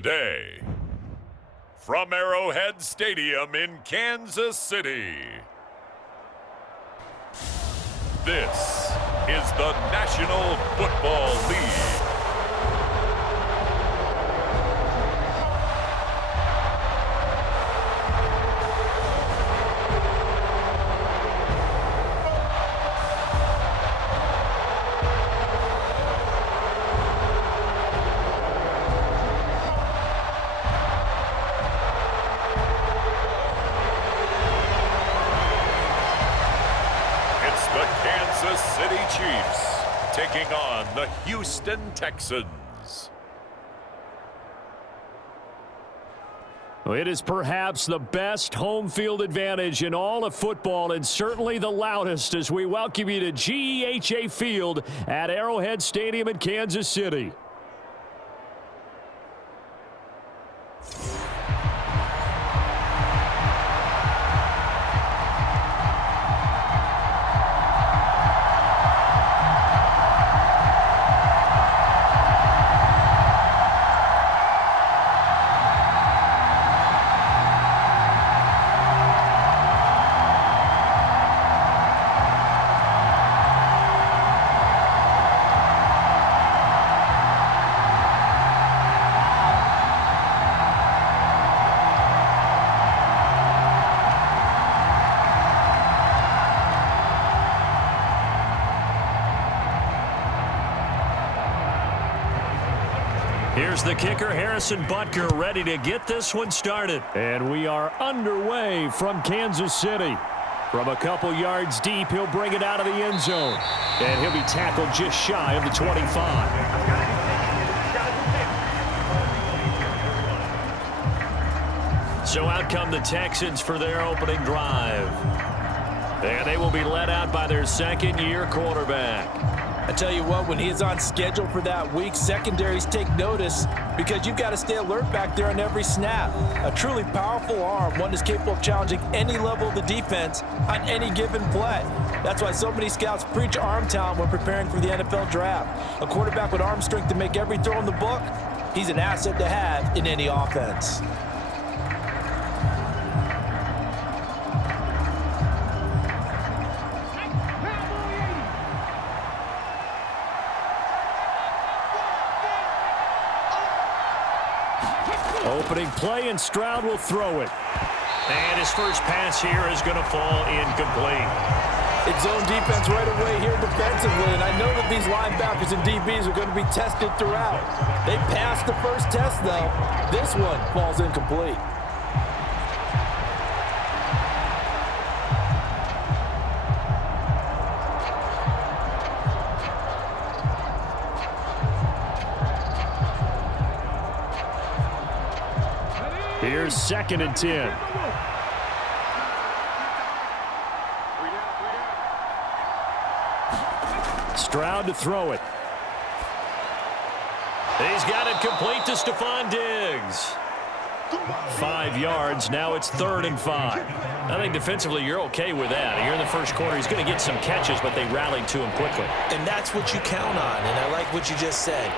Today, from Arrowhead Stadium in Kansas City, this is the National Football League. Kansas City Chiefs taking on the Houston Texans. It is perhaps the best home field advantage in all of football, and certainly the loudest, as we welcome you to GEHA Field at Arrowhead Stadium in Kansas City. Here's the kicker, Harrison Butker, ready to get this one started. And we are underway from Kansas City. From a couple yards deep, he'll bring it out of the end zone. And he'll be tackled just shy of the 25. So out come the Texans for their opening drive. And they will be led out by their second-year quarterback. I tell you what, when he is on schedule for that week, secondaries take notice because you've got to stay alert back there on every snap. A truly powerful arm, one is capable of challenging any level of the defense on any given play. That's why so many scouts preach arm talent when preparing for the NFL draft. A quarterback with arm strength to make every throw in the book, he's an asset to have in any offense. Opening play, and Stroud will throw it. And his first pass here is going to fall incomplete. It's zone defense right away here defensively, and I know that these linebackers and DBs are going to be tested throughout. They passed the first test, though. This one falls incomplete. Here's 2nd and 10. Stroud to throw it. He's got it complete to Stefon Diggs. 5 yards. Now it's 3rd and 5. I think defensively you're okay with that. Here in the first quarter, he's going to get some catches, but they rallied to him quickly. And that's what you count on, and I like what you just said.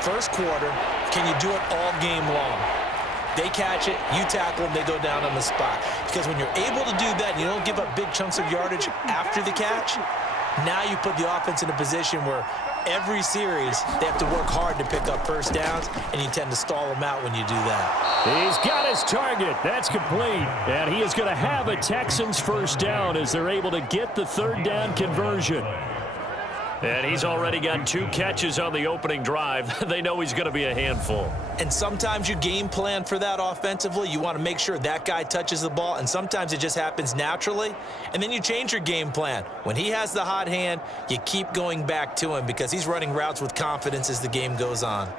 First quarter, can you do it all game long? They catch it, you tackle them, they go down on the spot. Because when you're able to do that and you don't give up big chunks of yardage after the catch, now you put the offense in a position where every series they have to work hard to pick up first downs, and you tend to stall them out when you do that. He's got his target. That's complete. And he is going to have a Texans first down as they're able to get the 3rd down conversion. And he's already got 2 catches on the opening drive. They know he's going to be a handful. And sometimes you game plan for that offensively. You want to make sure that guy touches the ball, and sometimes it just happens naturally. And then you change your game plan. When he has the hot hand, you keep going back to him because he's running routes with confidence as the game goes on.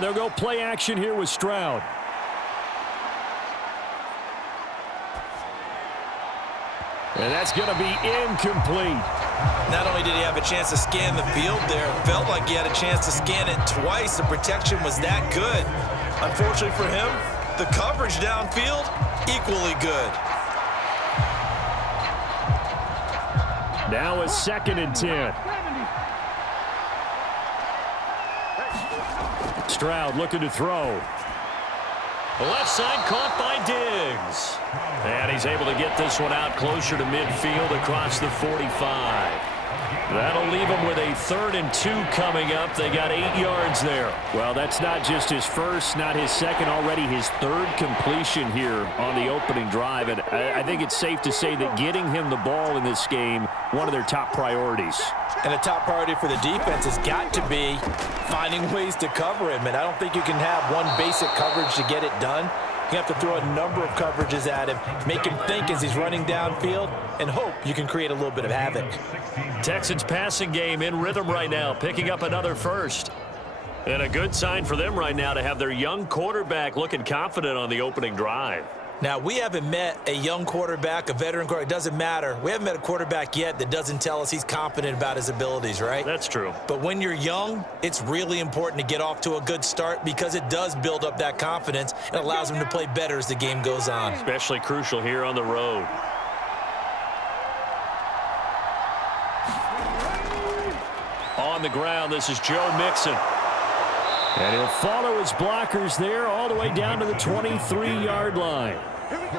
They'll go play action here with Stroud. And that's going to be incomplete. Not only did he have a chance to scan the field there, it felt like he had a chance to scan it twice. The protection was that good. Unfortunately for him, The coverage downfield, equally good. Now a 2nd and 10. Stroud looking to throw. The left side caught by Diggs. And he's able to get this one out closer to midfield across the 45. That'll leave him with a 3rd and 2 coming up. They got 8 yards there. Well, that's not just his first, not his second, already his 3rd completion here on the opening drive. And I think it's safe to say that getting him the ball in this game, one of their top priorities. And a top priority for the defense has got to be finding ways to cover him. And I don't think you can have one basic coverage to get it done. You have to throw a number of coverages at him, make him think as he's running downfield, and hope you can create a little bit of havoc. Texans passing game in rhythm right now, picking up another first. And a good sign for them right now to have their young quarterback looking confident on the opening drive. Now, we haven't met a young quarterback, a veteran quarterback. It doesn't matter. We haven't met a quarterback yet that doesn't tell us he's confident about his abilities, right? That's true. But when you're young, it's really important to get off to a good start because it does build up that confidence and allows him to play better as the game goes on. Especially crucial here on the road. On the ground, this is Joe Mixon. And he'll follow his blockers there all the way down to the 23-yard line.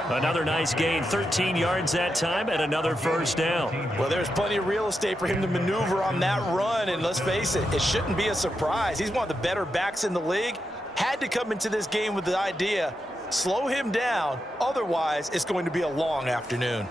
Another nice gain, 13 yards that time, and another first down. Well, there's plenty of real estate for him to maneuver on that run, and let's face it, it shouldn't be a surprise. He's one of the better backs in the league. Had to come into this game with the idea, slow him down, otherwise it's going to be a long afternoon.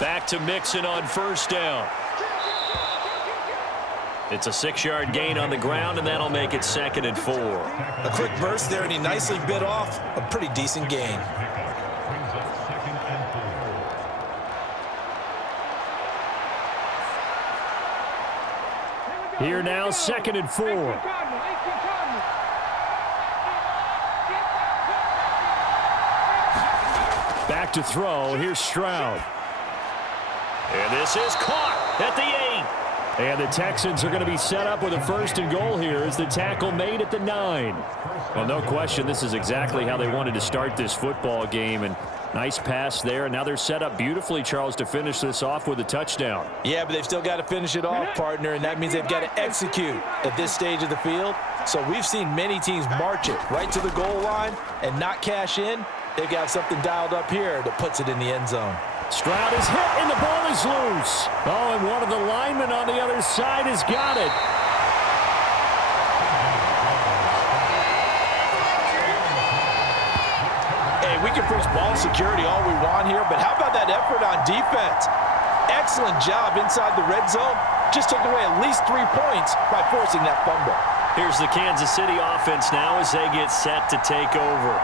Back to Mixon on first down. It's a 6-yard gain on the ground, and that'll make it 2nd and 4. A quick burst there, and he nicely bit off a pretty decent gain. Here now, 2nd and 4. Back to throw. Here's Stroud. And this is caught at the 8. And the Texans are going to be set up with a 1st and goal here as the tackle made at the 9. Well, no question, this is exactly how they wanted to start this football game. And nice pass there. And now they're set up beautifully, Charles, to finish this off with a touchdown. Yeah, but they've still got to finish it off, partner, and that means they've got to execute at this stage of the field. So we've seen many teams march it right to the goal line and not cash in. They've got something dialed up here that puts it in the end zone. Stroud is hit, and the ball is loose. Oh, and one of the linemen on the other side has got it. Hey, we can preach ball security all we want here, but how about that effort on defense? Excellent job inside the red zone. Just took away at least 3 points by forcing that fumble. Here's the Kansas City offense now as they get set to take over.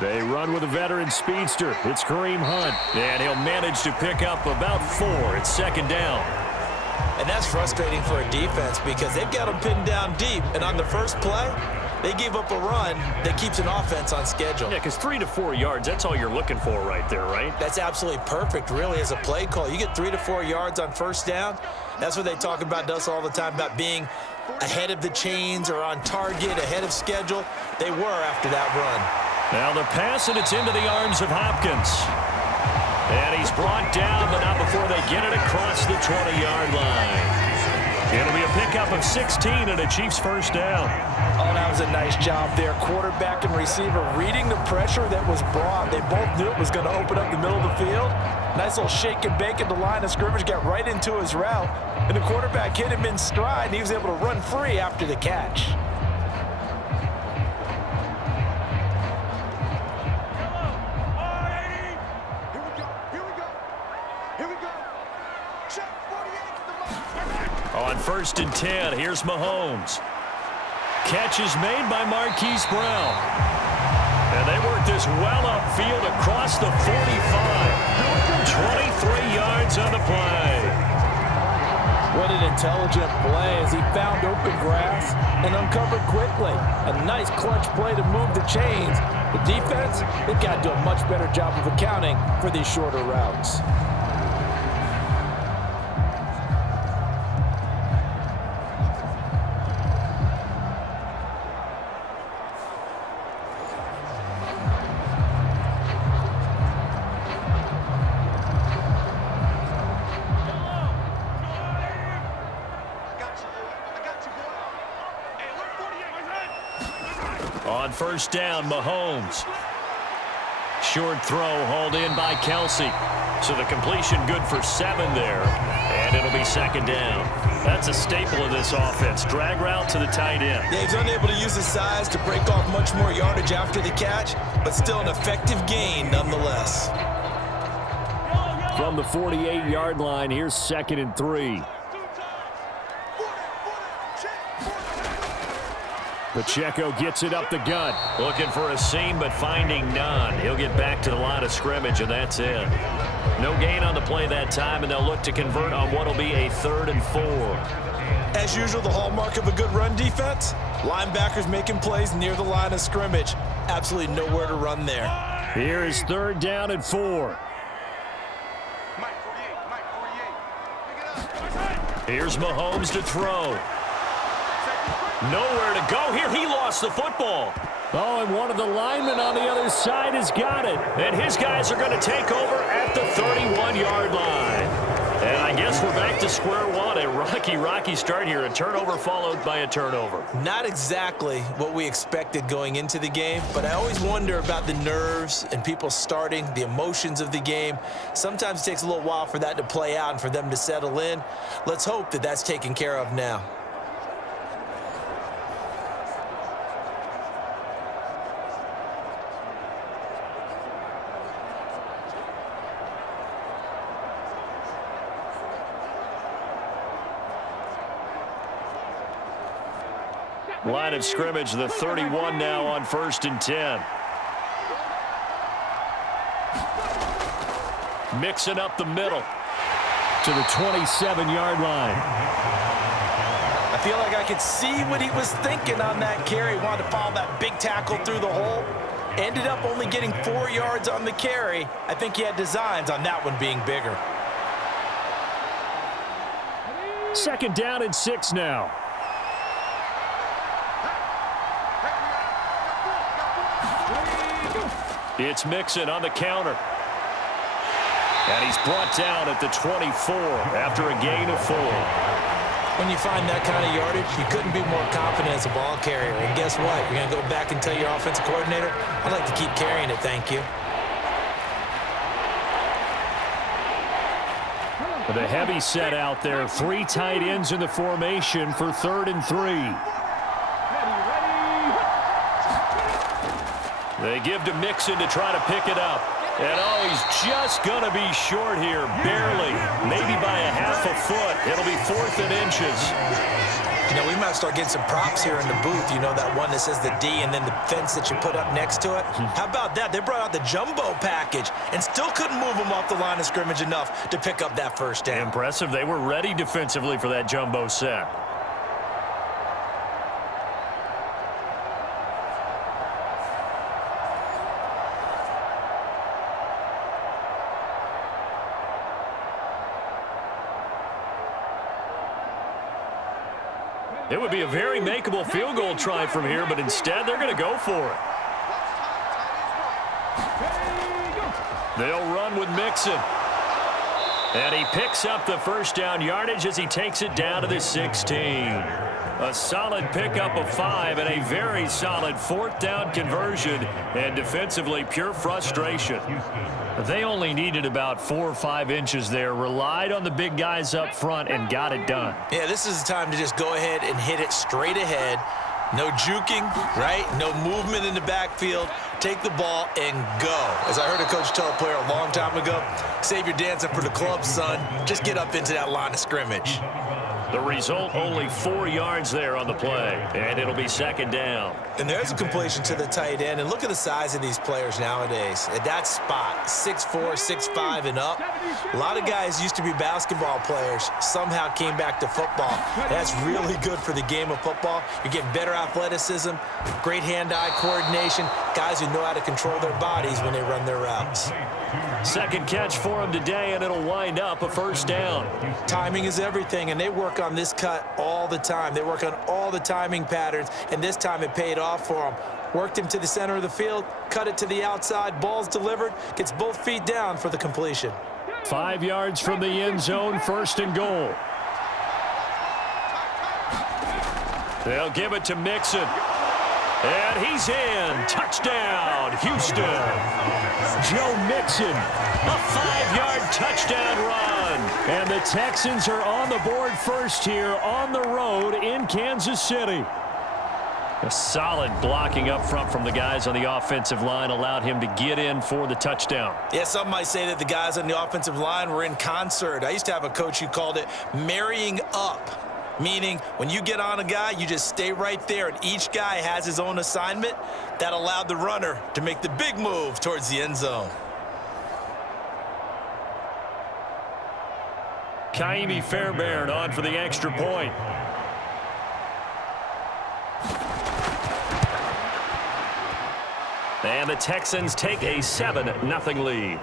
They run with a veteran speedster. It's Kareem Hunt. And he'll manage to pick up about 4. It's 2nd down. And that's frustrating for a defense because they've got them pinned down deep. And on the first play, they gave up a run that keeps an offense on schedule. Yeah, because 3 to 4 yards, that's all you're looking for right there, right? That's absolutely perfect, really, as a play call. You get 3 to 4 yards on first down. That's what they talk about us all the time, about being ahead of the chains or on target, ahead of schedule. They were after that run. Now the pass, and it's into the arms of Hopkins. And he's brought down, but not before they get it across the 20-yard line. It'll be a pickup of 16 and a Chiefs first down. Oh, that was a nice job there. Quarterback and receiver reading the pressure that was brought. They both knew it was going to open up the middle of the field. Nice little shake and bake at the line of scrimmage, got right into his route. And the quarterback hit him in stride, and he was able to run free after the catch. Here we go. Check. On 1st and 10, here's Mahomes. Catch is made by Marquise Brown. And they work this well upfield across the 45. 23 yards on the play. What an intelligent play as he found open grass and uncovered quickly. A nice clutch play to move the chains. The defense, they've got to do a much better job of accounting for these shorter routes. On 1st down, Mahomes. Short throw hauled in by Kelsey. So the completion good for 7 there. And it'll be 2nd down. That's a staple of this offense. Drag route to the tight end. Yeah, he's unable to use his size to break off much more yardage after the catch, but still an effective gain nonetheless. From the 48-yard line, here's 2nd and 3. Pacheco gets it up the gut. Looking for a seam, but finding none. He'll get back to the line of scrimmage, and that's it. No gain on the play that time, and they'll look to convert on what will be a 3rd and 4. As usual, the hallmark of a good run defense, linebackers making plays near the line of scrimmage. Absolutely nowhere to run there. Here is 3rd down and 4. Here's Mahomes to throw. Nowhere to go here. He lost the football. Oh, and one of the linemen on the other side has got it. And his guys are going to take over at the 31-yard line. And I guess we're back to square one. A rocky start here. A turnover followed by a turnover. Not exactly what we expected going into the game, but I always wonder about the nerves and people starting, the emotions of the game. Sometimes it takes a little while for that to play out and for them to settle in. Let's hope that that's taken care of now. Line of scrimmage, the 31 now on 1st and 10. Mixon up the middle to the 27-yard line. I feel like I could see what he was thinking on that carry. Wanted to follow that big tackle through the hole. Ended up only getting 4 yards on the carry. I think he had designs on that one being bigger. 2nd down and 6 now. It's Mixon on the counter. And he's brought down at the 24 after a gain of 4. When you find that kind of yardage, you couldn't be more confident as a ball carrier. And guess what? You're going to go back and tell your offensive coordinator, I'd like to keep carrying it, thank you. With a heavy set out there, 3 tight ends in the formation for 3rd and 3. They give to Mixon to try to pick it up. And, oh, he's just going to be short here, barely, maybe by a half a foot. It'll be 4th and inches. You know, we might start getting some props here in the booth. You know, that one that says the D and then the fence that you put up next to it? How about that? They brought out the jumbo package and still couldn't move them off the line of scrimmage enough to pick up that 1st down. Impressive. They were ready defensively for that jumbo set. It would be a very makeable field goal try from here, but instead they're going to go for it. They'll run with Mixon. And he picks up the 1st down yardage as he takes it down to the 16. A solid pickup of 5 and a very solid 4th down conversion. And defensively, pure frustration. They only needed about 4 or 5 inches there, relied on the big guys up front, and got it done. Yeah, this is the time to just go ahead and hit it straight ahead. No juking, right? No movement in the backfield. Take the ball and go. As I heard a coach tell a player a long time ago, save your dancing for the club, son. Just get up into that line of scrimmage. The result, only 4 yards there on the play, and it'll be second down. And there's a completion to the tight end. And look at the size of these players nowadays. At that spot, 6'4", 6'5", and up. A lot of guys used to be basketball players, somehow came back to football. That's really good for the game of football. You're getting better athleticism, great hand-eye coordination, guys who know how to control their bodies when they run their routes. Second catch for him today, and it'll wind up a first down. Timing is everything, and they work on this cut all the time. They work on all the timing patterns, and this time it paid off for them. Worked him to the center of the field, cut it to the outside, ball's delivered, gets both feet down for the completion. 5 yards from the end zone, first and goal. They'll give it to Mixon. And he's in. Touchdown, Houston. Joe Mixon, a 5-yard touchdown run. And the Texans are on the board first here on the road in Kansas City. A solid blocking up front from the guys on the offensive line allowed him to get in for the touchdown. Yeah, some might say that the guys on the offensive line were in concert. I used to have a coach who called it marrying up. Meaning, when you get on a guy, you just stay right there, and each guy has his own assignment. That allowed the runner to make the big move towards the end zone. Kaimi Fairbairn on for the extra point. And the Texans take a 7-0 lead.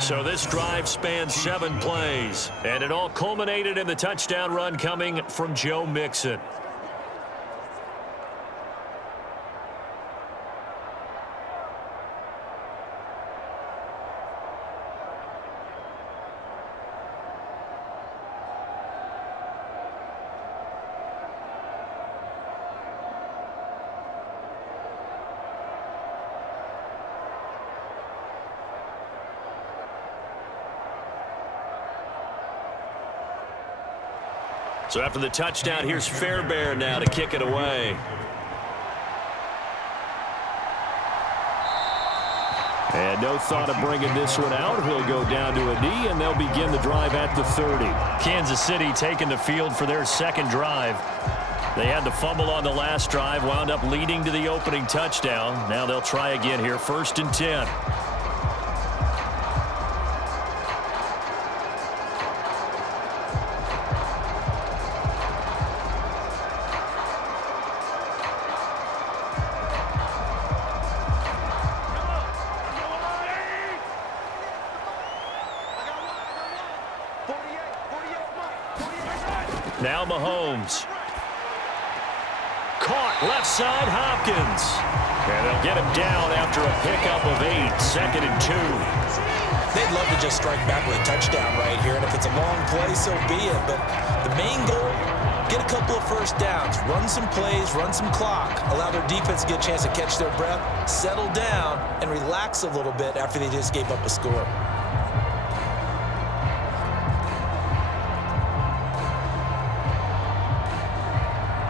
So this drive spans 7 plays, and it all culminated in the touchdown run coming from Joe Mixon. So after the touchdown, here's Fairbairn now to kick it away. And no thought of bringing this one out. He'll go down to a knee, and they'll begin the drive at the 30. Kansas City taking the field for their second drive. They had the fumble on the last drive, wound up leading to the opening touchdown. Now they'll try again here, 1st and 10. Now Mahomes. Caught left side, Hopkins. And they'll get him down after a pickup of 8, 2nd and 2. They'd love to just strike back with a touchdown right here, and if it's a long play, so be it. But the main goal, get a couple of first downs, run some plays, run some clock, allow their defense to get a chance to catch their breath, settle down, and relax a little bit after they just gave up a score.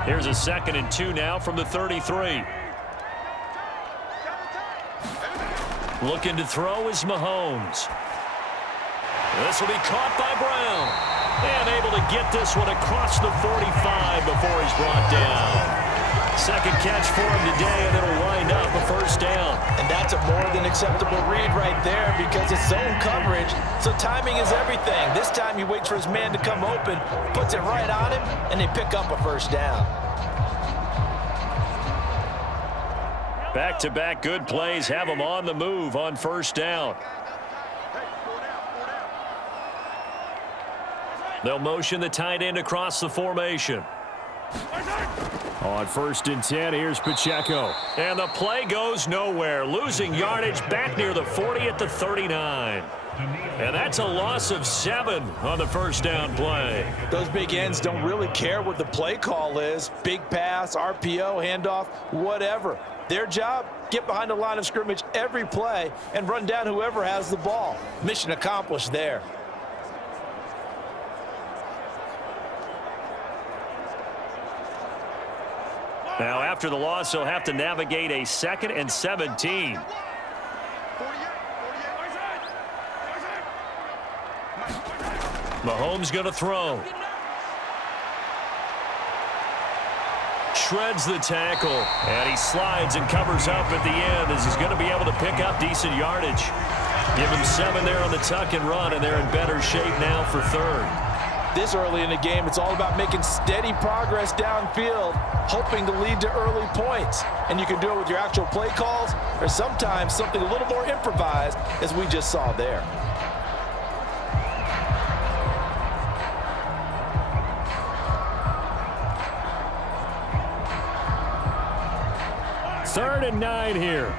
Here's a 2nd and 2 now from the 33. Looking to throw is Mahomes. This will be caught by Brown. And able to get this one across the 45 before he's brought down. Second catch for him today, and it'll wind up a first down. And that's a more than acceptable read right there because it's zone coverage, so timing is everything. This time he waits for his man to come open, puts it right on him, and they pick up a first down. Back-to-back good plays have them on the move on first down. They'll motion the tight end across the formation. On 1st and 10, here's Pacheco. And the play goes nowhere. Losing yardage back near the 40 at the 39. And that's a loss of 7 on the first down play. Those big ends don't really care what the play call is. Big pass, RPO, handoff, whatever. Their job, get behind the line of scrimmage every play and run down whoever has the ball. Mission accomplished there. Now, after the loss, he'll have to navigate a 2nd and 17. Mahomes going to throw. Shreds the tackle, and he slides and covers up at the end as he's going to be able to pick up decent yardage. Give him 7 there on the tuck and run, and they're in better shape now for 3rd. This early in the game, it's all about making steady progress downfield, hoping to lead to early points. And you can do it with your actual play calls or sometimes something a little more improvised, as we just saw there. Third and 9 here.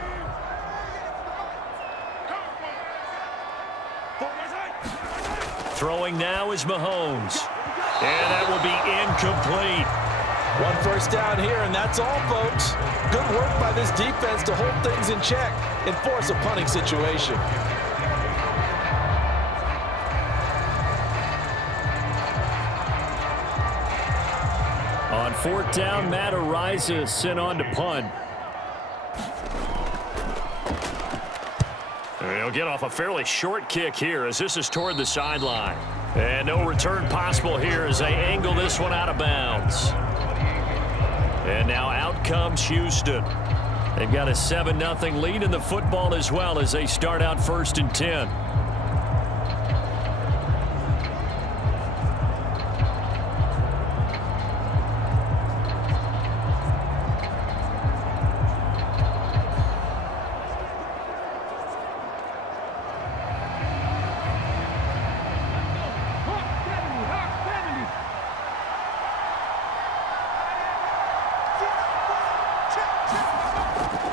Throwing now is Mahomes. And that will be incomplete. 1 first down here, and that's all, folks. Good work by this defense to hold things in check and force a punting situation. On 4th down, Matt Araiza sent on to punt. He'll get off a fairly short kick here as this is toward the sideline. And no return possible here as they angle this one out of bounds. And now out comes Houston. They've got a 7-0 lead in the football as well as they start out 1st and 10.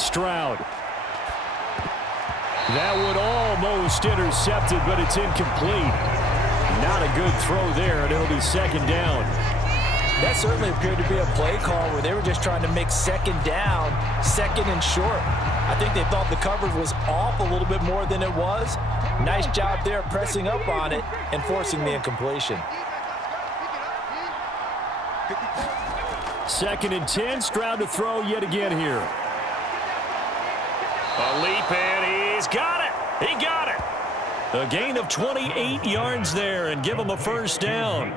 Stroud. That would almost intercepted, but it's incomplete. Not a good throw there, and it'll be 2nd down. That certainly appeared to be a play call where they were just trying to make 2nd down, 2nd and short. I think they thought the coverage was off a little bit more than it was. Nice job there pressing up on it and forcing the incompletion. 2nd and 10, Stroud to throw yet again here. A leap, and he's got it. He got it. A gain of 28 yards there, and give him a 1st down.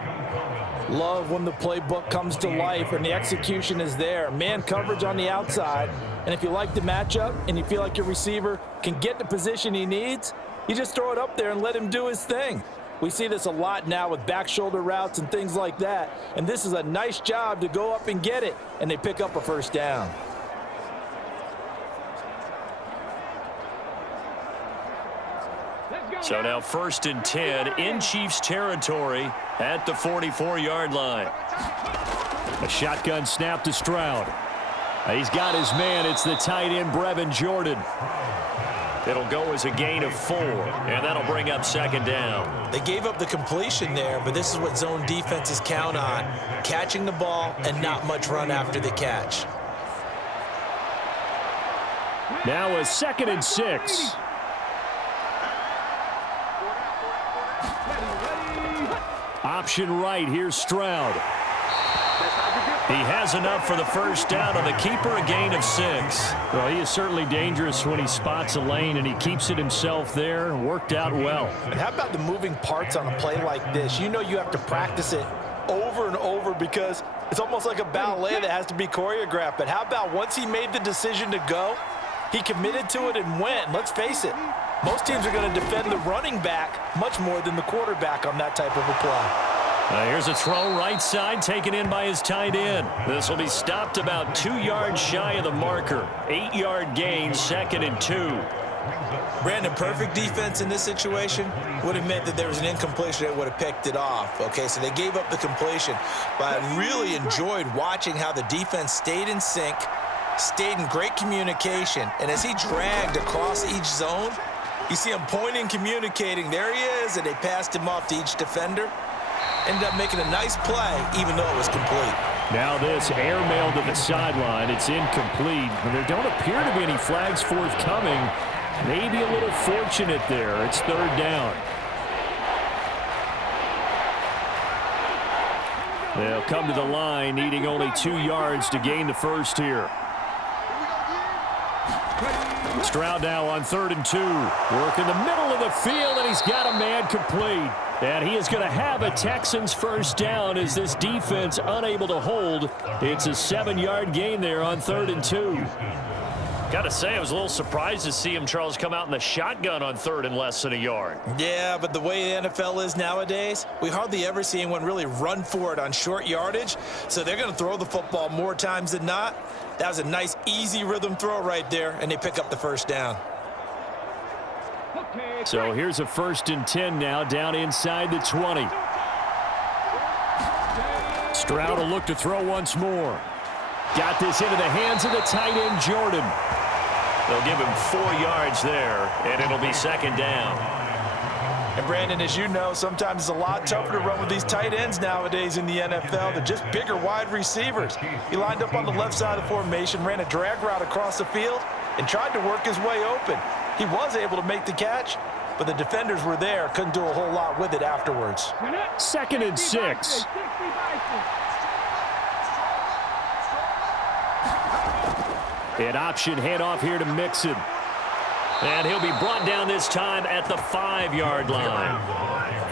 Love when the playbook comes to life and the execution is there. Man coverage on the outside. And if you like the matchup and you feel like your receiver can get the position he needs, you just throw it up there and let him do his thing. We see this a lot now with back shoulder routes and things like that. And this is a nice job to go up and get it, and they pick up a 1st down. So now 1st and 10 in Chiefs territory at the 44-yard line. A shotgun snap to Stroud. He's got his man. It's the tight end, Brevin Jordan. It'll go as a gain of 4, and that'll bring up 2nd down. They gave up the completion there, but this is what zone defenses count on. Catching the ball and not much run after the catch. Now a 2nd and 6. Option right, here's Stroud. He has enough for the 1st down on the keeper, a gain of 6. Well, he is certainly dangerous when he spots a lane, and he keeps it himself there. Worked out well. And how about the moving parts on a play like this? You know you have to practice it over and over because it's almost like a ballet that has to be choreographed. But how about once he made the decision to go, he committed to it and went. Let's face it, most teams are going to defend the running back much more than the quarterback on that type of a play. Here's a throw right side taken in by his tight end. This will be stopped about 2 yards shy of the marker. 8-yard gain, 2nd and 2. Brandon, perfect defense in this situation would have meant that there was an incompletion that would have picked it off. Okay, so they gave up the completion. But I really enjoyed watching how the defense stayed in sync, stayed in great communication, and as he dragged across each zone, you see him pointing, communicating. There he is, and they passed him off to each defender. Ended up making a nice play, even though it was complete. Now this airmail to the sideline. It's incomplete. And there don't appear to be any flags forthcoming. Maybe a little fortunate there. It's 3rd down. They'll come to the line, needing only 2 yards to gain the first here. Stroud now on 3rd and 2. Work in the middle of the field, and he's got a man complete. And he is going to have a Texans first down as this defense unable to hold. It's a 7-yard gain there on 3rd and 2. Got to say, I was a little surprised to see him, Charles, come out in the shotgun on 3rd and less than a yard. Yeah, but the way the NFL is nowadays, we hardly ever see anyone really run for it on short yardage. So they're going to throw the football more times than not. That was a nice, easy rhythm throw right there, and they pick up the first down. So here's a 1st and 10 now, down inside the 20. Stroud will look to throw once more. Got this into the hands of the tight end, Jordan. They'll give him 4 yards there, and it'll be 2nd down. And Brandon, as you know, sometimes it's a lot tougher to run with these tight ends nowadays in the NFL. They're just bigger wide receivers. He lined up on the left side of the formation, ran a drag route across the field, and tried to work his way open. He was able to make the catch, but the defenders were there, couldn't do a whole lot with it afterwards. 2nd and 6. An option handoff here to Mixon. And he'll be brought down this time at the 5-yard line.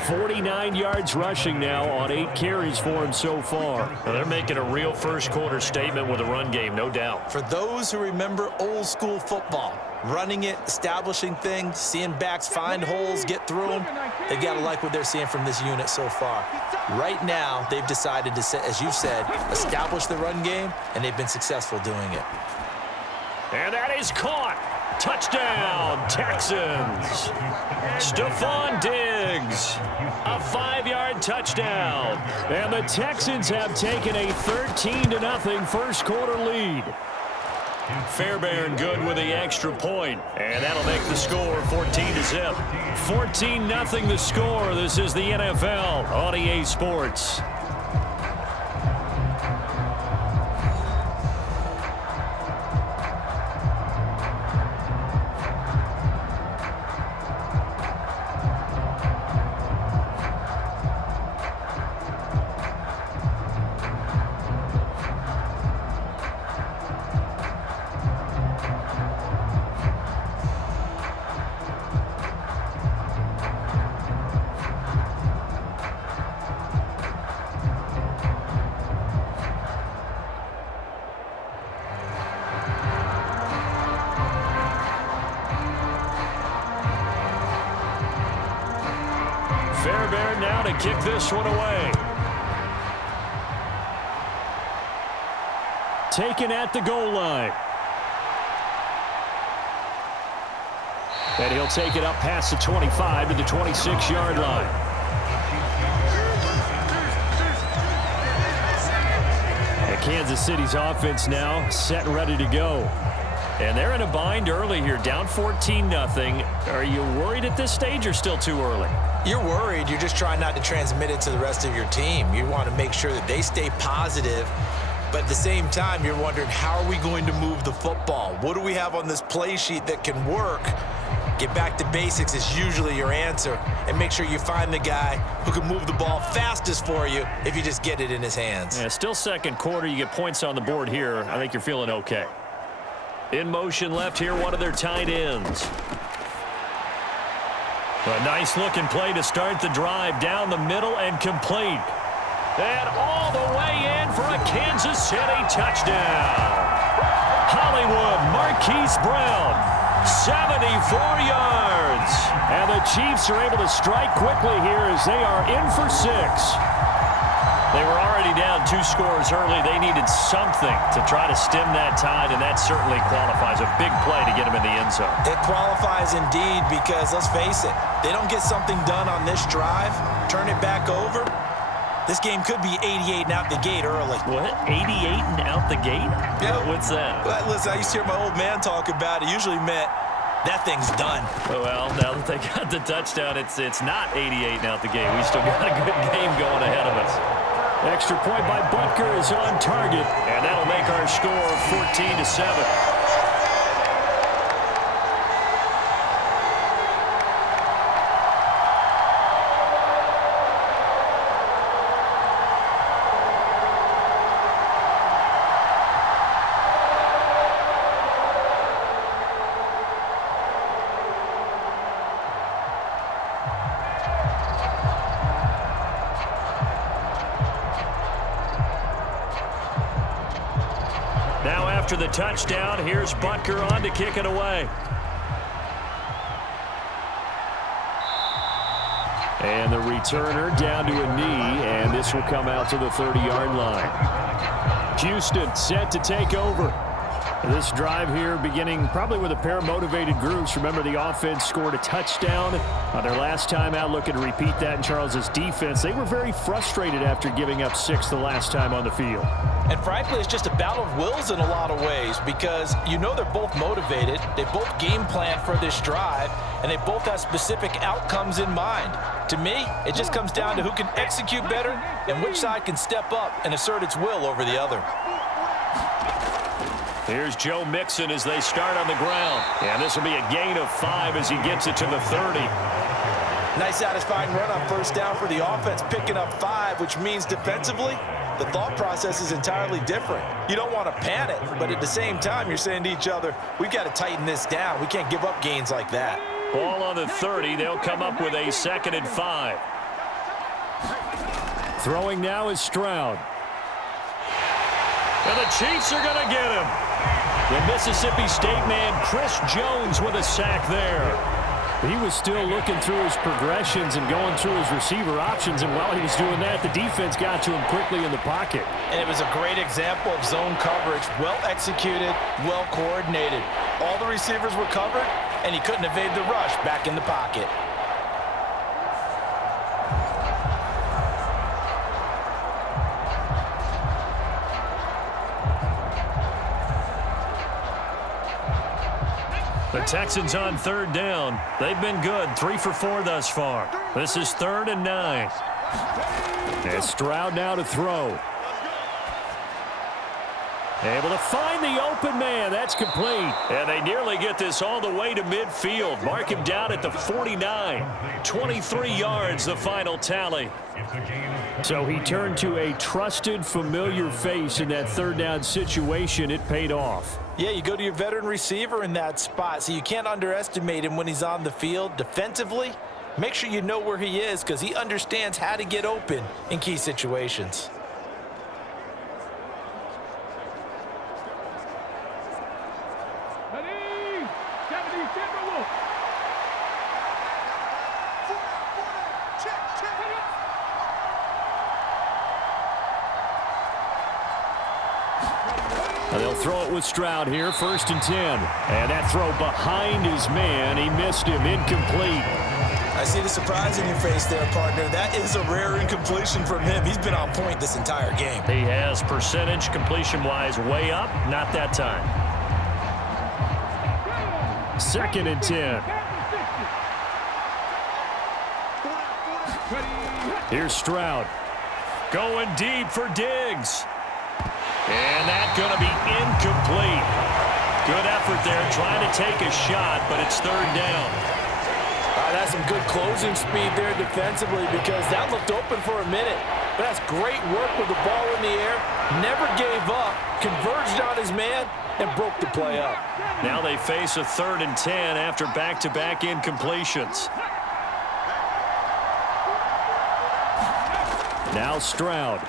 49 yards rushing now on 8 carries for him so far. Well, they're making a real first-quarter statement with a run game, no doubt. For those who remember old-school football, running it, establishing things, seeing backs find holes, get through them, they've got to like what they're seeing from this unit so far. Right now, they've decided to, as you've said, establish the run game, and they've been successful doing it. And that is caught. Touchdown, Texans. Stefon Diggs. A 5-yard touchdown. And the Texans have taken a 13-0 first-quarter lead. Fairbairn good with the extra point, and that'll make the score 14-0. 14-0 the score. This is the NFL on EA Sports. Fairbairn now to kick this one away. Taken at the goal line. And he'll take it up past the 25 to the 26-yard line. And Kansas City's offense now set and ready to go. And they're in a bind early here, down 14-0. Are you worried at this stage or still too early? You're worried. You're just trying not to transmit it to the rest of your team. You want to make sure that they stay positive. But at the same time, you're wondering, how are we going to move the football? What do we have on this play sheet that can work? Get back to basics is usually your answer. And make sure you find the guy who can move the ball fastest for you if you just get it in his hands. Yeah, still second quarter. You get points on the board here. I think you're feeling okay. In motion left here, one of their tight ends. A nice-looking play to start the drive down the middle and complete. And all the way in for a Kansas City touchdown. Hollywood Marquise Brown, 74 yards. And the Chiefs are able to strike quickly here as they are in for 6. They were already down 2 scores early. They needed something to try to stem that tide, and that certainly qualifies. A big play to get them in the end zone. It qualifies indeed because, let's face it, they don't get something done on this drive, turn it back over, this game could be 88 and out the gate early. What? 88 and out the gate? Yeah. What's that? Well, listen, I used to hear my old man talk about it. Usually meant that thing's done. Well, now that they got the touchdown, it's not 88 and out the gate. We still got a good game going ahead of us. Extra point by Butker is on target, and that'll make our score 14-7. after the touchdown. Here's Butker on to kick it away. And the returner down to a knee, and this will come out to the 30-yard line. Houston set to take over. This drive here beginning probably with a pair of motivated groups. Remember, the offense scored a touchdown their last time out. Looking to repeat that in Charles's defense. They were very frustrated after giving up 6 the last time on the field. And frankly, it's just a battle of wills in a lot of ways because you know they're both motivated. They both game plan for this drive, and they both have specific outcomes in mind. To me, it just comes down to who can execute better and which side can step up and assert its will over the other. Here's Joe Mixon as they start on the ground. And this will be a gain of 5 as he gets it to the 30. Nice satisfying run on first down for the offense, picking up 5, which means defensively, the thought process is entirely different. You don't want to panic, but at the same time, you're saying to each other, we've got to tighten this down. We can't give up gains like that. Ball on the 30. They'll come up with a 2nd and 5. Throwing now is Stroud. And the Chiefs are going to get him. The Mississippi State man, Chris Jones, with a sack there. He was still looking through his progressions and going through his receiver options, and while he was doing that, the defense got to him quickly in the pocket. And it was a great example of zone coverage, well executed, well coordinated. All the receivers were covered, and he couldn't evade the rush back in the pocket. The Texans on 3rd down. They've been good, 3 for 4 thus far. This is 3rd and 9. And Stroud now to throw. Able to find the open man. That's complete. And they nearly get this all the way to midfield. Mark him down at the 49. 23 yards, the final tally. So he turned to a trusted, familiar face in that 3rd down situation. It paid off. Yeah, you go to your veteran receiver in that spot, so you can't underestimate him when he's on the field. Defensively, make sure you know where he is because he understands how to get open in key situations. They'll throw it with Stroud here, 1st and 10. And that throw behind his man. He missed him, incomplete. I see the surprise in your face there, partner. That is a rare incompletion from him. He's been on point this entire game. He has percentage completion-wise way up, not that time. 2nd and 10. Here's Stroud. Going deep for Diggs. And that's going to be incomplete. Good effort there, trying to take a shot, but it's 3rd down. That's some good closing speed there defensively because that looked open for a minute. But that's great work with the ball in the air. Never gave up, converged on his man, and broke the play up. Now they face a 3rd and 10 after back-to-back incompletions. Now Stroud.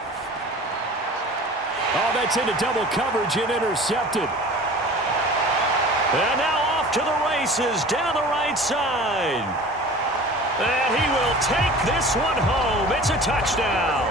Oh, that's into double coverage and intercepted. And now off to the races down the right side. And he will take this one home. It's a touchdown.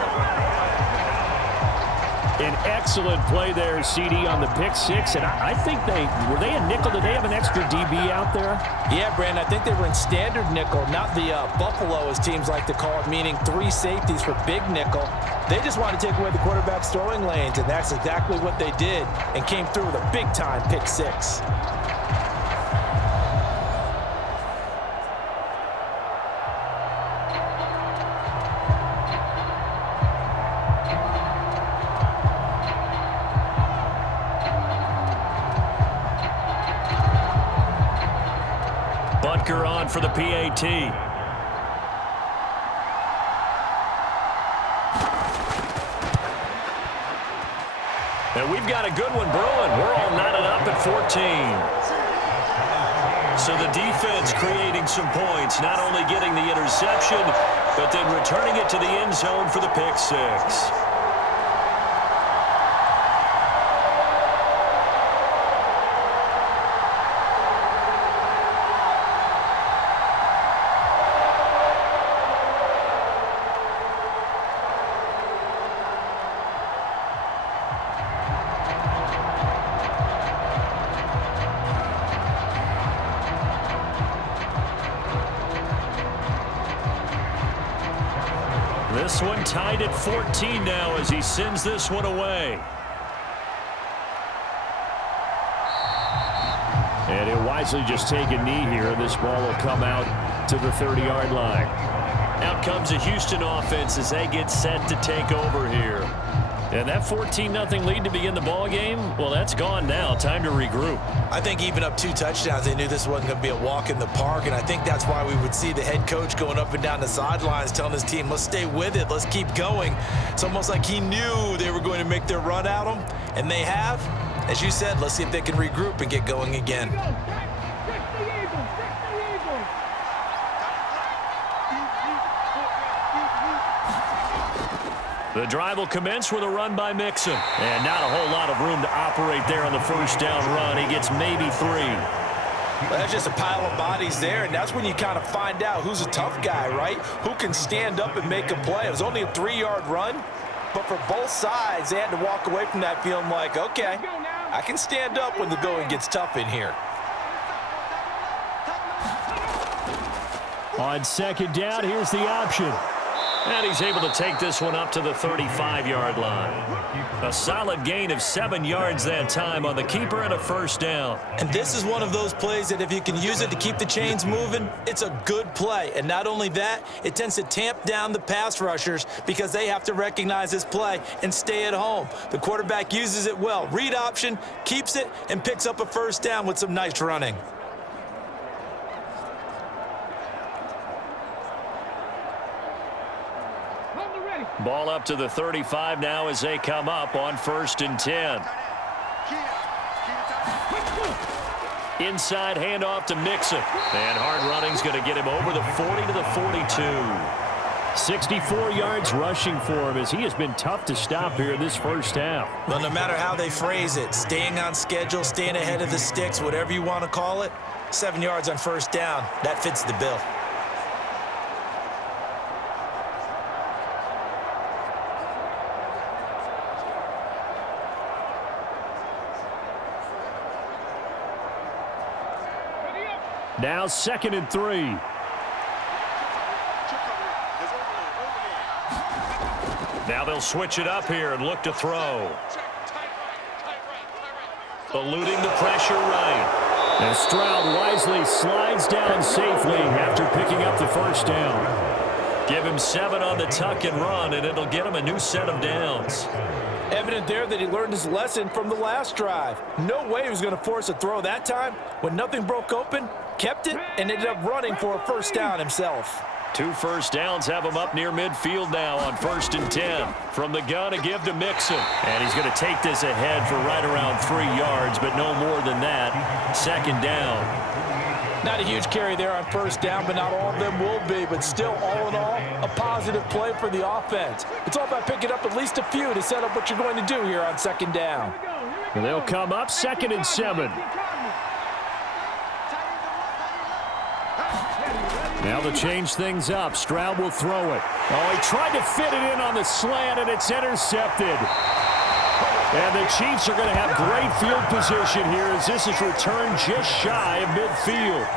An excellent play there, CD, on the pick 6. And I think were they a nickel? Did they have an extra DB out there? Yeah, Brandon, I think they were in standard nickel, not the Buffalo, as teams like to call it, meaning 3 safeties for big nickel. They just want to take away the quarterback's throwing lanes, and that's exactly what they did and came through with a big-time pick 6. Butker on for the PAT. And we've got a good one brewing. We're all knotted up at 14. So the defense creating some points, not only getting the interception, but then returning it to the end zone for the pick 6. this one tied at 14 now as he sends this one away. And he'll wisely just take a knee here. This ball will come out to the 30-yard line. Out comes the Houston offense as they get set to take over here. And that 14-0 lead to begin the ball game, well, that's gone now. Time to regroup. I think even up 2 touchdowns, they knew this wasn't going to be a walk in the park, and I think that's why we would see the head coach going up and down the sidelines telling his team, let's stay with it, let's keep going. It's almost like he knew they were going to make their run at him, and they have. As you said, let's see if they can regroup and get going again. The drive will commence with a run by Mixon. And not a whole lot of room to operate there on the first down run. He gets maybe 3. Well, that's just a pile of bodies there, and that's when you kind of find out who's a tough guy, right? Who can stand up and make a play. It was only a 3-yard run, but for both sides, they had to walk away from that feeling like, okay, I can stand up when the going gets tough in here. On second down, here's the option. And he's able to take this one up to the 35-yard line. A solid gain of 7 yards that time on the keeper and a first down. And this is one of those plays that if you can use it to keep the chains moving, it's a good play. And not only that, it tends to tamp down the pass rushers because they have to recognize this play and stay at home. The quarterback uses it well. Read option, keeps it, and picks up a first down with some nice running. Ball up to the 35 now as they come up on 1st and 10. Inside handoff to Mixon. And hard running's going to get him over the 40 to the 42. 64 yards rushing for him as he has been tough to stop here this first half. Well, no matter how they phrase it, staying on schedule, staying ahead of the sticks, whatever you want to call it, 7 yards on first down, that fits the bill. Now 2nd and 3. Now they'll switch it up here and look to throw. Eluding the pressure right. And Stroud wisely slides down safely after picking up the first down. Give him 7 on the tuck and run, and it'll get him a new set of downs. Evident there that he learned his lesson from the last drive. No way he was going to force a throw that time. When nothing broke open, kept it, and ended up running for a first down himself. 2 first downs have him up near midfield now on 1st and 10. From the gun, a give to Mixon. And he's going to take this ahead for right around 3 yards, but no more than that. 2nd down. Not a huge carry there on first down, but not all of them will be. But still, all in all, a positive play for the offense. It's all about picking up at least a few to set up what you're going to do here on 2nd down. And they'll come up 2nd and 7. Now to change things up, Stroud will throw it. Oh, he tried to fit it in on the slant, and it's intercepted. And the Chiefs are going to have great field position here as this is returned just shy of midfield.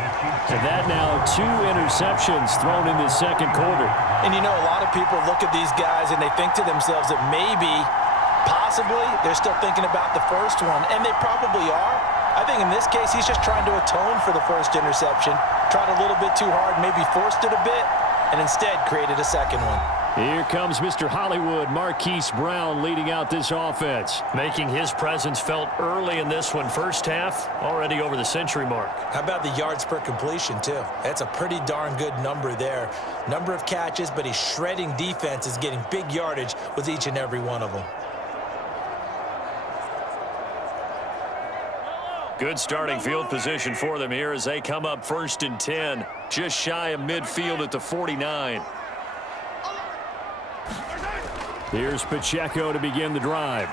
And that now 2 interceptions thrown in the second quarter. And you know, a lot of people look at these guys and they think to themselves that maybe, possibly, they're still thinking about the first one, and they probably are. I think in this case, he's just trying to atone for the first interception, tried a little bit too hard, maybe forced it a bit, and instead created a second one. Here comes Mr. Hollywood, Marquise Brown, leading out this offense. Making his presence felt early in this one. First half, already over the century mark. How about the yards per completion, too? That's a pretty darn good number there. Number of catches, but he's shredding defenses, getting big yardage with each and every one of them. Good starting field position for them here as they come up 1st and 10, just shy of midfield at the 49. Here's Pacheco to begin the drive.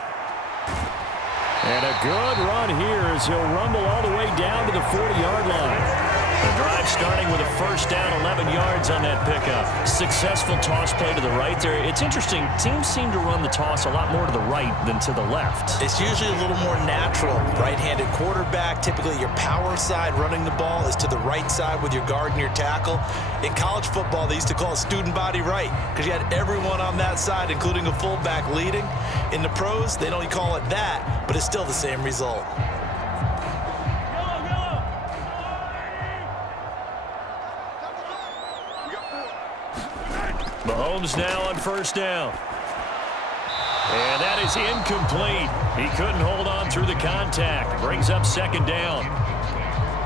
And a good run here as he'll rumble all the way down to the 40-yard line. The drive starting with a first down, 11 yards on that pickup. Successful toss play to the right there. It's interesting. Teams seem to run the toss a lot more to the right than to the left. It's usually a little more natural. Right-handed quarterback, typically your power side running the ball is to the right side with your guard and your tackle. In college football, they used to call it student body right because you had everyone on that side, including a fullback leading. In the pros, they don't call it that, but it's still the same result. Mahomes now on first down. And that is incomplete. He couldn't hold on through the contact. Brings up second down.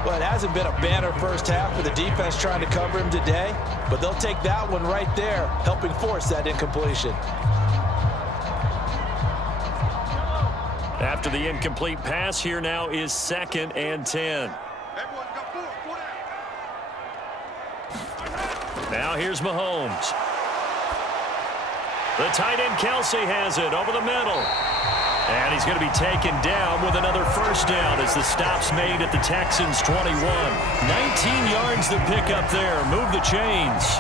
Well, it hasn't been a banner first half for the defense trying to cover him today, but they'll take that one right there, helping force that incompletion. After the incomplete pass, here now is 2nd and 10. Now here's Mahomes. The tight end Kelsey has it over the middle. And he's going to be taken down with another first down as the stop's made at the Texans' 21. 19 yards to pick up there. Move the chains.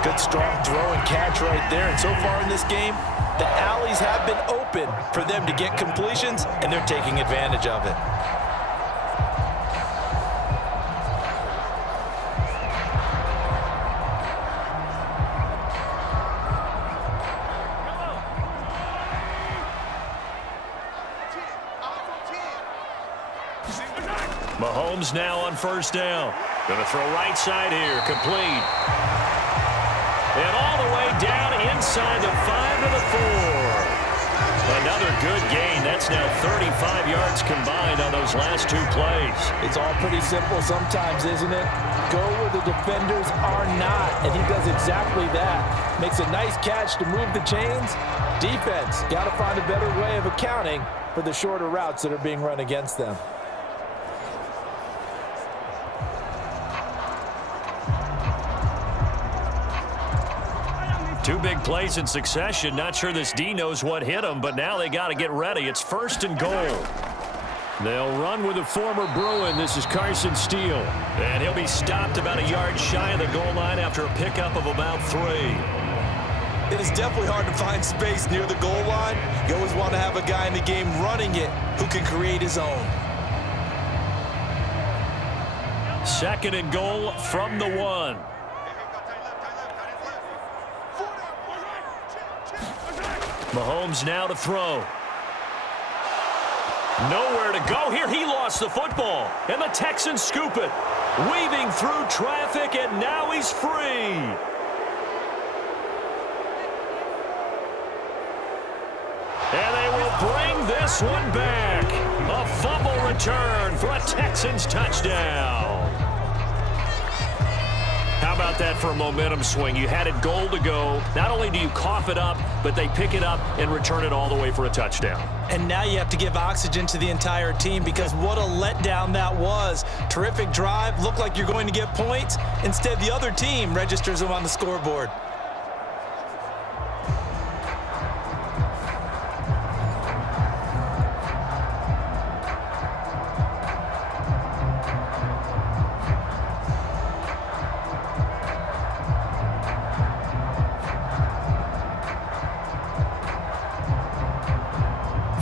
Good strong throw and catch right there. And so far in this game, the alleys have been open for them to get completions, and they're taking advantage of it. Mahomes now on first down. Going to throw right side here. Complete. And all the way down inside the 5 to the 4. Another good gain. That's now 35 yards combined on those last 2 plays. It's all pretty simple sometimes, isn't it? Go where the defenders are not, and he does exactly that. Makes a nice catch to move the chains. Defense got to find a better way of accounting for the shorter routes that are being run against them. Two big plays in succession. Not sure this D knows what hit him, but now they got to get ready. It's 1st and goal. They'll run with a former Bruin. This is Carson Steele. And he'll be stopped about a yard shy of the goal line after a pickup of about 3. It is definitely hard to find space near the goal line. You always want to have a guy in the game running it who can create his own. 2nd and goal from the 1. Mahomes now to throw. Nowhere to go here. He lost the football. And the Texans scoop it. Weaving through traffic, and now he's free. And they will bring this one back. A fumble return for a Texans touchdown. How about that for a momentum swing? You had it goal to go. Not only do you cough it up, but they pick it up and return it all the way for a touchdown. And now you have to give oxygen to the entire team because what a letdown that was. Terrific drive. Looked like you're going to get points. Instead, the other team registers them on the scoreboard.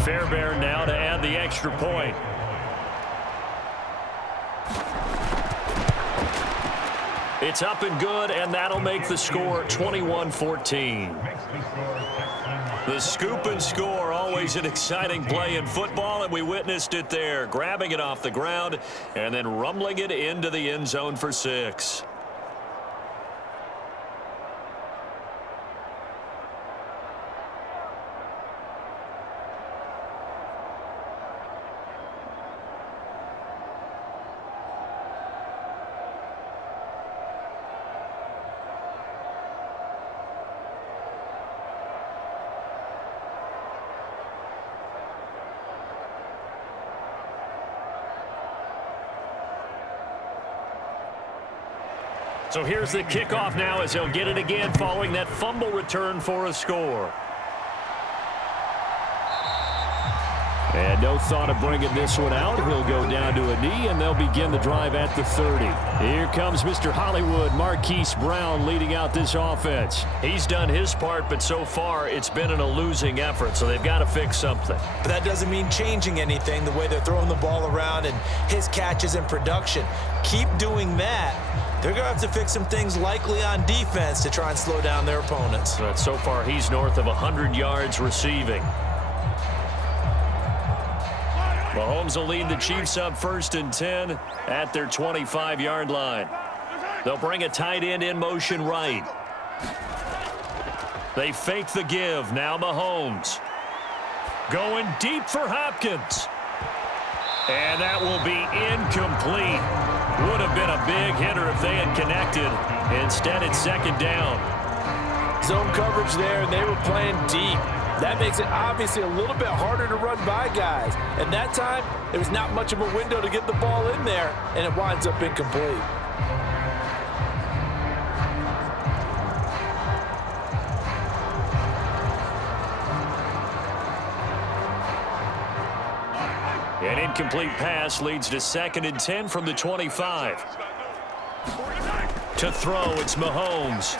Fairbairn now to add the extra point. It's up and good, and that'll make the score 21-14. The scoop and score, always an exciting play in football, and we witnessed it there, grabbing it off the ground and then rumbling it into the end zone for 6. So here's the kickoff now as he'll get it again following that fumble return for a score. And no thought of bringing this one out. He'll go down to a knee, and they'll begin the drive at the 30. Here comes Mr. Hollywood, Marquise Brown, leading out this offense. He's done his part, but so far it's been in a losing effort, so they've got to fix something. But that doesn't mean changing anything, the way they're throwing the ball around and his catches and production. Keep doing that. They're going to have to fix some things likely on defense to try and slow down their opponents. But so far he's north of 100 yards receiving. Mahomes will lead the Chiefs up 1st and 10 at their 25-yard line. They'll bring a tight end in motion right. They fake the give. Now Mahomes. Going deep for Hopkins. And that will be incomplete. Would have been a big hitter if they had connected. Instead, it's 2nd down. Zone coverage there, and they were playing deep. That makes it obviously a little bit harder to run by guys. And that time, there was not much of a window to get the ball in there, and it winds up incomplete. An incomplete pass leads to 2nd and 10 from the 25. To throw, it's Mahomes.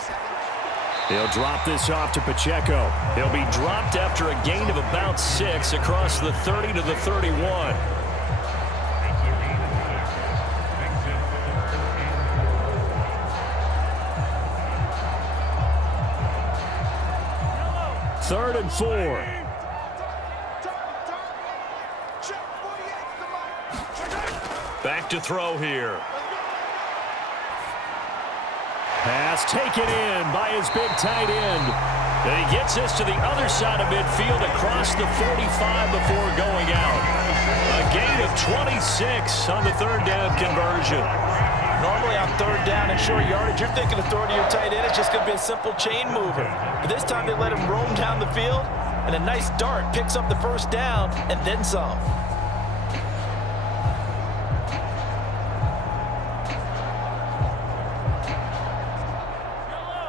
He'll drop this off to Pacheco. He'll be dropped after a gain of about 6 across the 30 to the 31. Third and 4. Back to throw here. Pass taken in by his big tight end. And he gets this to the other side of midfield across the 45 before going out. A gain of 26 on the 3rd down conversion. Normally on 3rd down and short yardage, you're thinking of throwing to your tight end. It's just going to be a simple chain mover. But this time they let him roam down the field, and a nice dart picks up the 1st down and then some.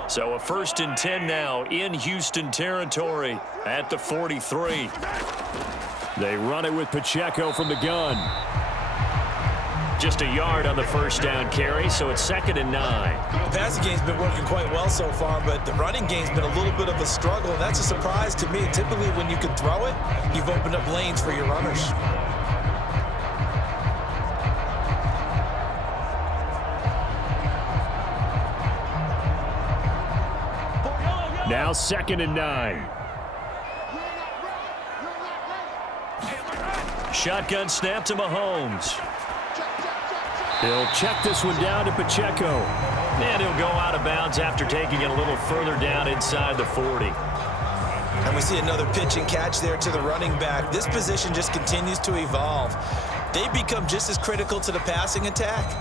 So a 1st and 10 now in Houston territory at the 43. They run it with Pacheco from the gun. Just a yard on the 1st down carry, so it's 2nd and 9. The passing game's been working quite well so far, but the running game's been a little bit of a struggle, and that's a surprise to me. Typically, when you can throw it, you've opened up lanes for your runners. Now 2nd and 9. Shotgun snap to Mahomes. He'll check this one down to Pacheco. And he'll go out of bounds after taking it a little further down inside the 40. And we see another pitch and catch there to the running back. This position just continues to evolve. They become just as critical to the passing attack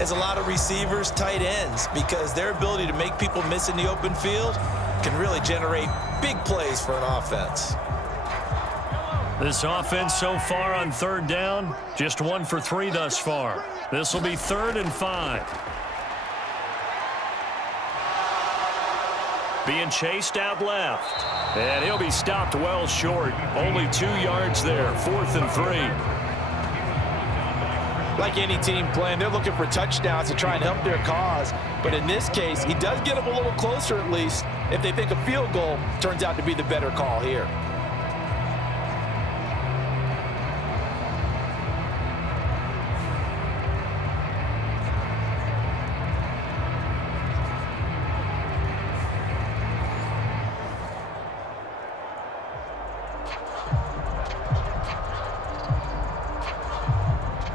as a lot of receivers, tight ends, because their ability to make people miss in the open field can really generate big plays for an offense. This offense so far on 3rd down, just 1 for 3 thus far. This will be 3rd and 5. Being chased out left. And he'll be stopped well short. Only 2 yards there, 4th and 3. Like any team playing, they're looking for touchdowns to try and help their cause. But in this case, he does get them a little closer at least if they think a field goal turns out to be the better call here.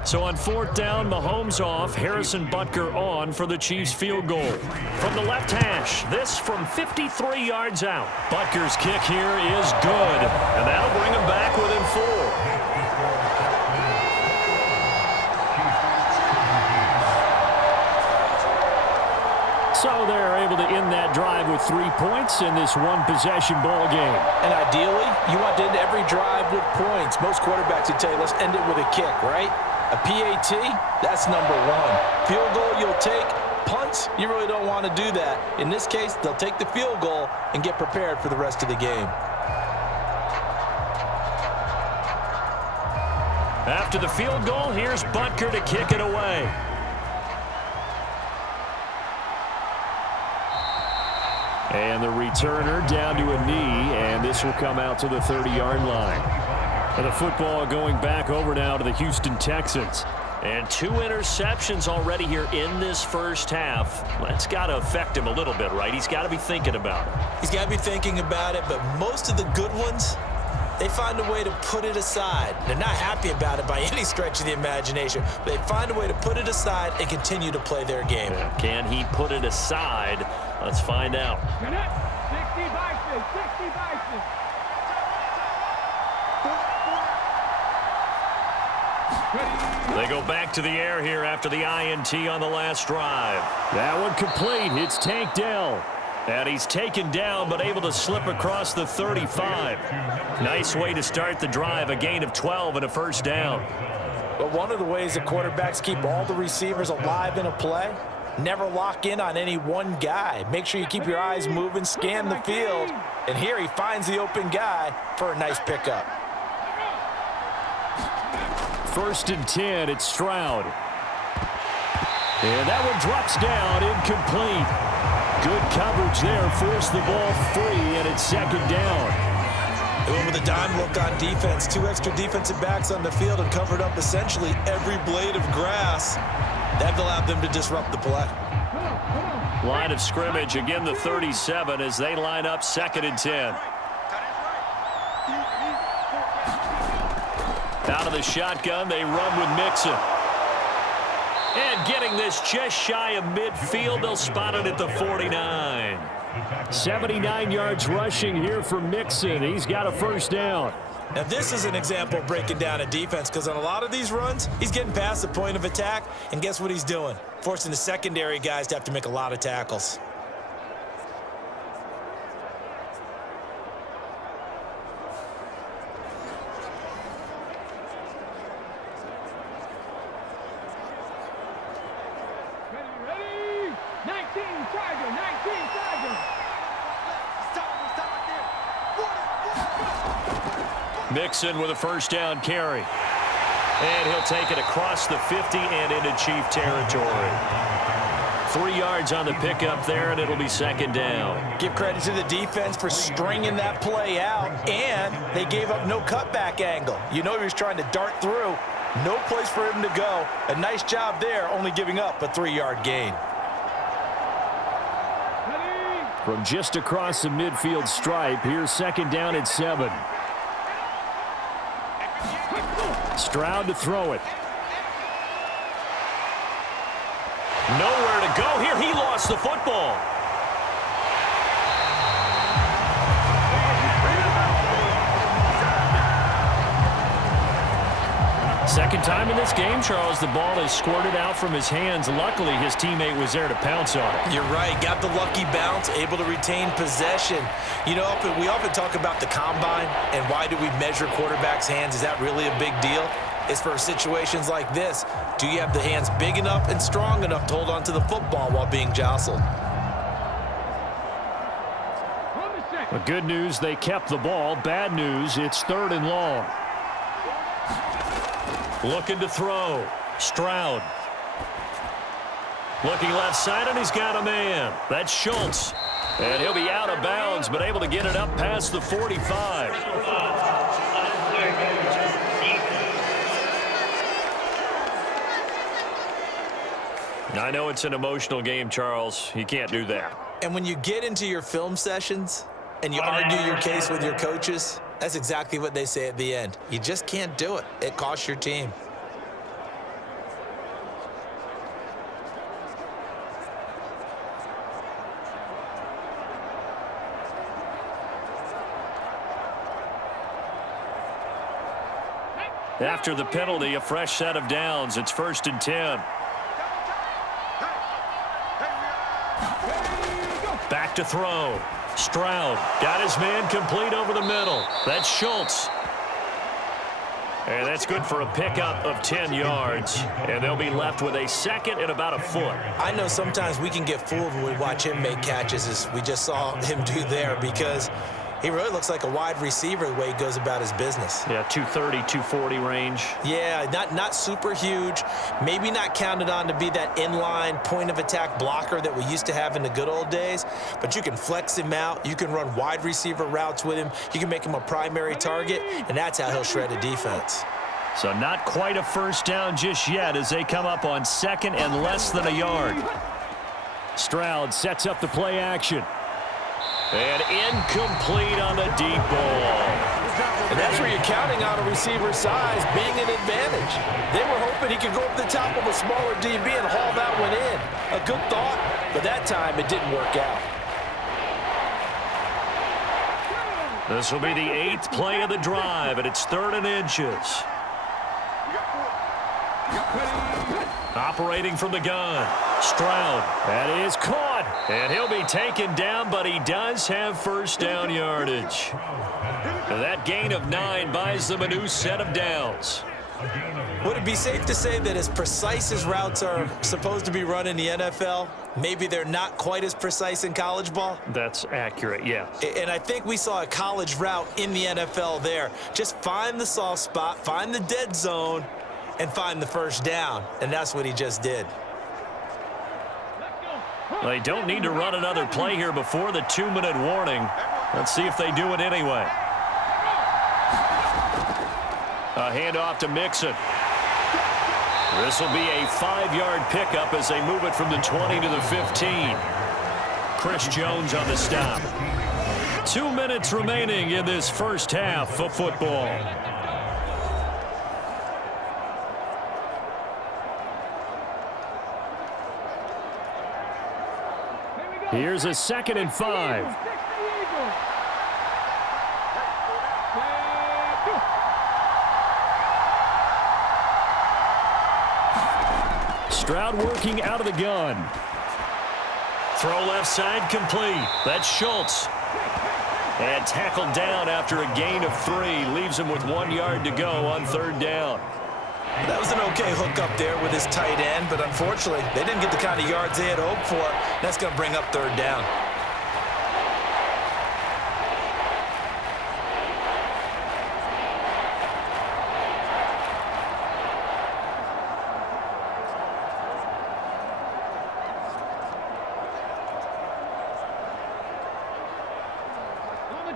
So on 4th down, Mahomes off, Harrison Butker on for the Chiefs field goal. From the left hash, this from 53 yards out. Butker's kick here is good, and that'll bring him back within 4. So they're able to end that drive with 3 points in this one-possession ball game. And ideally, you want to end every drive with points. Most quarterbacks would tell you, let's end it with a kick, right? A PAT, that's number 1. Field goal you'll take. Punts, you really don't want to do that. In this case, they'll take the field goal and get prepared for the rest of the game. After the field goal, here's Butker to kick it away. And the returner down to a knee, and this will come out to the 30-yard line. And the football going back over now to the Houston Texans. And 2 interceptions already here in this first half. That's got to affect him a little bit, right? He's got to be thinking about it. He's got to be thinking about it, but most of the good ones, they find a way to put it aside. They're not happy about it by any stretch of the imagination. They find a way to put it aside and continue to play their game. Yeah. Can he put it aside? Let's find out. 60 Bison, 60 Bison. They go back to the air here after the INT on the last drive. That one complete. It's Tank Dell. And he's taken down but able to slip across the 35. Nice way to start the drive. A gain of 12 and a first down. But one of the ways that quarterbacks keep all the receivers alive in a play, never lock in on any one guy. Make sure you keep your eyes moving, scan the field. And here he finds the open guy for a nice pickup. 1st and 10, it's Stroud. And that one drops down, incomplete. Good coverage there, forced the ball free, and it's 2nd down. They went with a dime look on defense. 2 extra defensive backs on the field and covered up essentially every blade of grass. That allowed them to disrupt the play. Line of scrimmage, again the 37 as they line up 2nd and 10. Out of the shotgun, they run with Mixon. And getting this just shy of midfield, they'll spot it at the 49. 79 yards rushing here for Mixon. He's got a first down. Now this is an example of breaking down a defense, because on a lot of these runs, he's getting past the point of attack, and guess what he's doing? Forcing the secondary guys to have to make a lot of tackles. Ready? 19 Tiger, 19 Tiger. Mixon with a first down carry. And he'll take it across the 50 and into Chief territory. 3 yards on the pickup there, and it'll be 2nd down. Give credit to the defense for stringing that play out, and they gave up no cutback angle. You know he was trying to dart through. No place for him to go. A nice job there, only giving up a 3-yard gain. From just across the midfield stripe, here's 2nd down at 7. Stroud to throw it. Nowhere to go here. He lost the football. Second time in this game, Charles, the ball is squirted out from his hands. Luckily, his teammate was there to pounce on it. You're right. Got the lucky bounce, able to retain possession. You know, we often talk about the combine and why do we measure quarterbacks' hands. Is that really a big deal? It's for situations like this. Do you have the hands big enough and strong enough to hold on to the football while being jostled? But good news, they kept the ball. Bad news, it's 3rd and long. Looking to throw. Stroud. Looking left side, and he's got a man. That's Schultz. And he'll be out of bounds, but able to get it up past the 45. I know it's an emotional game, Charles. You can't do that. And when you get into your film sessions and you argue your case with your coaches, that's exactly what they say at the end. You just can't do it. It costs your team. After the penalty, a fresh set of downs. It's 1st and 10. Back to throw. Stroud got his man complete over the middle. That's Schultz. And that's good for a pickup of 10 yards. And they'll be left with a 2nd and about a foot. I know sometimes we can get fooled when we watch him make catches, as we just saw him do there, because He really looks like a wide receiver the way he goes about his business. Yeah, 230, 240 range. Yeah, not super huge. Maybe not counted on to be that inline point-of-attack blocker that we used to have in the good old days. But you can flex him out. You can run wide receiver routes with him. You can make him a primary target, and that's how he'll shred a defense. So not quite a first down just yet as they come up on second and less than a yard. Stroud sets up the play action. And incomplete on the deep ball. And that's where you're counting on a receiver's size being an advantage. They were hoping he could go up the top of a smaller DB and haul that one in. A good thought, but that time it didn't work out. This will be the 8th play of the drive, and it's 3rd and inches. Operating from the gun. Stroud. That is caught. And he'll be taken down, but he does have first down yardage. And that gain of 9 buys them a new set of downs. Would it be safe to say that as precise as routes are supposed to be run in the NFL, maybe they're not quite as precise in college ball? That's accurate, yeah. And I think we saw a college route in the NFL there. Just find the soft spot, find the dead zone, and find the first down. And that's what he just did. They don't need to run another play here before the 2-minute warning. Let's see if they do it anyway. A handoff to Mixon. This will be a 5-yard pickup as they move it from the 20 to the 15. Chris Jones on the stop. 2 minutes remaining in this first half of football. Here's a 2nd and 5. Stroud working out of the gun. Throw left side complete. That's Schultz. And tackled down after a gain of 3. Leaves him with 1 yard to go on 3rd down. That was an okay hookup there with his tight end, but unfortunately, they didn't get the kind of yards they had hoped for. That's going to bring up 3rd down.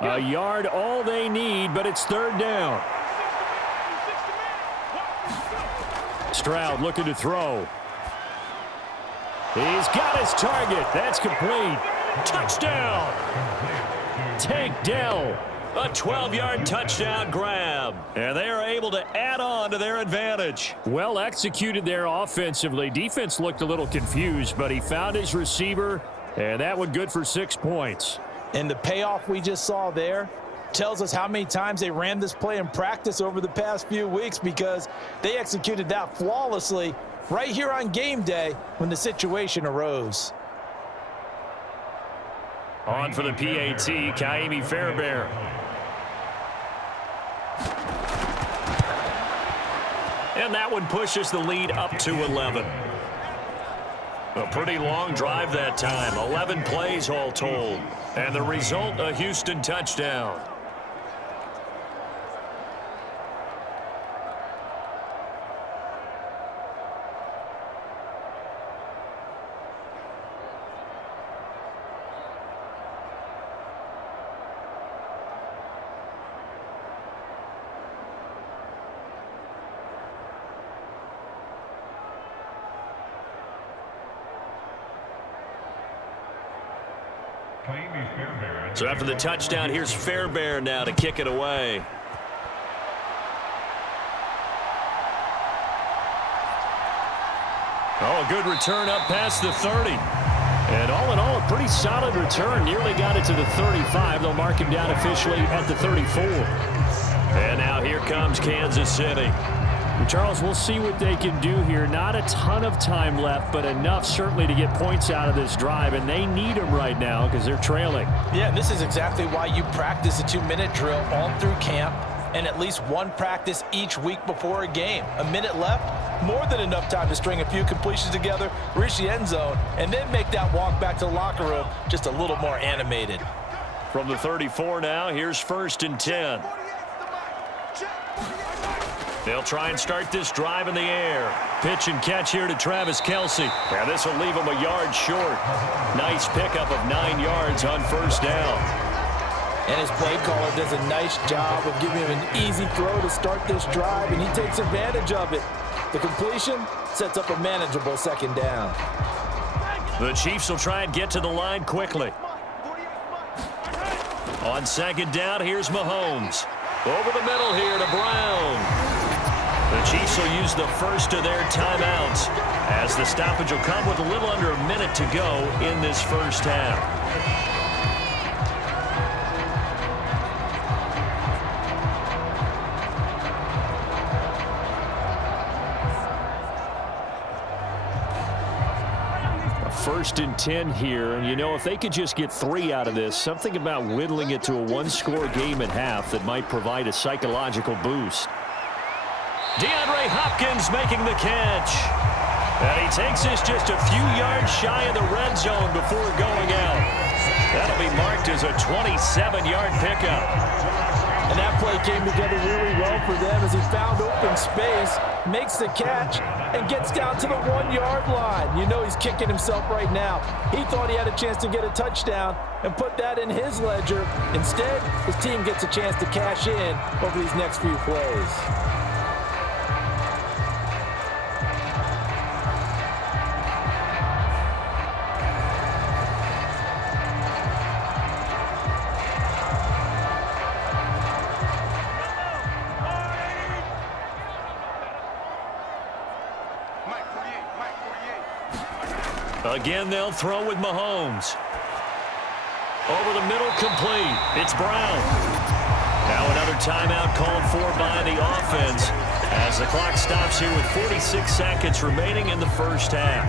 A yard all they need, but it's 3rd down. Stroud looking to throw. He's got his target. That's complete. Touchdown. Take Dell. A 12-yard touchdown grab. And they are able to add on to their advantage. Well executed there offensively. Defense looked a little confused, but he found his receiver, and that one good for 6 points. And the payoff we just saw there tells us how many times they ran this play in practice over the past few weeks, because they executed that flawlessly right here on game day when the situation arose. On for the PAT, Kaimi Fairbairn. And that one pushes the lead up to 11. A pretty long drive that time, 11 plays all told. And the result, a Houston touchdown. So after the touchdown, here's Fairbairn now to kick it away. Oh, a good return up past the 30. And all in all, a pretty solid return. Nearly got it to the 35. They'll mark him down officially at the 34. And now here comes Kansas City. Charles, we'll see what they can do here. Not a ton of time left, but enough certainly to get points out of this drive, and they need them right now because they're trailing. Yeah, and this is exactly why you practice a 2-minute drill all through camp and at least one practice each week before a game. A minute left, more than enough time to string a few completions together, reach the end zone, and then make that walk back to the locker room just a little more animated. From the 34 now, here's 1st and 10. They'll try and start this drive in the air. Pitch and catch here to Travis Kelce. And this will leave him a yard short. Nice pickup of 9 yards on 1st down. And his play caller does a nice job of giving him an easy throw to start this drive, and he takes advantage of it. The completion sets up a manageable 2nd down. The Chiefs will try and get to the line quickly. On 2nd down, here's Mahomes. Over the middle here to Brown. The Chiefs will use the first of their timeouts as the stoppage will come with a little under a minute to go in this 1st half. First and 10 here, and you know, if they could just get 3 out of this, something about whittling it to a 1-score game at half that might provide a psychological boost. DeAndre Hopkins making the catch. And he takes this just a few yards shy of the red zone before going out. That'll be marked as a 27-yard pickup. And that play came together really well for them as he found open space, makes the catch, and gets down to the 1-yard line. You know he's kicking himself right now. He thought he had a chance to get a touchdown and put that in his ledger. Instead, his team gets a chance to cash in over these next few plays. Again, they'll throw with Mahomes. Over the middle, complete. It's Brown. Now another timeout called for by the offense as the clock stops here with 46 seconds remaining in the 1st half.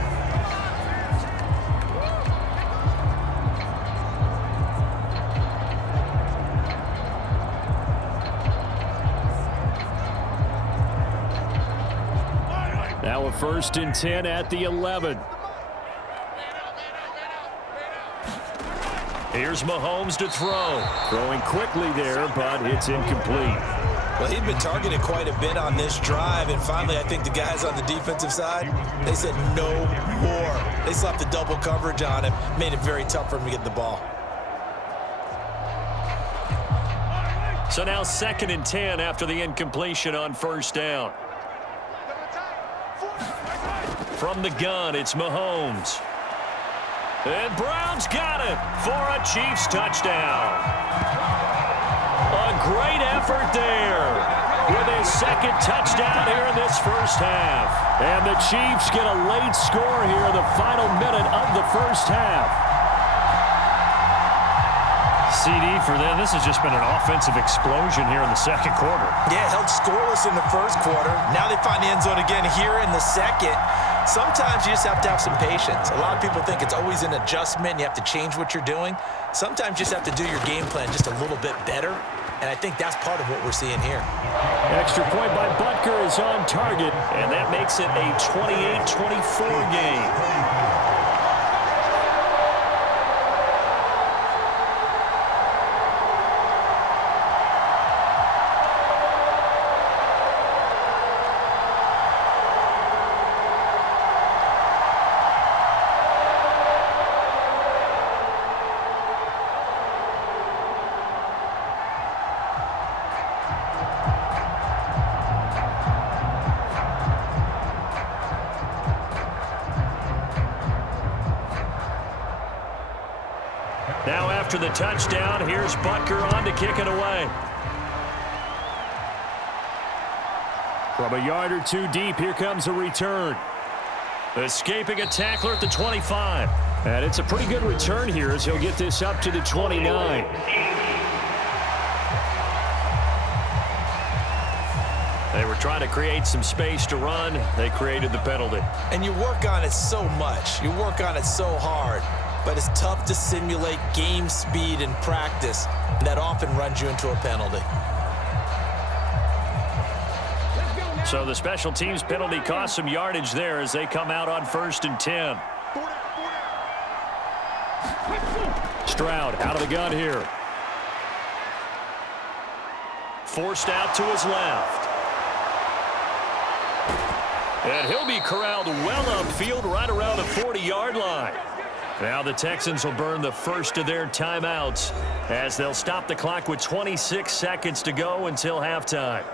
Now a 1st and 10 at the 11. Here's Mahomes to throw. Throwing quickly there, but it's incomplete. Well, he'd been targeted quite a bit on this drive, and finally I think the guys on the defensive side, they said no more. They slapped the double coverage on him, made it very tough for him to get the ball. So now 2nd and 10 after the incompletion on 1st down. From the gun, it's Mahomes. And Brown's got it for a Chiefs touchdown. A great effort there with his 2nd touchdown here in this 1st half. And the Chiefs get a late score here in the final minute of the 1st half. CD for them, this has just been an offensive explosion here in the 2nd quarter. Yeah, held scoreless in the 1st quarter. Now they find the end zone again here in the 2nd. Sometimes you just have to have some patience. A lot of people think it's always an adjustment. You have to change what you're doing. Sometimes you just have to do your game plan just a little bit better, and I think that's part of what we're seeing here. Extra point by Butker is on target, and that makes it a 28-24 game. Now after the touchdown, here's Butker on to kick it away. From a yard or 2 deep, here comes a return. Escaping a tackler at the 25. And it's a pretty good return here as he'll get this up to the 29. They were trying to create some space to run. They created the penalty. And you work on it so much. You work on it so hard. But it's tough to simulate game speed in practice. And that often runs you into a penalty. So the special teams penalty cost some yardage there as they come out on 1st and 10. Stroud out of the gun here. forced out to his left. And he'll be corralled well upfield right around the 40-yard line. Now the Texans will burn the first of their timeouts as they'll stop the clock with 26 seconds to go until halftime.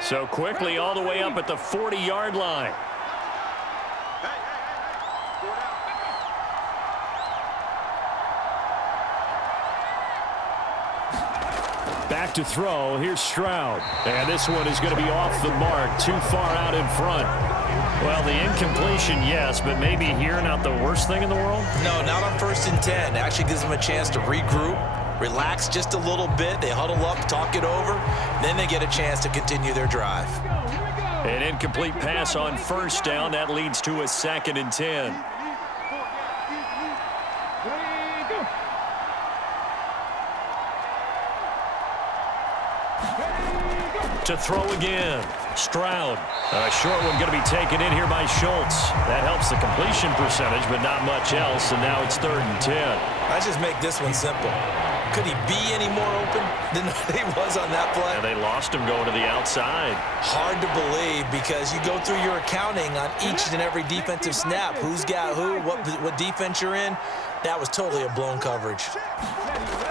So quickly all the way up at the 40-yard line. Back to throw. Here's Stroud. And this one is going to be off the mark. Too far out in front. Well, the incompletion, yes, but maybe here not the worst thing in the world? No, not on 1st and 10. It actually gives them a chance to regroup, relax just a little bit. They huddle up, talk it over. Then they get a chance to continue their drive. An incomplete pass on 1st down. That leads to a 2nd and 10. To throw again. Stroud. A short one going to be taken in here by Schultz. That helps the completion percentage, but not much else, and now it's 3rd and 10. Let's just make this one simple. Could he be any more open than he was on that play? And they lost him going to the outside. Hard to believe because you go through your accounting on each and every defensive snap. Who's got who, what defense you're in. That was totally a blown coverage.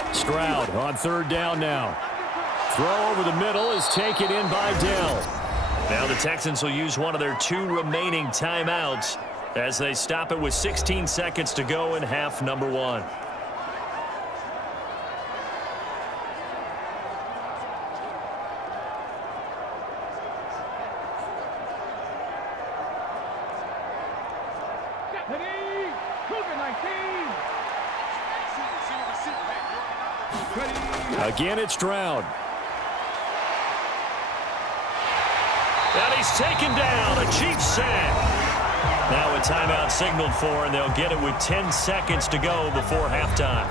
Stroud on 3rd down now. Throw over the middle is taken in by Dell. Now the Texans will use one of their 2 remaining timeouts as they stop it with 16 seconds to go in half number 1. Again, it's Stroud. And he's taken down. A Chiefs sack. Now a timeout signaled for, and they'll get it with 10 seconds to go before halftime.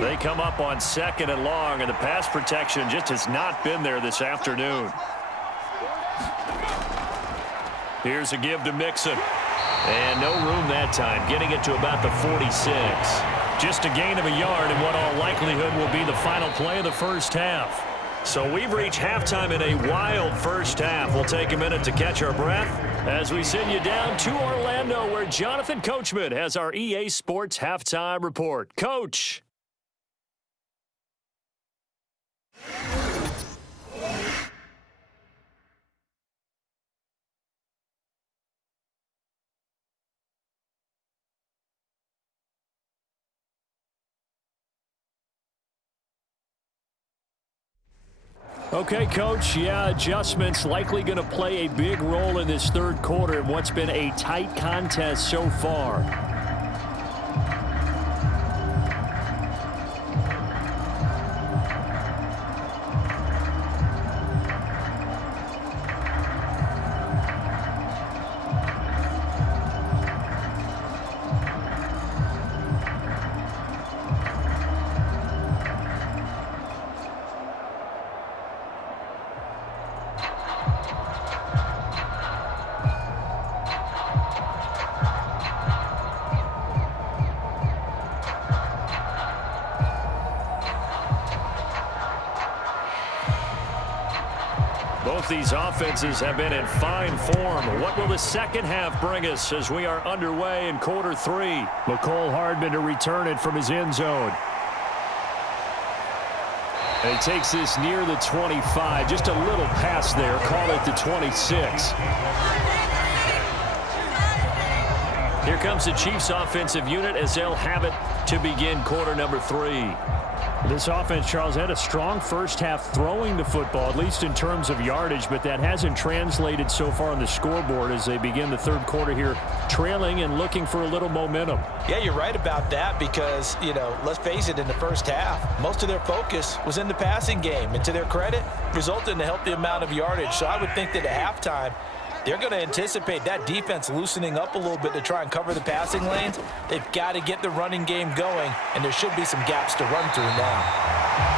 They come up on 2nd and long, and the pass protection just has not been there this afternoon. Here's a give to Mixon. And no room that time, getting it to about the 46. Just a gain of a yard in what all likelihood will be the final play of the first half. So we've reached halftime in a wild first half. We'll take a minute to catch our breath as we send you down to Orlando, where Jonathan Coachman has our EA Sports Halftime Report. Coach. Okay, Coach, yeah, adjustments likely going to play a big role in this 3rd quarter in what's been a tight contest so far. Both these offenses have been in fine form. What will the second half bring us as we are underway in quarter 3? McCole Hardman to return it from his end zone. And he takes this near the 25. Just a little pass there. Call it the 26. Here comes the Chiefs offensive unit as they'll have it to begin quarter number 3. This offense, Charles, had a strong first half throwing the football, at least in terms of yardage, but that hasn't translated so far on the scoreboard as they begin the 3rd quarter here, trailing and looking for a little momentum. Yeah, you're right about that because, let's face it, in the first half, most of their focus was in the passing game. And to their credit, resulted in a healthy amount of yardage. So I would think that at halftime, they're going to anticipate that defense loosening up a little bit to try and cover the passing lanes. They've got to get the running game going, and there should be some gaps to run through now.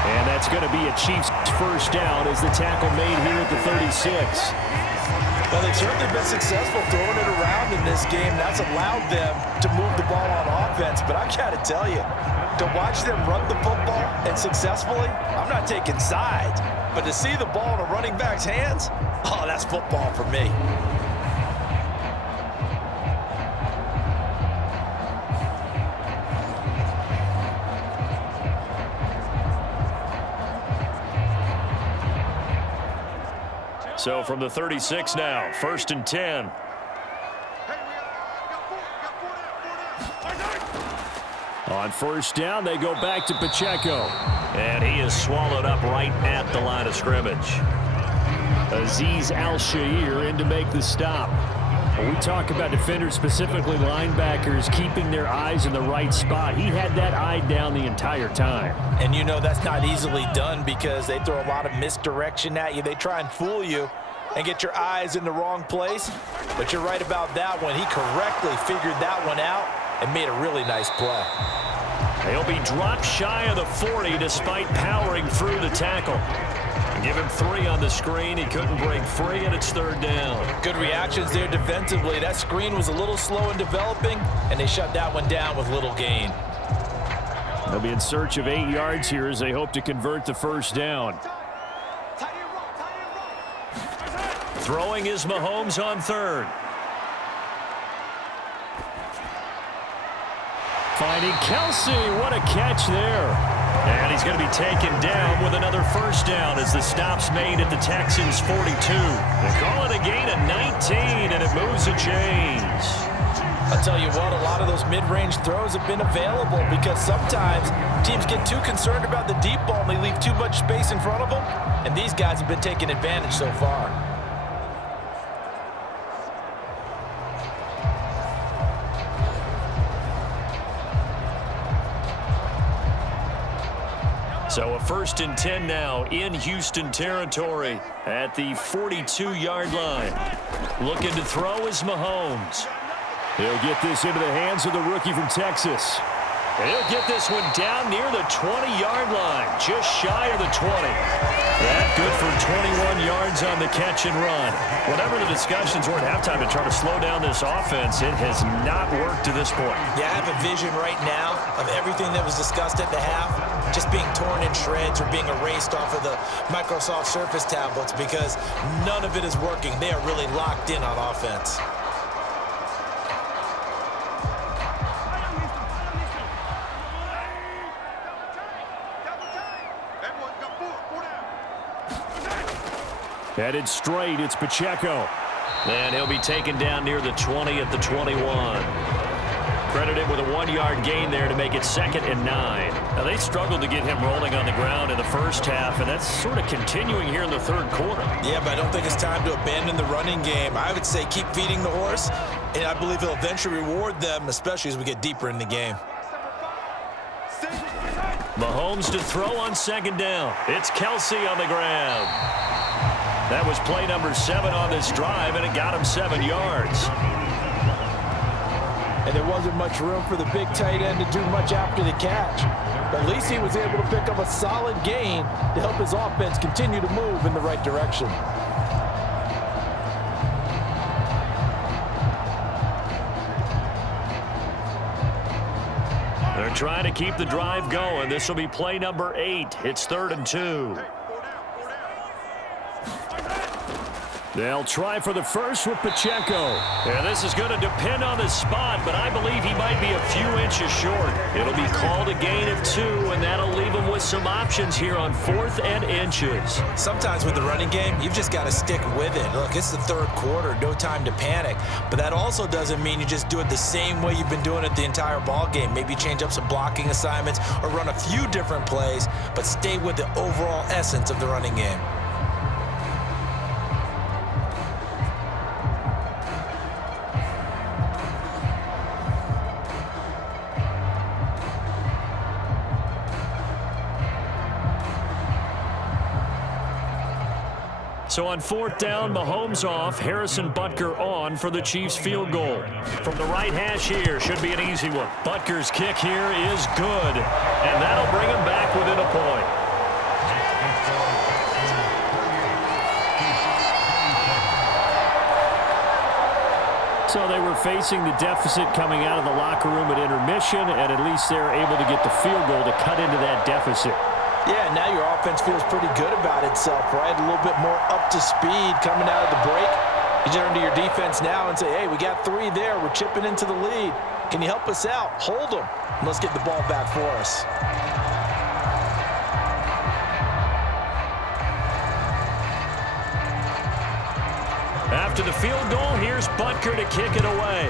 And that's going to be a Chiefs first down as the tackle made here at the 36. Well, they've certainly been successful throwing it around in this game. That's allowed them to move the ball on offense. But I've got to tell you, to watch them run the football and successfully, I'm not taking sides. But to see the ball in a running back's hands, oh, that's football for me. So from the 36 now, 1st and 10. On 1st down, they go back to Pacheco. And he is swallowed up right at the line of scrimmage. Azeez Al-Shaair in to make the stop. When we talk about defenders, specifically linebackers, keeping their eyes in the right spot, he had that eye down the entire time. And you know that's not easily done because they throw a lot of misdirection at you. They try and fool you and get your eyes in the wrong place. But you're right about that one. He correctly figured that one out and made a really nice play. He'll be dropped shy of the 40 despite powering through the tackle. Give him 3 on the screen. He couldn't break free, and it's 3rd down. Good reactions there defensively. That screen was a little slow in developing, and they shut that one down with little gain. They'll be in search of 8 yards here as they hope to convert the 1st down. Throwing is Mahomes on 3rd. Finding Kelsey. What a catch there. And he's going to be taken down with another 1st down as the stop's made at the Texans' 42. They call it a gain of 19, and it moves the chains. I'll tell you what, a lot of those mid-range throws have been available because sometimes teams get too concerned about the deep ball and they leave too much space in front of them, and these guys have been taking advantage so far. So a 1st and 10 now in Houston territory at the 42-yard line. Looking to throw is Mahomes. He'll get this into the hands of the rookie from Texas. And he'll get this one down near the 20-yard line, just shy of the 20. That good for 21 yards on the catch and run. Whatever the discussions were at halftime to try to slow down this offense, it has not worked to this point. Yeah, I have a vision right now of everything that was discussed at the half just being torn in shreds or being erased off of the Microsoft Surface tablets because none of it is working. They are really locked in on offense. Headed straight, it's Pacheco. And he'll be taken down near the 20 at the 21. Credited with a 1-yard gain there to make it 2nd and 9. Now, they struggled to get him rolling on the ground in the first half, and that's sort of continuing here in the 3rd quarter. Yeah, but I don't think it's time to abandon the running game. I would say keep feeding the horse, and I believe he'll eventually reward them, especially as we get deeper in the game. Mahomes to throw on 2nd down. It's Kelsey on the ground. That was play number 7 on this drive, and it got him 7 yards. And there wasn't much room for the big tight end to do much after the catch. But at least he was able to pick up a solid gain to help his offense continue to move in the right direction. They're trying to keep the drive going. This will be play number 8. It's 3rd and 2. They'll try for the first with Pacheco. Yeah, this is going to depend on the spot, but I believe he might be a few inches short. It'll be called a gain of 2, and that'll leave him with some options here on 4th and inches. Sometimes with the running game, you've just got to stick with it. Look, it's the 3rd quarter, no time to panic. But that also doesn't mean you just do it the same way you've been doing it the entire ball game. Maybe change up some blocking assignments or run a few different plays, but stay with the overall essence of the running game. So on 4th down, Mahomes off, Harrison Butker on for the Chiefs field goal. From the right hash here, should be an easy one. Butker's kick here is good, and that'll bring him back within a point. So they were facing the deficit coming out of the locker room at intermission, and at least they're able to get the field goal to cut into that deficit. Yeah, now your offense feels pretty good about itself, right? A little bit more up to speed coming out of the break. You turn to your defense now and say, hey, we got 3 there. We're chipping into the lead. Can you help us out? Hold them. And let's get the ball back for us. After the field goal, here's Butker to kick it away.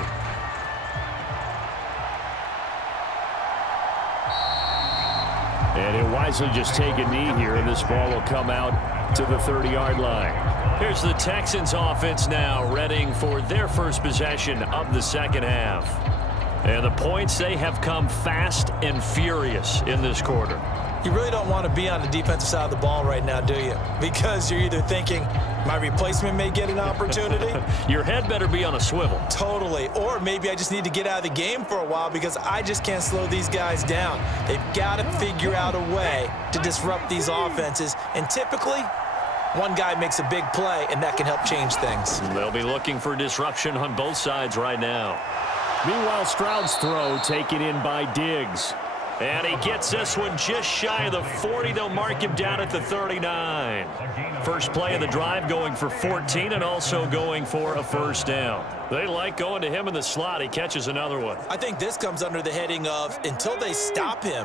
And he'll wisely just take a knee here, and this ball will come out to the 30-yard line. Here's the Texans offense now, readying for their first possession of the second half. And the points, they have come fast and furious in this quarter. You really don't want to be on the defensive side of the ball right now, do you? Because you're either thinking, my replacement may get an opportunity. Your head better be on a swivel. Totally. Or maybe I just need to get out of the game for a while because I just can't slow these guys down. They've got to figure out a way to disrupt these offenses. And typically, one guy makes a big play, and that can help change things. They'll be looking for disruption on both sides right now. Meanwhile, Stroud's throw taken in by Diggs. And he gets this one just shy of the 40. They'll mark him down at the 39. First play of the drive going for 14 and also going for a first down. They like going to him in the slot. He catches another one. I think this comes under the heading of until they stop him,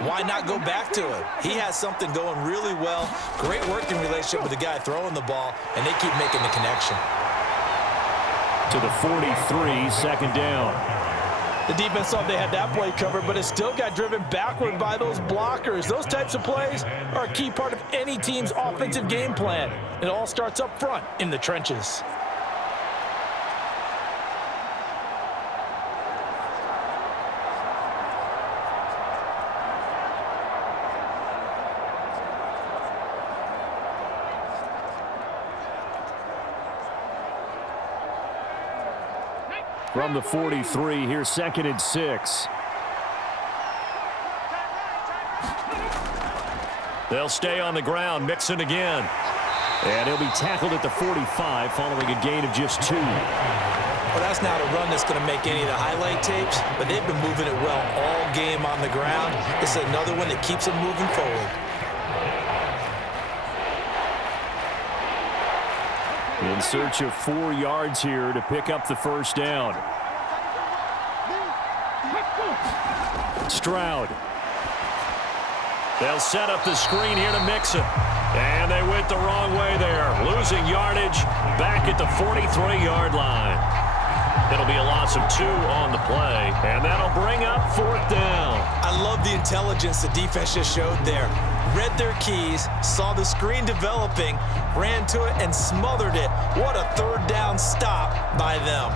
why not go back to him? He has something going really well. Great working relationship with the guy throwing the ball, and they keep making the connection. To the 43, second down. The defense thought they had that play covered, but it still got driven backward by those blockers. Those types of plays are a key part of any team's offensive game plan. It all starts up front in the trenches. From the 43, here's 2nd and 6. They'll stay on the ground. Mixon again. And he'll be tackled at the 45 following a gain of just 2. Well, that's not a run that's going to make any of the highlight tapes, but they've been moving it well all game on the ground. This is another one that keeps them moving forward. In search of 4 yards here to pick up the first down. Stroud. They'll set up the screen here to Mixon. And they went the wrong way there. Losing yardage back at the 43-yard line. It'll be a loss of 2 on the play. And that'll bring up 4th down. I love the intelligence the defense just showed there. Read their keys, saw the screen developing, ran to it, and smothered it. What a 3rd down stop by them.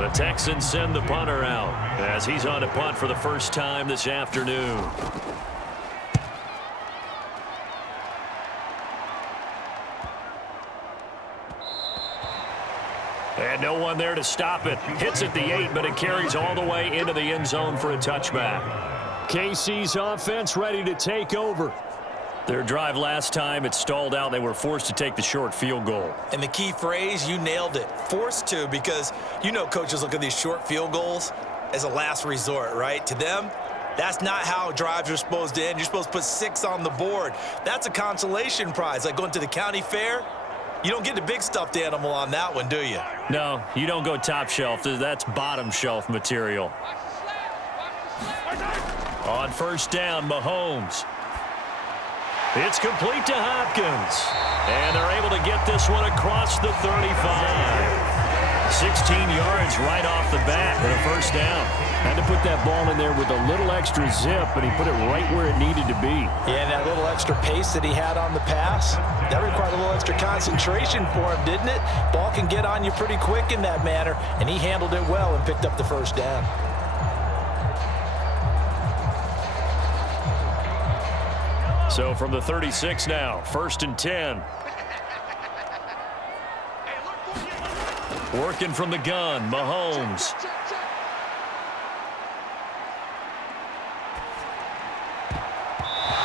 The Texans send the punter out as he's on to punt for the first time this afternoon. And no one there to stop it. Hits at the 8, but it carries all the way into the end zone for a touchback. KC's offense ready to take over. Their drive last time, it stalled out. They were forced to take the short field goal. And the key phrase, you nailed it. Forced to, because you know coaches look at these short field goals as a last resort, right? To them, that's not how drives are supposed to end. You're supposed to put 6 on the board. That's a consolation prize, like going to the county fair. You don't get the big stuffed animal on that one, do you? No, you don't go top shelf. That's bottom shelf material. On first down, Mahomes. It's complete to Hopkins. And they're able to get this one across the 35. 16 yards right off the bat for the first down. Had to put that ball in there with a little extra zip, and he put it right where it needed to be. Yeah, and that little extra pace that he had on the pass, that required a little extra concentration for him, didn't it? Ball can get on you pretty quick in that manner, and he handled it well and picked up the first down. So from the 36 now, 1st and 10. Working from the gun, Mahomes.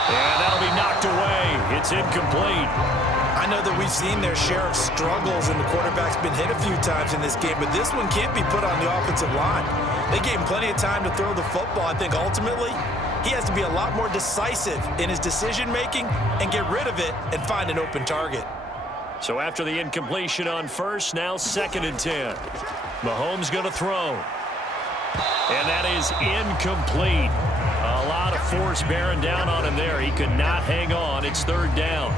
And that'll be knocked away. It's incomplete. I know that we've seen their share of struggles, and the quarterback's been hit a few times in this game, but this one can't be put on the offensive line. They gave him plenty of time to throw the football. I think ultimately he has to be a lot more decisive in his decision-making and get rid of it and find an open target. So after the incompletion on 1st, now 2nd and 10. Mahomes going to throw. And that is incomplete. A lot of force bearing down on him there. He could not hang on. It's 3rd down.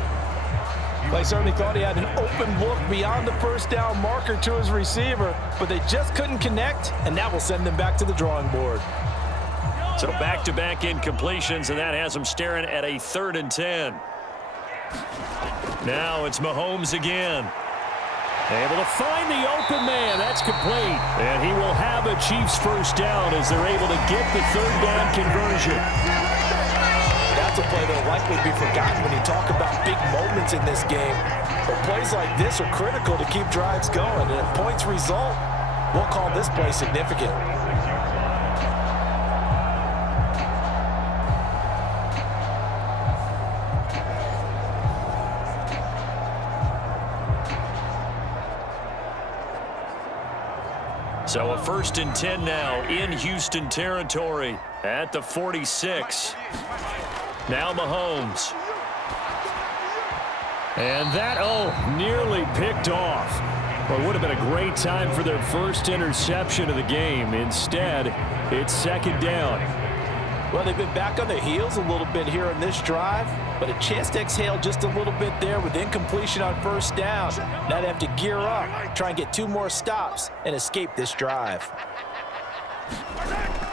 They certainly thought he had an open look beyond the 1st down marker to his receiver, but they just couldn't connect, and that will send them back to the drawing board. So back-to-back incompletions, and that has them staring at a 3rd and 10. Now it's Mahomes again. Able to find the open man. That's complete. And he will have a Chiefs 1st down as they're able to get the 3rd down conversion. That's a play that will likely be forgotten when you talk about big moments in this game. But plays like this are critical to keep drives going. And if points result, we'll call this play significant. So a 1st and 10 now in Houston territory at the 46. Now Mahomes. And that, nearly picked off. Well, it would have been a great time for their first interception of the game. Instead, it's 2nd down. Well, they've been back on their heels a little bit here on this drive, but a chance to exhale just a little bit there with incompletion on 1st down. Now they have to gear up, try and get 2 more stops, and escape this drive.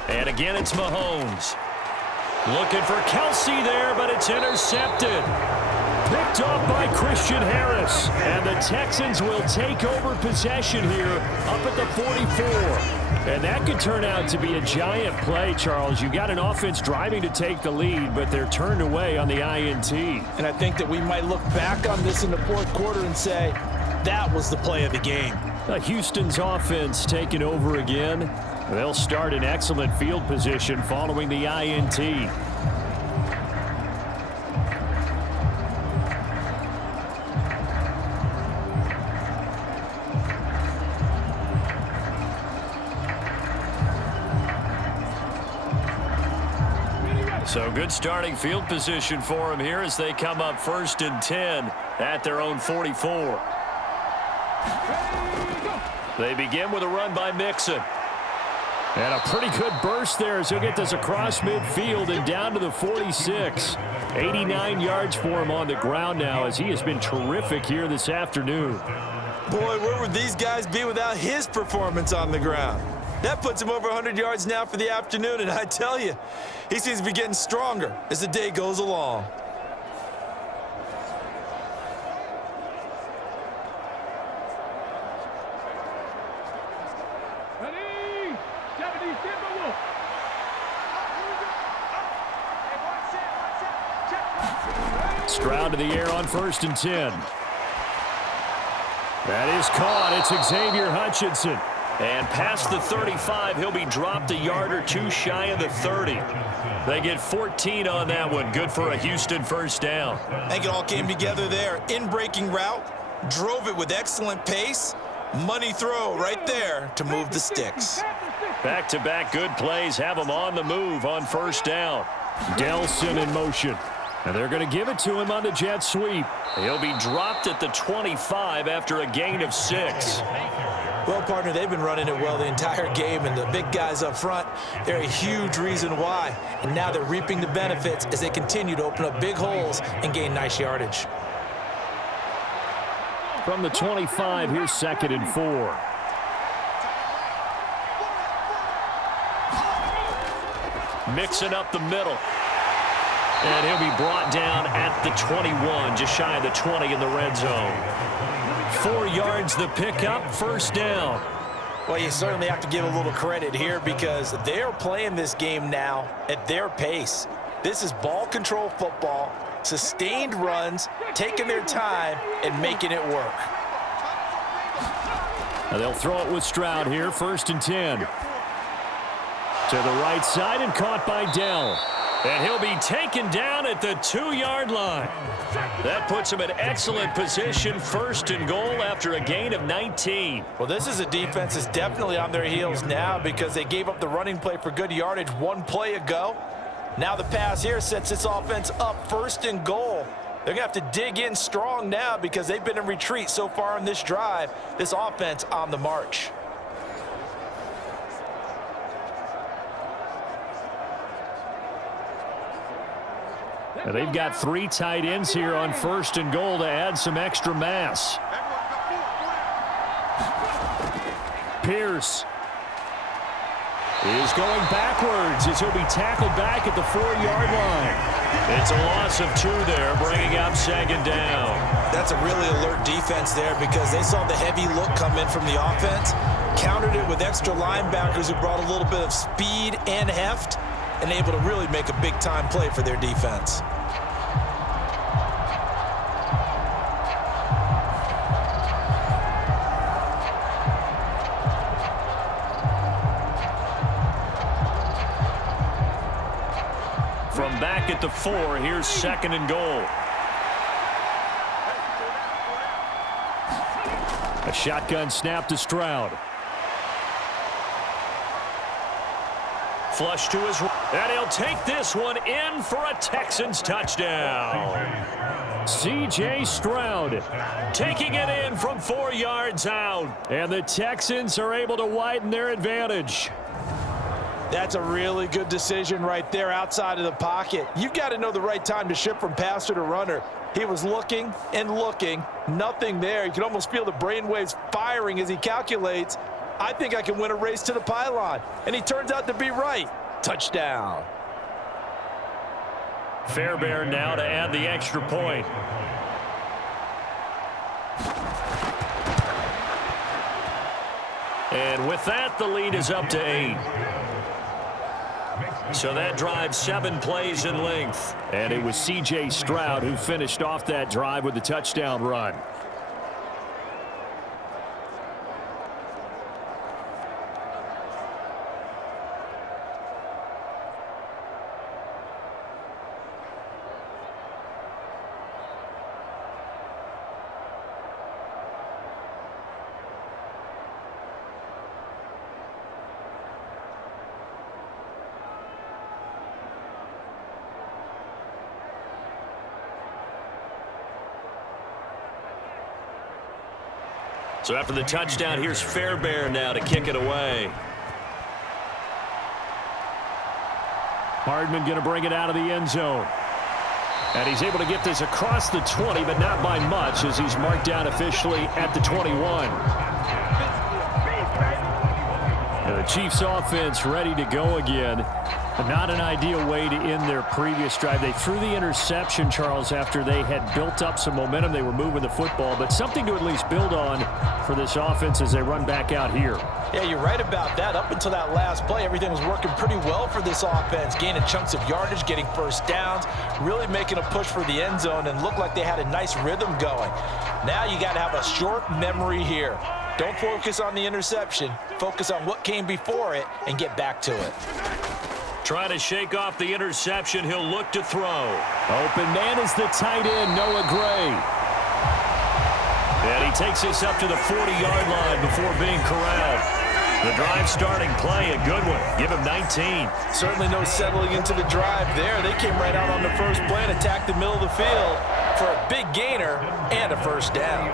And again, it's Mahomes. Looking for Kelsey there, but it's intercepted. Picked off by Christian Harris. And the Texans will take over possession here up at the 44. And that could turn out to be a giant play, Charles. You got an offense driving to take the lead, but they're turned away on the INT. And I think that we might look back on this in the 4th quarter and say, that was the play of the game. Houston's offense taking over again. They'll start in excellent field position following the INT. So good starting field position for them here as they come up 1st and 10 at their own 44. They begin with a run by Mixon. And a pretty good burst there as he'll get this across midfield and down to the 46. 89 yards for him on the ground now as he has been terrific here this afternoon. Boy, where would these guys be without his performance on the ground? That puts him over 100 yards now for the afternoon, and I tell you, he seems to be getting stronger as the day goes along. Ready? 70 Timber Wolf. Stroud to the air on 1st and 10. That is caught. It's Xavier Hutchinson. And past the 35, he'll be dropped a yard or 2 shy of the 30. They get 14 on that one. Good for a Houston 1st down. I think it all came together there. In-breaking route, drove it with excellent pace. Money throw right there to move the sticks. Back-to-back good plays have them on the move on 1st down. Delson in motion. And they're going to give it to him on the jet sweep. He'll be dropped at the 25 after a gain of 6. Well, partner, they've been running it well the entire game, and the big guys up front, they're a huge reason why. And now they're reaping the benefits as they continue to open up big holes and gain nice yardage. From the 25, here's 2nd and 4. Mixing up the middle. And he'll be brought down at the 21, just shy of the 20 in the red zone. 4 yards the pickup, 1st down. Well, you certainly have to give a little credit here because they're playing this game now at their pace. This is ball control football. Sustained runs, taking their time, and making it work. Now they'll throw it with Stroud here, 1st and 10. To the right side and caught by Dell. And he'll be taken down at the 2-yard line. That puts him in excellent position, 1st and goal after a gain of 19. Well, this is a defense that's definitely on their heels now because they gave up the running play for good yardage 1 play ago. Now the pass here sets this offense up 1st and goal. They're going to have to dig in strong now because they've been in retreat so far on this drive. This offense on the march. Now they've got 3 tight ends here on 1st and goal to add some extra mass. Pierce is going backwards as he'll be tackled back at the 4-yard line. It's a loss of 2 there, bringing up 2nd down. That's a really alert defense there because they saw the heavy look come in from the offense, countered it with extra linebackers who brought a little bit of speed and heft, and able to really make a big-time play for their defense. From back at the 4, here's 2nd and goal. A shotgun snap to Stroud. Flush to his right, and he'll take this one in for a Texans touchdown. C.J. Stroud Taking it in from 4 yards out. and the Texans are able to widen their advantage. That's a really good decision right there outside of the pocket. You've got to know the right time to shift from passer to runner. He was looking and looking, nothing there. You can almost feel the brainwaves firing as he calculates, I think I can win a race to the pylon. And he turns out to be right. Touchdown. Fairbairn now to add the extra point. And with that, the lead is up to 8. So that drive 7 plays in length. And it was C.J. Stroud who finished off that drive with the touchdown run. So after the touchdown, here's Fairbairn now to kick it away. Hardman going to bring it out of the end zone. And he's able to get this across the 20, but not by much as he's marked down officially at the 21. And the Chiefs offense ready to go again. Not an ideal way to end their previous drive. They threw the interception, Charles, after they had built up some momentum. They were moving the football, but something to at least build on for this offense as they run back out here. Yeah, you're right about that. Up until that last play, everything was working pretty well for this offense, gaining chunks of yardage, getting first downs, really making a push for the end zone, and looked like they had a nice rhythm going. Now you got to have a short memory here. Don't focus on the interception. Focus on what came before it and get back to it. Trying to shake off the interception. He'll look to throw. Open man is the tight end, Noah Gray. And he takes this up to the 40-yard line before being corralled. The drive starting play, a good one. Give him 19. Certainly no settling into the drive there. They came right out on the first play and attacked the middle of the field for a big gainer and a first down.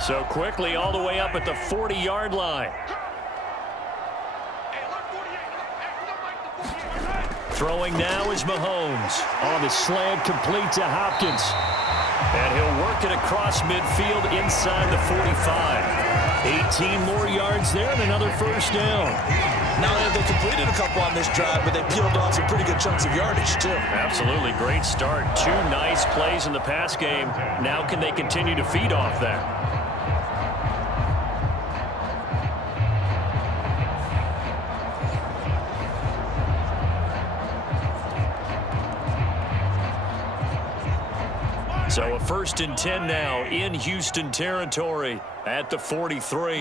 So quickly all the way up at the 40-yard line. Throwing now is Mahomes. On the slant, complete to Hopkins. And he'll work it across midfield inside the 45. 18 more yards there and another first down. Not only have they completed a couple on this drive, but they peeled off some pretty good chunks of yardage, too. Absolutely great start. 2 nice plays in the pass game. Now can they continue to feed off that? So a 1st and 10 now in Houston territory at the 43.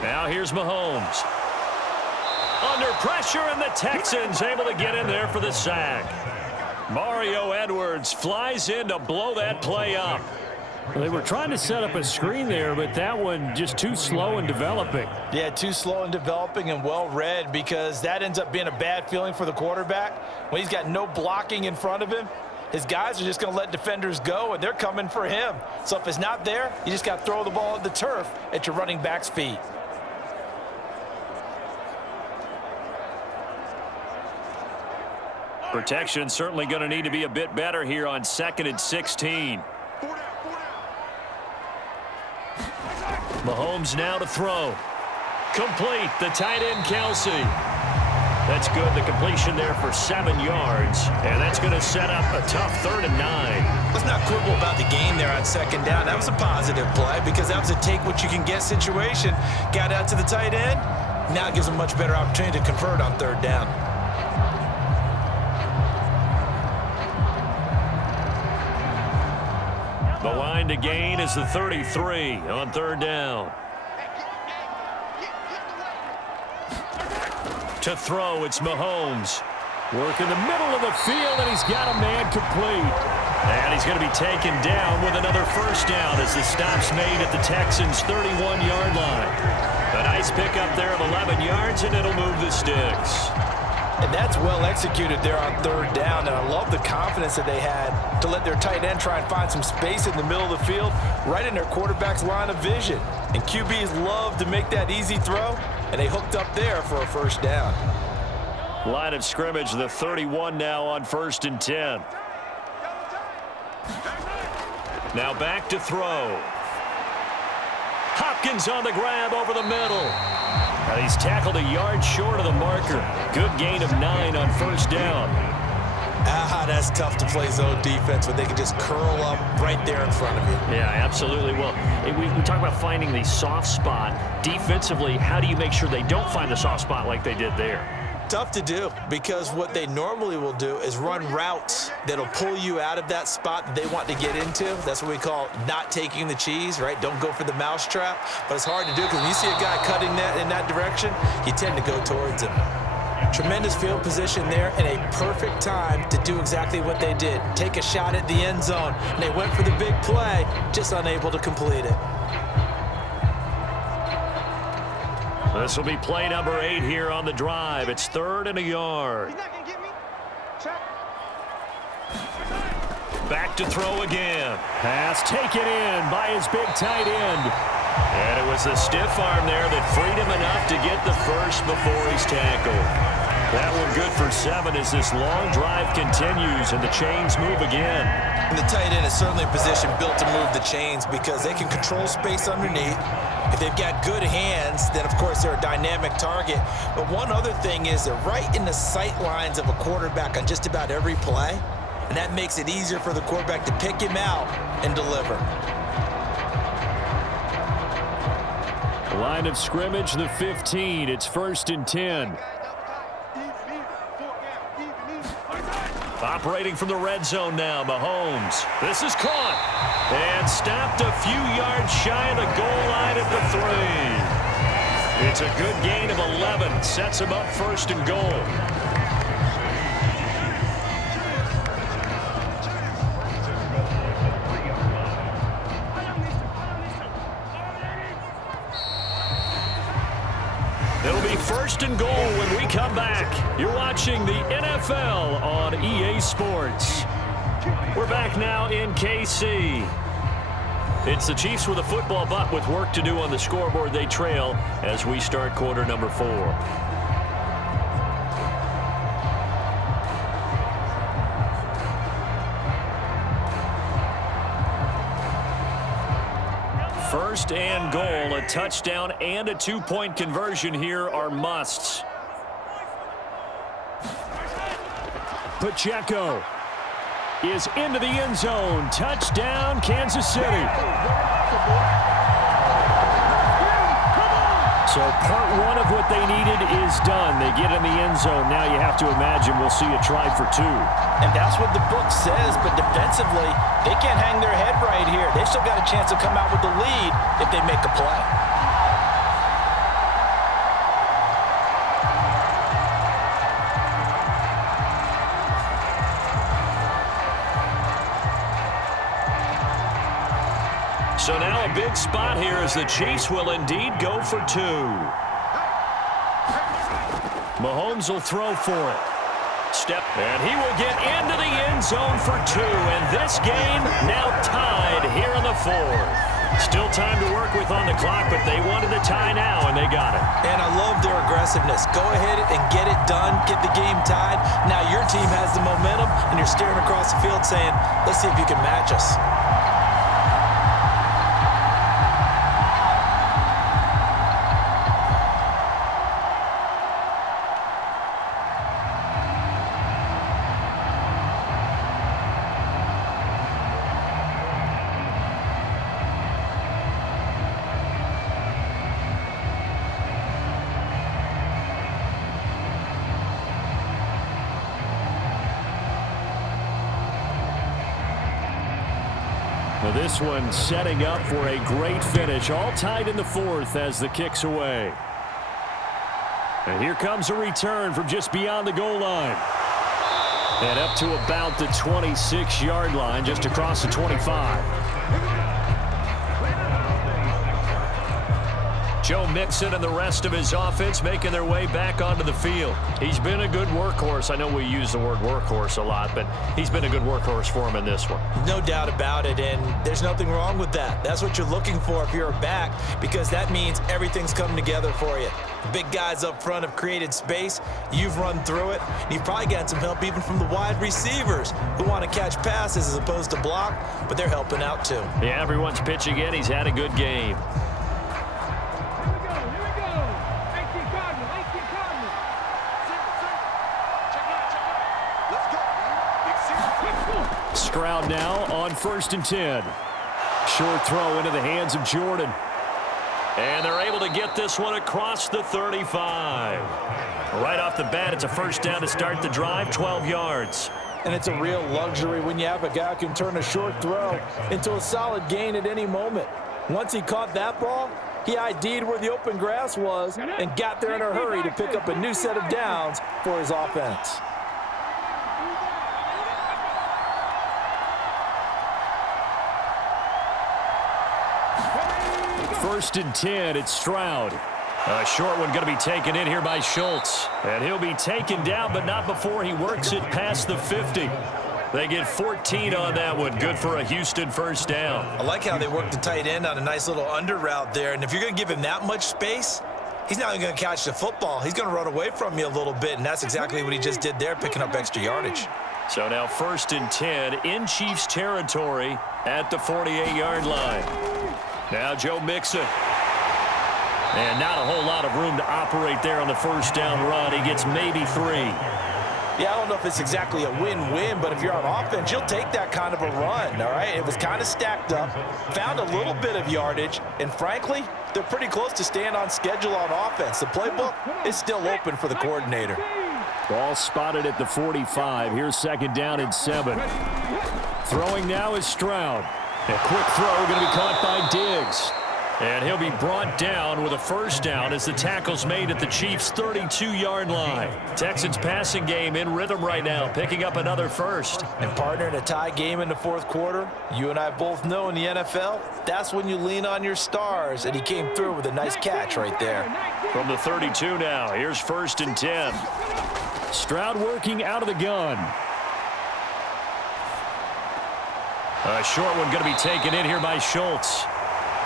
Now here's Mahomes. Under pressure, and the Texans able to get in there for the sack. Mario Edwards flies in to blow that play up. Well, they were trying to set up a screen there, but that one just too slow in developing. Yeah, too slow in developing and well read, because that ends up being a bad feeling for the quarterback. When he's got no blocking in front of him, his guys are just going to let defenders go, and they're coming for him. So if it's not there, you just got to throw the ball at the turf at your running back's feet. Protection certainly going to need to be a bit better here on 2nd and 16. Mahomes now to throw. Complete. The tight end, Kelsey. That's good. The completion there for 7 yards. And that's going to set up a tough 3rd and 9. Let's not quibble about the game there on 2nd down. That was a positive play because that was a take-what-you-can-get situation. Got out to the tight end. Now it gives them a much better opportunity to convert on 3rd down. The line to gain is the 33 on 3rd down. To throw, it's Mahomes. Work in the middle of the field, and he's got a man complete. And he's going to be taken down with another 1st down as the stop's made at the Texans' 31-yard line. A nice pickup there of 11 yards, and it'll move the sticks. And that's well executed there on 3rd down, and I love the confidence that they had to let their tight end try and find some space in the middle of the field, right in their quarterback's line of vision. And QBs love to make that easy throw, and they hooked up there for a 1st down. Line of scrimmage, the 31 now on 1st and 10. Now back to throw. Hopkins on the grab over the middle. And he's tackled a yard short of the marker. Good gain of 9 on 1st down. That's tough to play zone defense when they can just curl up right there in front of you. Yeah, absolutely. Well, we talk about finding the soft spot. Defensively, how do you make sure they don't find the soft spot like they did there? Tough to do, because what they normally will do is run routes that'll pull you out of that spot that they want to get into. That's what we call not taking the cheese, right? Don't go for the mousetrap. But it's hard to do because when you see a guy cutting that in that direction, you tend to go towards him. Tremendous field position there and a perfect time to do exactly what they did. Take a shot at the end zone, and they went for the big play, just unable to complete it. This will be play number 8 here on the drive. It's 3rd and a yard. Back to throw again. Pass taken in by his big tight end. And it was the stiff arm there that freed him enough to get the first before he's tackled. That one good for 7 as this long drive continues and the chains move again. And the tight end is certainly a position built to move the chains because they can control space underneath. If they've got good hands, then of course they're a dynamic target. But one other thing is they're right in the sight lines of a quarterback on just about every play. And that makes it easier for the quarterback to pick him out and deliver. Line of scrimmage, the 15. It's 1st and 10. Operating from the red zone now, Mahomes. This is caught and stopped a few yards shy of the goal line at the 3. It's a good gain of 11. Sets him up 1st and goal. It'll be 1st and goal when we come back. You're watching the NFL on EA Sports. We're back now in KC. It's the Chiefs with a football, but with work to do on the scoreboard. They trail as we start quarter number 4. First and goal, a touchdown and a 2-point conversion here are musts. Pacheco is into the end zone. Touchdown, Kansas City. So part one of what they needed is done. They get in the end zone. Now you have to imagine we'll see a try for two. And that's what the book says, but defensively, they can't hang their head right here. They've still got a chance to come out with the lead if they make a play. So now a big spot here as the Chiefs will indeed go for two. Mahomes will throw for it. And he will get into the end zone for two. And this game now tied here in the fourth. Still time to work with on the clock, but they wanted a tie now, and they got it. And I love their aggressiveness. Go ahead and get it done. Get the game tied. Now your team has the momentum, and you're staring across the field saying, let's see if you can match us. Well, this one setting up for a great finish. All tied in the fourth as the kick's away. And here comes a return from just beyond the goal line. And up to about the 26-yard line, just across the 25. Joe Mixon and the rest of his offense making their way back onto the field. He's been a good workhorse. I know we use the word workhorse a lot, but he's been a good workhorse for him in this one. No doubt about it, and there's nothing wrong with that. That's what you're looking for if you're a back, because that means everything's coming together for you. The big guys up front have created space. You've run through it. And you've probably gotten some help even from the wide receivers who want to catch passes as opposed to block, but they're helping out too. Yeah, everyone's pitching in. He's had a good game. Stroud now on 1st and 10. Short throw into the hands of Jordan. And they're able to get this one across the 35. Right off the bat, it's a first down to start the drive, 12 yards. And it's a real luxury when you have a guy who can turn a short throw into a solid gain at any moment. Once he caught that ball, he ID'd where the open grass was and got there in a hurry to pick up a new set of downs for his offense. First and 10, it's Stroud. A short one going to be taken in here by Schultz. And he'll be taken down, but not before he works it past the 50. They get 14 on that one. Good for a Houston first down. I like how they work the tight end on a nice little under route there. And if you're going to give him that much space, he's not even going to catch the football. He's going to run away from you a little bit, and that's exactly what he just did there, picking up extra yardage. So now 1st and 10 in Chiefs territory at the 48-yard line. Now Joe Mixon. And not a whole lot of room to operate there on the first down run. He gets maybe 3. Yeah, I don't know if it's exactly a win-win, but if you're on offense, you'll take that kind of a run, all right? It was kind of stacked up, found a little bit of yardage, and frankly, they're pretty close to staying on schedule on offense. The playbook is still open for the coordinator. Ball spotted at the 45. Here's 2nd down and 7. Throwing now is Stroud. A quick throw going to be caught by Diggs. And he'll be brought down with a first down as the tackle's made at the Chiefs' 32-yard line. Texans passing game in rhythm right now, picking up another first. And partner, in a tie game in the fourth quarter, you and I both know in the NFL, that's when you lean on your stars, and he came through with a nice catch right there. From the 32 now, here's 1st and 10. Stroud working out of the gun. A short one going to be taken in here by Schultz.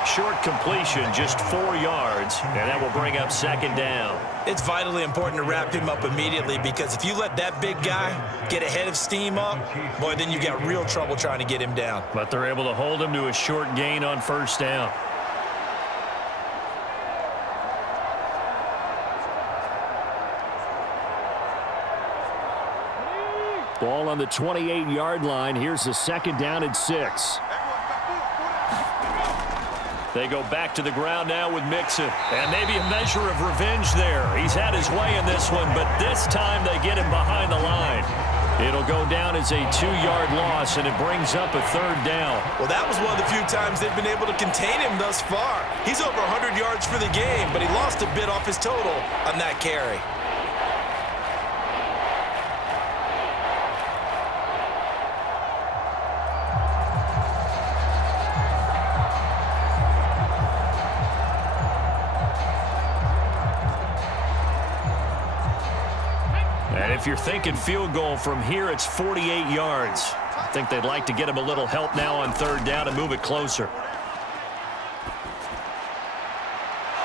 Short completion, just 4 yards, and that will bring up 2nd down. It's vitally important to wrap him up immediately, because if you let that big guy get ahead of steam up, boy, then you got real trouble trying to get him down. But they're able to hold him to a short gain on first down. Ball on the 28-yard line. Here's the 2nd down and 6. They go back to the ground now with Mixon. And maybe a measure of revenge there. He's had his way in this one, but this time they get him behind the line. It'll go down as a 2-yard loss, and it brings up a 3rd down. Well, that was one of the few times they've been able to contain him thus far. He's over 100 yards for the game, but he lost a bit off his total on that carry. And if you're thinking field goal from here, it's 48 yards. I think they'd like to get him a little help now on 3rd down and move it closer.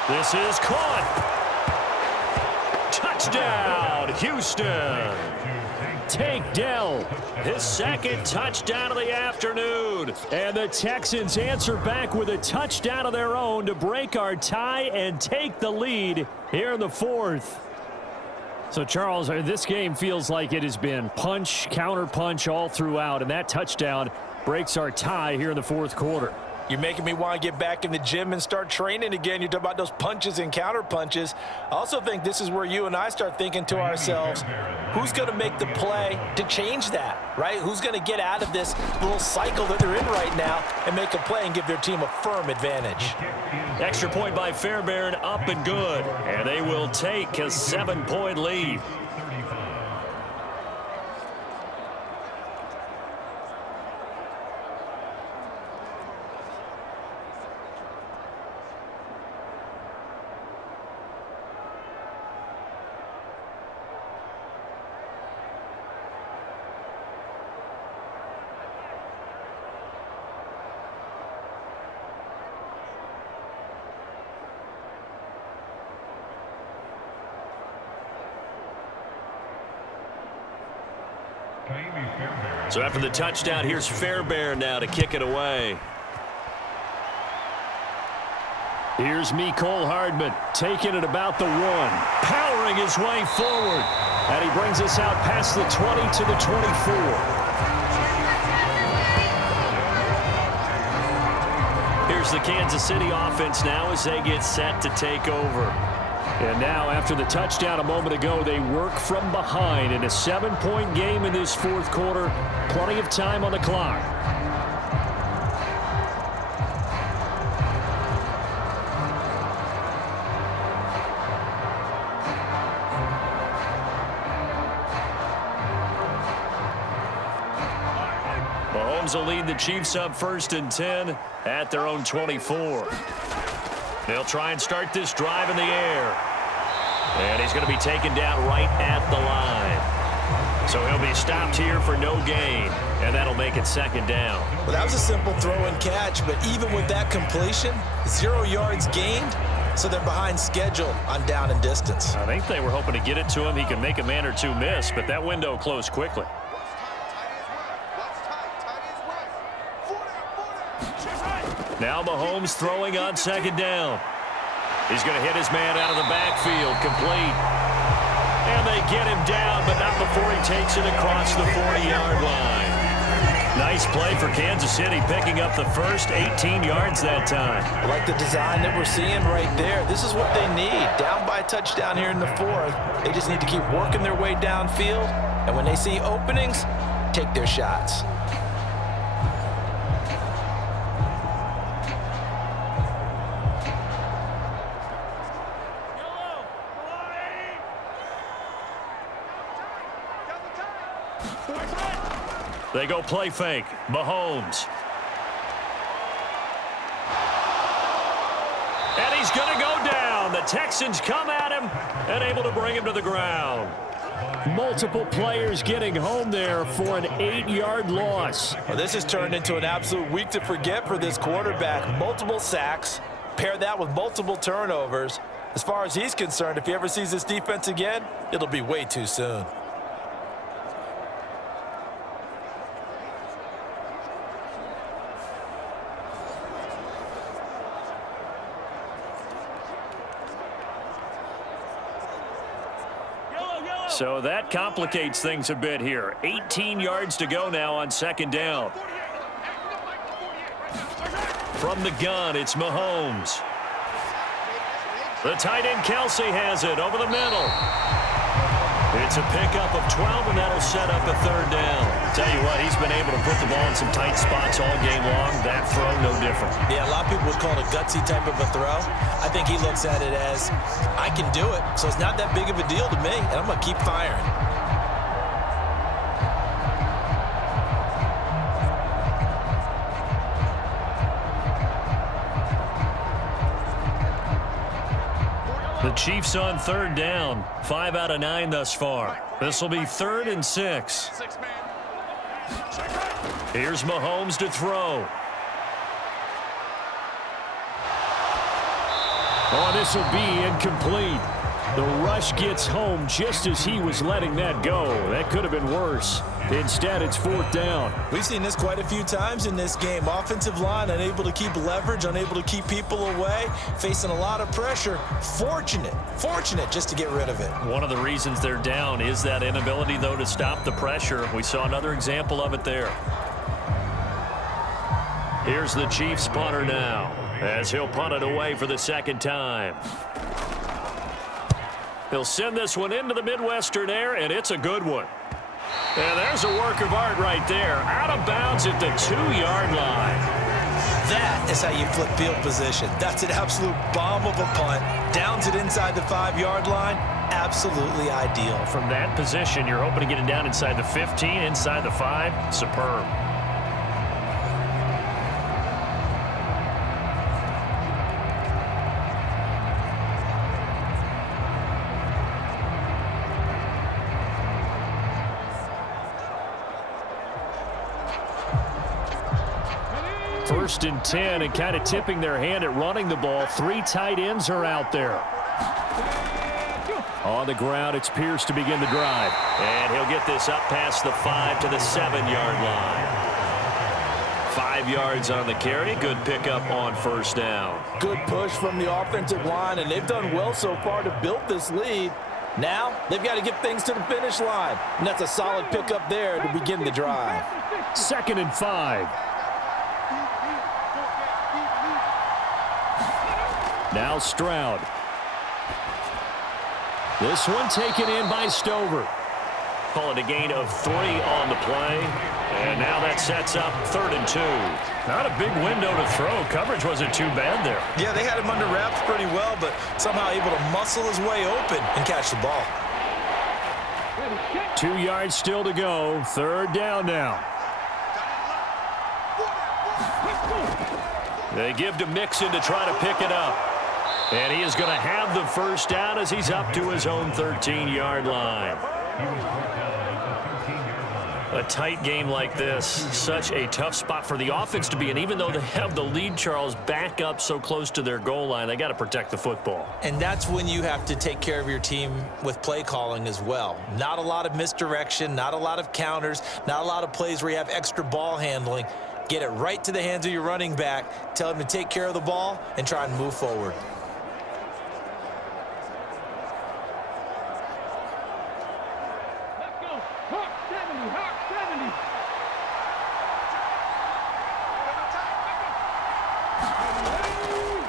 This is caught. Touchdown, Houston. Take Dell, his 2nd touchdown of the afternoon. And the Texans answer back with a touchdown of their own to break our tie and take the lead here in the 4th. So, Charles, this game feels like it has been punch, counter-punch all throughout, and that touchdown breaks our tie here in the 4th quarter. You're making me want to get back in the gym and start training again. You talk about those punches and counter punches. I also think this is where you and I start thinking to ourselves, who's going to make the play to change that, right? Who's going to get out of this little cycle that they're in right now and make a play and give their team a firm advantage? Extra point by Fairbairn, up and good. And they will take a 7-point lead. So after the touchdown, here's Fairbairn now to kick it away. Here's Mecole Hardman taking it about the 1, powering his way forward. And he brings us out past the 20 to the 24. Here's the Kansas City offense now as they get set to take over. And now, after the touchdown a moment ago, they work from behind in a 7-point game in this 4th quarter. Plenty of time on the clock. Mahomes will lead the Chiefs up 1st and 10 at their own 24. They'll try and start this drive in the air. And he's going to be taken down right at the line. So he'll be stopped here for no gain. And that'll make it 2nd down. Well, that was a simple throw and catch, but even with that completion, 0 yards gained, so they're behind schedule on down and distance. I think they were hoping to get it to him. He can make a man or two miss, but that window closed quickly. Now Mahomes throwing on 2nd down. He's going to hit his man out of the backfield, complete. And they get him down, but not before he takes it across the 40-yard line. Nice play for Kansas City, picking up the first 18 yards that time. I like the design that we're seeing right there. This is what they need. Down by a touchdown here in the 4th. They just need to keep working their way downfield. And when they see openings, take their shots. They go play fake. Mahomes. And he's going to go down. The Texans come at him and able to bring him to the ground. Multiple players getting home there for an 8-yard loss. Well, this has turned into an absolute week to forget for this quarterback. Multiple sacks. Pair that with multiple turnovers. As far as he's concerned, if he ever sees this defense again, it'll be way too soon. So that complicates things a bit here. 18 yards to go now on 2nd down. From the gun, it's Mahomes. The tight end Kelsey has it over the middle. It's a pickup of 12, and that'll set up a third down. Tell you what, he's been able to put the ball in some tight spots all game long. That throw, no different. Yeah, a lot of people would call it a gutsy type of a throw. I think he looks at it as, I can do it, so it's not that big of a deal to me, and I'm going to keep firing. The Chiefs on third down. 5 out of 9 thus far. This will be 3rd and 6. Here's Mahomes to throw. Oh, this will be incomplete. The rush gets home just as he was letting that go. That could have been worse. Instead, it's 4th down. We've seen this quite a few times in this game. Offensive line unable to keep leverage, unable to keep people away, facing a lot of pressure. Fortunate just to get rid of it. One of the reasons they're down is that inability, though, to stop the pressure. We saw another example of it there. Here's the Chiefs punter now, as he'll punt it away for the 2nd time. He'll send this one into the Midwestern air, and it's a good one. And there's a work of art right there. Out of bounds at the 2-yard line. That is how you flip field position. That's an absolute bomb of a punt. Downs it inside the 5-yard line. Absolutely ideal. From that position, you're hoping to get it down inside the 15, inside the 5. Superb. First and 10, and kind of tipping their hand at running the ball. 3 tight ends are out there. On the ground, it's Pierce to begin the drive. And he'll get this up past the 5 to the 7-yard line. 5 yards on the carry. Good pickup on 1st down. Good push from the offensive line, and they've done well so far to build this lead. Now, they've got to get things to the finish line. And that's a solid pickup there to begin the drive. 2nd and 5. Now Stroud. This one taken in by Stover. Call it a gain of 3 on the play. And now that sets up 3rd and 2. Not a big window to throw. Coverage wasn't too bad there. Yeah, they had him under wraps pretty well, but somehow able to muscle his way open and catch the ball. 2 yards still to go. 3rd down now. They give to Mixon to try to pick it up. And he is going to have the 1st down as he's up to his own 13-yard line. A tight game like this, such a tough spot for the offense to be in. Even though they have the lead, Charles, back up so close to their goal line, they got to protect the football. And that's when you have to take care of your team with play calling as well. Not a lot of misdirection, not a lot of counters, not a lot of plays where you have extra ball handling. Get it right to the hands of your running back, tell him to take care of the ball, and try and move forward.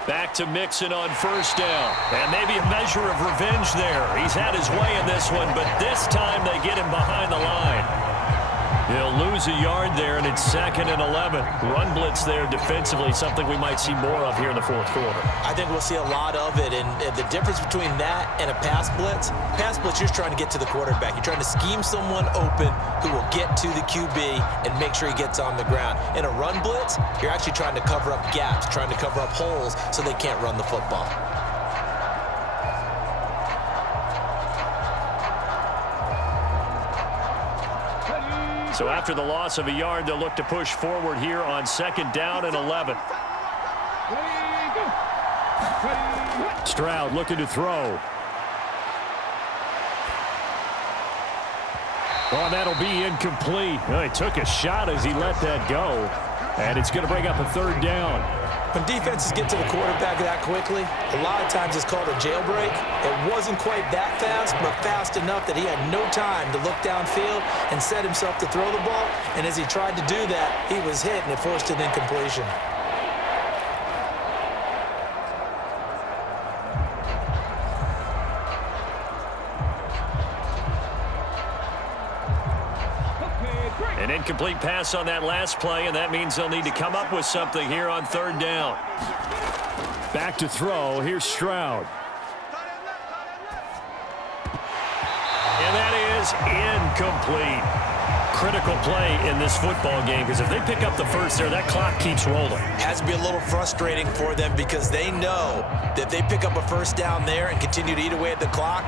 Back to Mixon on 1st down. And maybe a measure of revenge there. He's had his way in this one, but this time they get him behind the line. He'll lose a yard there, and it's 2nd and 11. Run blitz there defensively, something we might see more of here in the 4th quarter. I think we'll see a lot of it, and the difference between that and a pass blitz, you're just trying to get to the quarterback. You're trying to scheme someone open who will get to the QB and make sure he gets on the ground. In a run blitz, you're actually trying to cover up gaps, trying to cover up holes so they can't run the football. So after the loss of a yard, they'll look to push forward here on 2nd down and 11. Stroud looking to throw. Oh, that'll be incomplete. Well, he took a shot as he let that go. And it's going to bring up a 3rd down. When defenses get to the quarterback that quickly, a lot of times it's called a jailbreak. It wasn't quite that fast, but fast enough that he had no time to look downfield and set himself to throw the ball. And as he tried to do that, he was hit, and it forced an incompletion. An incomplete pass on that last play, and that means they'll need to come up with something here on third down. Back to throw. Here's Stroud. And that is incomplete. Critical play in this football game, because if they pick up the first there, that clock keeps rolling. Has to be a little frustrating for them because they know that if they pick up a first down there and continue to eat away at the clock,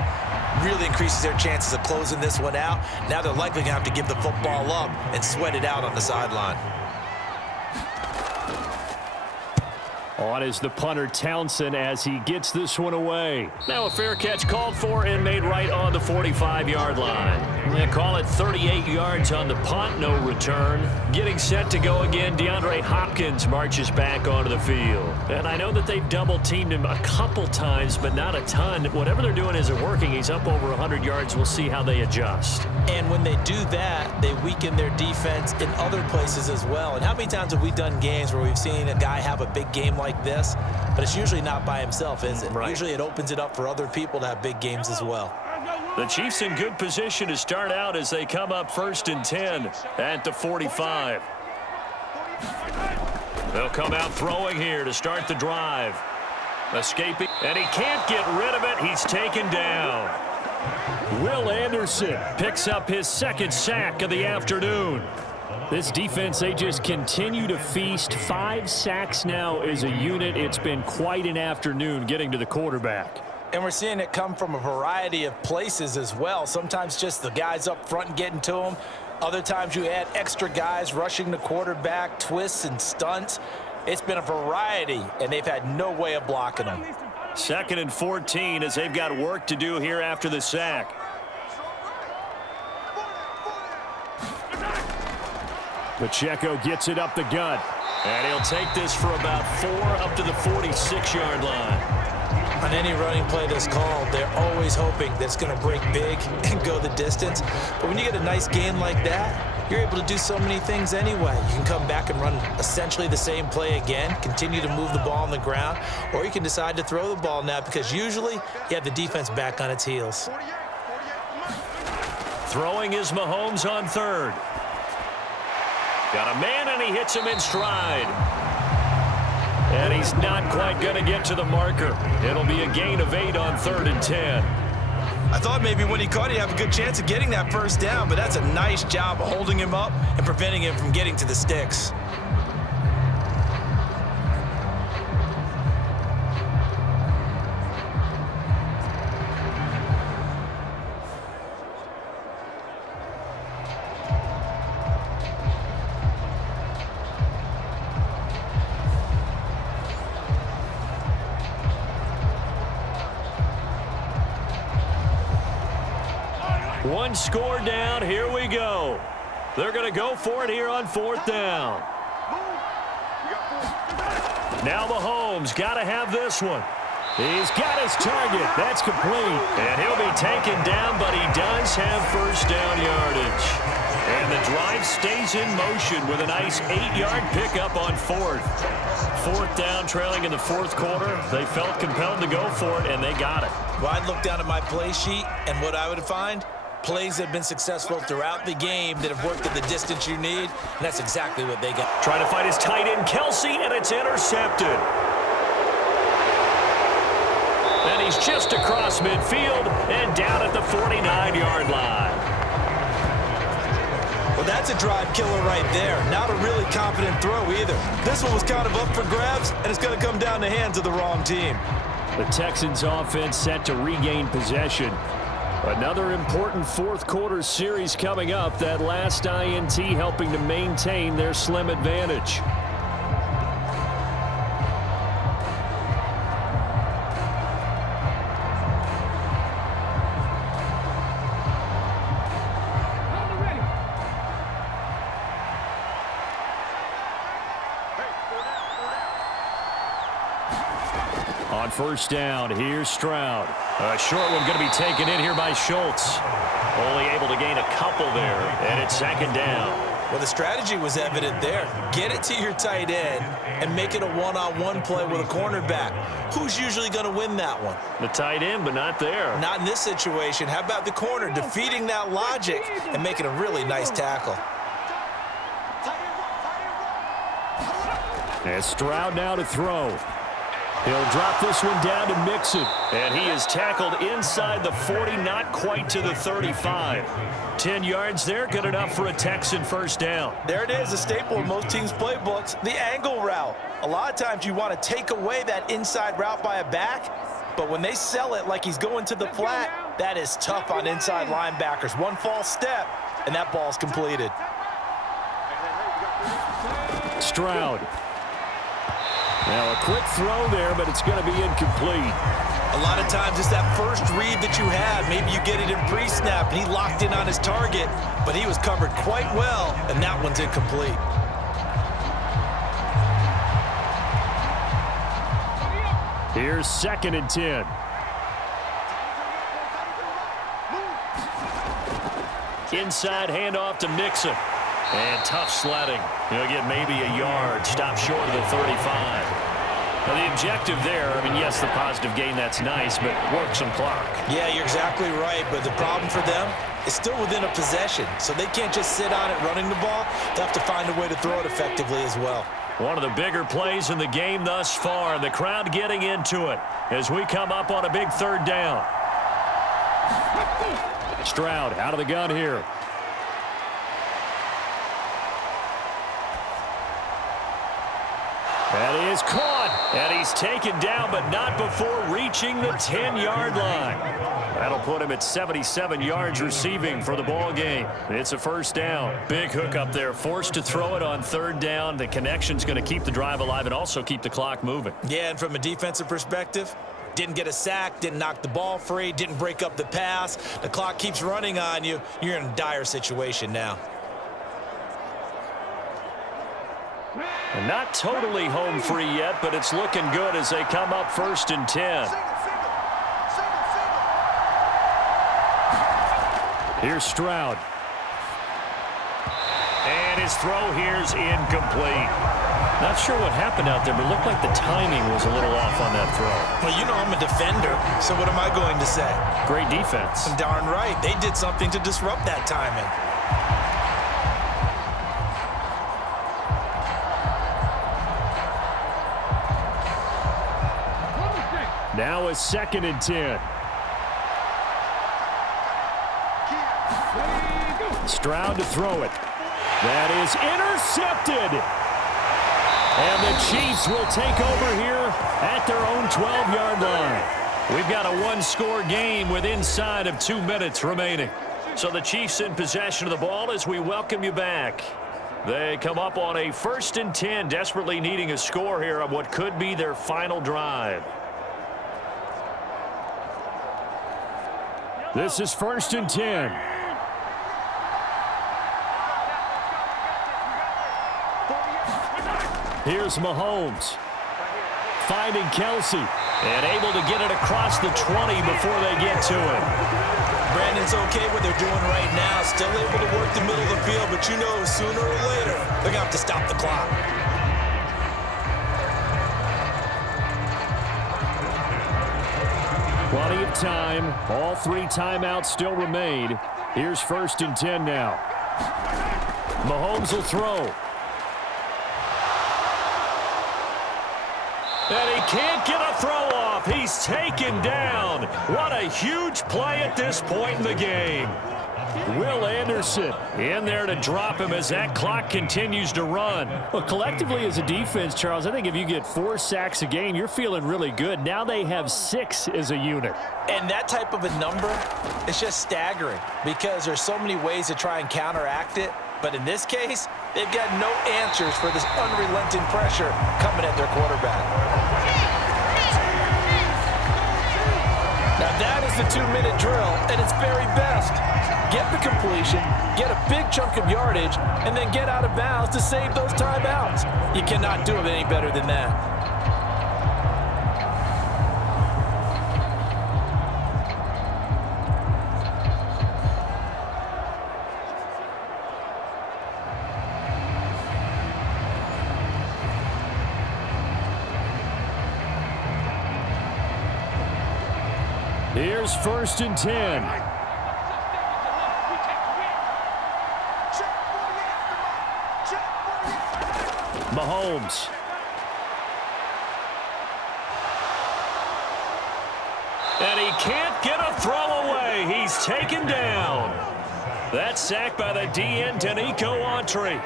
really increases their chances of closing this one out. Now they're likely going to have to give the football up and sweat it out on the sideline. On is the punter, Townsend, as he gets this one away. Now a fair catch called for and made right on the 45-yard line. They call it 38 yards on the punt, no return. Getting set to go again, DeAndre Hopkins marches back onto the field. And I know that they've double-teamed him a couple times, but not a ton. Whatever they're doing isn't working. He's up over 100 yards. We'll see how they adjust. And when they do that, they weaken their defense in other places as well. And how many times have we done games where we've seen a guy have a big game like this, but it's usually not by himself, is it? Right. Usually it opens it up for other people to have big games as well. The Chiefs in good position to start out as they come up 1st and 10 at the 45. They'll come out throwing here to start the drive. Escaping, and he can't get rid of it. He's taken down. Will Anderson picks up his second sack of the afternoon. This defense, they just continue to feast. 5 sacks now as a unit. It's been quite an afternoon getting to the quarterback. And we're seeing it come from a variety of places as well. Sometimes just the guys up front and getting to them. Other times you add extra guys rushing the quarterback, twists and stunts. It's been a variety, and they've had no way of blocking them. 2nd and 14 as they've got work to do here after the sack. Pacheco gets it up the gut. And he'll take this for about 4 up to the 46-yard line. On any running play that's called, they're always hoping that it's going to break big and go the distance. But when you get a nice gain like that, you're able to do so many things anyway. You can come back and run essentially the same play again, continue to move the ball on the ground, or you can decide to throw the ball now because usually you have the defense back on its heels. Throwing is Mahomes on 3rd. Got a man, and he hits him in stride. And he's not quite going to get to the marker. It'll be a gain of 8 on 3rd and 10. I thought maybe when he caught it, he'd have a good chance of getting that first down, but that's a nice job of holding him up and preventing him from getting to the sticks. One score down. Here we go. They're going to go for it here on 4th down. Now Mahomes got to have this one. He's got his target. That's complete. And he'll be taken down, but he does have first down yardage. And the drive stays in motion with a nice 8-yard pickup on 4th. 4th down, trailing in the 4th quarter. They felt compelled to go for it, and they got it. Well, I'd look down at my play sheet, and what I would find, plays that have been successful throughout the game that have worked at the distance you need, and that's exactly what they got. Trying to find his tight end, Kelsey, and it's intercepted. And he's just across midfield and down at the 49-yard line. Well, that's a drive killer right there. Not a really confident throw either. This one was kind of up for grabs, and it's going to come down the hands of the wrong team. The Texans offense set to regain possession. Another important 4th quarter series coming up. That last INT helping to maintain their slim advantage. On 1st down, here's Stroud. A short one going to be taken in here by Schultz. Only able to gain a couple there, and it's 2nd down. Well, the strategy was evident there. Get it to your tight end and make it a one-on-one play with a cornerback. Who's usually going to win that one? The tight end, but not there. Not in this situation. How about the corner defeating that logic and making a really nice tackle? And Stroud now to throw. He'll drop this one down to Mixon. And he is tackled inside the 40, not quite to the 35. 10 yards there, good enough for a Texan first down. There it is, a staple in most teams' playbooks, the angle route. A lot of times you want to take away that inside route by a back, but when they sell it like he's going to the flat, that is tough on inside linebackers. One false step, and that ball's completed. Stroud. Now a quick throw there, but it's going to be incomplete. A lot of times it's that first read that you have. Maybe you get it in pre-snap, and he locked in on his target, but he was covered quite well, and that one's incomplete. Here's 2nd and 10. Inside handoff to Mixon. And tough sledding. He'll get maybe a yard. Stop short of the 35. Now, the objective there, I mean, yes, the positive gain, that's nice, but work some clock. Yeah, you're exactly right, but the problem for them is still within a possession, so they can't just sit on it running the ball. They have to find a way to throw it effectively as well. One of the bigger plays in the game thus far, and the crowd getting into it as we come up on a big 3rd down. Stroud out of the gun here. That is caught, and he's taken down, but not before reaching the 10-yard line. That'll put him at 77 yards receiving for the ball game. It's a first down. Big hook up there, forced to throw it on 3rd down. The connection's going to keep the drive alive and also keep the clock moving. Yeah, and from a defensive perspective, didn't get a sack, didn't knock the ball free, didn't break up the pass. The clock keeps running on you. You're in a dire situation now. And not totally home free yet, but it's looking good as they come up 1st and 10. Here's Stroud. And his throw here's incomplete. Not sure what happened out there, but it looked like the timing was a little off on that throw. Well, you know I'm a defender, so what am I going to say? Great defense. Darn right. They did something to disrupt that timing. Now a 2nd and 10. Stroud to throw it. That is intercepted. And the Chiefs will take over here at their own 12-yard line. We've got a one-score game with inside of 2 minutes remaining. So the Chiefs in possession of the ball as we welcome you back. They come up on a 1st and 10, desperately needing a score here on what could be their final drive. This is 1st and 10. Here's Mahomes. Finding Kelsey. And able to get it across the 20 before they get to it. Brandon's okay what they're doing right now. Still able to work the middle of the field, but you know sooner or later they're going to have to stop the clock. Plenty of time. All 3 timeouts still remain. Here's 1st and 10 now. Mahomes will throw. And he can't get a throw off. He's taken down. What a huge play at this point in the game. Will Anderson in there to drop him as that clock continues to run. Well, collectively as a defense, Charles, I think if you get 4 sacks a game, you're feeling really good. Now they have 6 as a unit. And that type of a number is just staggering because there's so many ways to try and counteract it. But in this case, they've got no answers for this unrelenting pressure coming at their quarterback. Now that is the 2-minute drill at its very best. Get the completion, get a big chunk of yardage, and then get out of bounds to save those timeouts. You cannot do it any better than that. Here's 1st and 10. Mahomes And he can't get a throw away. He's taken down. That's sacked by the DN, Danico Autry.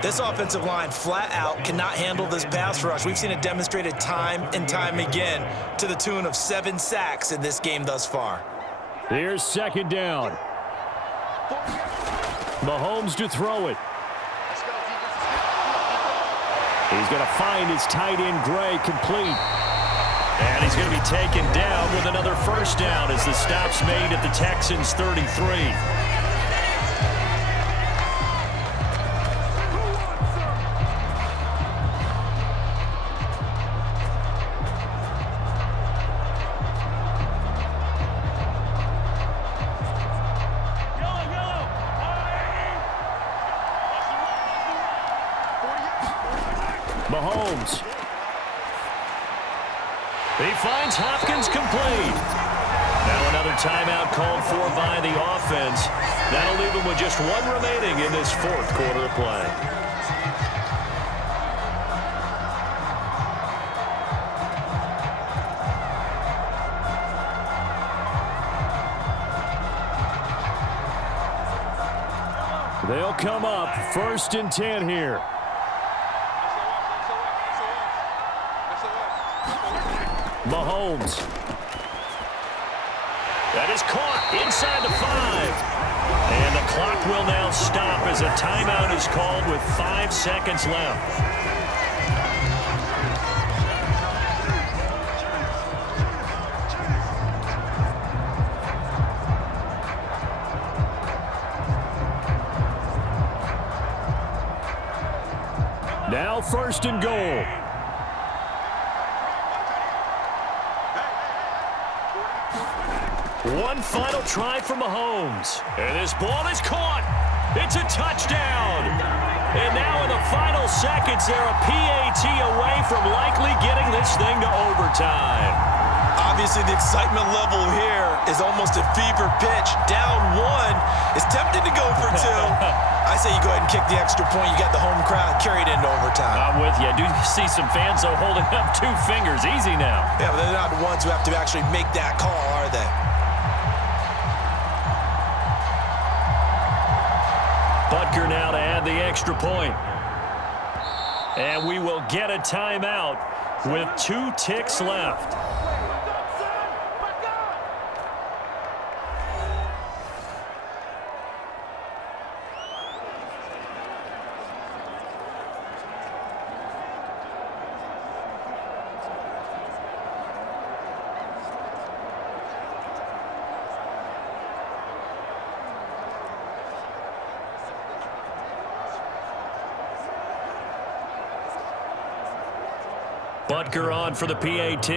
This offensive line flat out cannot handle this pass rush. We've seen it demonstrated time and time again to the tune of 7 sacks in this game thus far. Here's second down. Mahomes to throw it. He's going to find his tight end, Gray, complete. And he's going to be taken down with another first down as the stop's made at the Texans' 33. Mahomes. He finds Hopkins complete. Now another timeout called for by the offense. That'll leave him with just 1 remaining in this 4th quarter of play. They'll come up 1st and 10 here. Mahomes. That is caught inside the 5. And the clock will now stop as a timeout is called with 5 seconds left. Now 1st and goal. One final try for Mahomes. And this ball is caught. It's a touchdown. And now in the final seconds, they're a PAT away from likely getting this thing to overtime. Obviously, the excitement level here is almost a fever pitch. Down 1. It's tempting to go for 2. I say you go ahead and kick the extra point. You got the home crowd carried into overtime. I'm with you. I do see some fans, though, holding up 2 fingers. Easy now. Yeah, but they're not the ones who have to actually make that call, are they? Butker now to add the extra point. And we will get a timeout with 2 ticks left. Butker on for the PAT.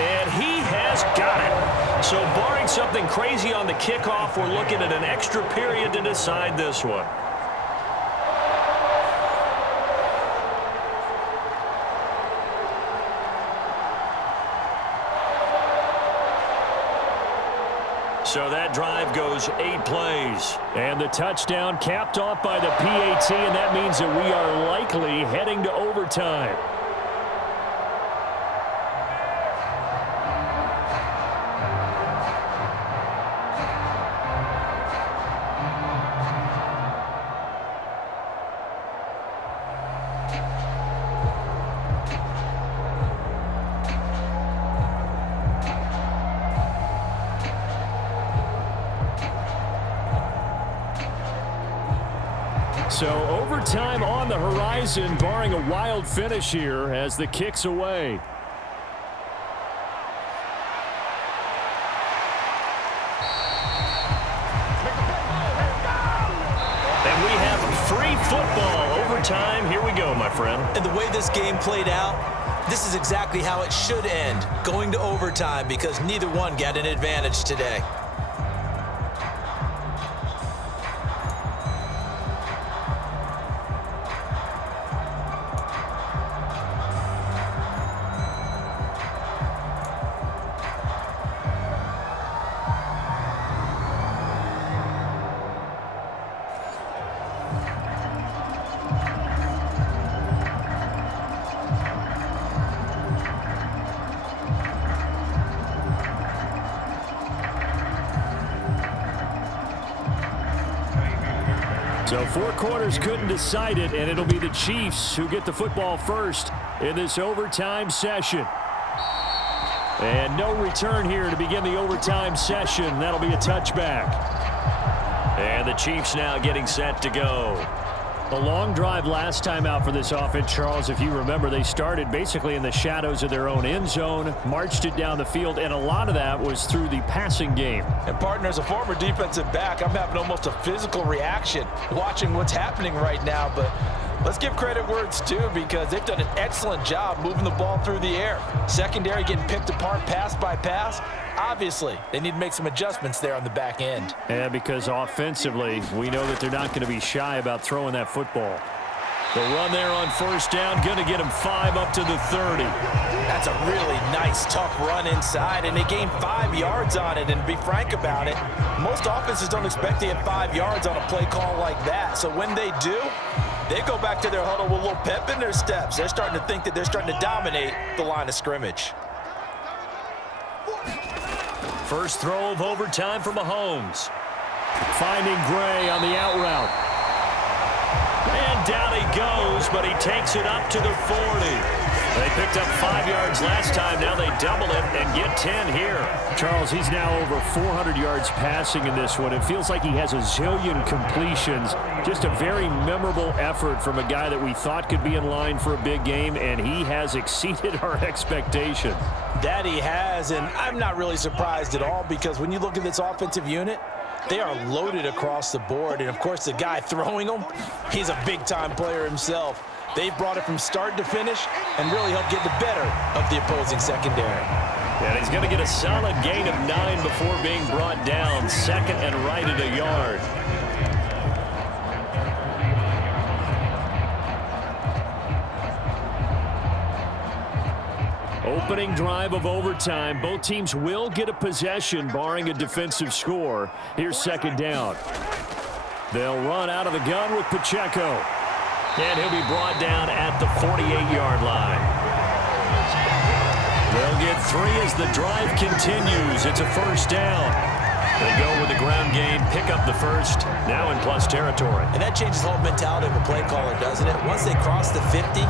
And he has got it. So barring something crazy on the kickoff, we're looking at an extra period to decide this one. So that drive goes 8 plays. And the touchdown capped off by the PAT, and that means that we are likely heading to overtime. So overtime on the horizon, barring a wild finish here as the kick's away. And we have free football. Overtime, here we go, my friend. And the way this game played out, this is exactly how it should end, going to overtime, because neither one got an advantage today. So 4 quarters couldn't decide it, and it'll be the Chiefs who get the football first in this overtime session. And no return here to begin the overtime session. That'll be a touchback. And the Chiefs now getting set to go. A long drive last time out for this offense, Charles. If you remember, they started basically in the shadows of their own end zone, marched it down the field, and a lot of that was through the passing game. And partner, as a former defensive back, I'm having almost a physical reaction watching what's happening right now. But let's give credit where it's due, because they've done an excellent job moving the ball through the air. Secondary getting picked apart pass by pass. Obviously, they need to make some adjustments there on the back end. Yeah, because offensively, we know that they're not going to be shy about throwing that football. The run there on first down, going to get him 5 up to the 30. That's a really nice, tough run inside, and they gained 5 yards on it. And to be frank about it, most offenses don't expect to get 5 yards on a play call like that. So when they do, they go back to their huddle with a little pep in their steps. They're starting to think that they're starting to dominate the line of scrimmage. First throw of overtime for Mahomes. Finding Gray on the out route. And down he goes, but he takes it up to the 40. They picked up 5 yards last time. Now they double it and get 10 here. Charles, he's now over 400 yards passing in this one. It feels like he has a zillion completions. Just a very memorable effort from a guy that we thought could be in line for a big game, and he has exceeded our expectations. That he has, and I'm not really surprised at all, because when you look at this offensive unit, they are loaded across the board. And, of course, the guy throwing them, he's a big-time player himself. They brought it from start to finish and really helped get the better of the opposing secondary. And he's going to get a solid gain of 9 before being brought down. Second and right at a yard. Opening drive of overtime. Both teams will get a possession, barring a defensive score. Here's second down. They'll run out of the gun with Pacheco. And he'll be brought down at the 48-yard line. They'll get 3 as the drive continues. It's a first down. They go with the ground game, pick up the first, now in plus territory. And that changes the whole mentality of a play caller, doesn't it? Once they cross the 50,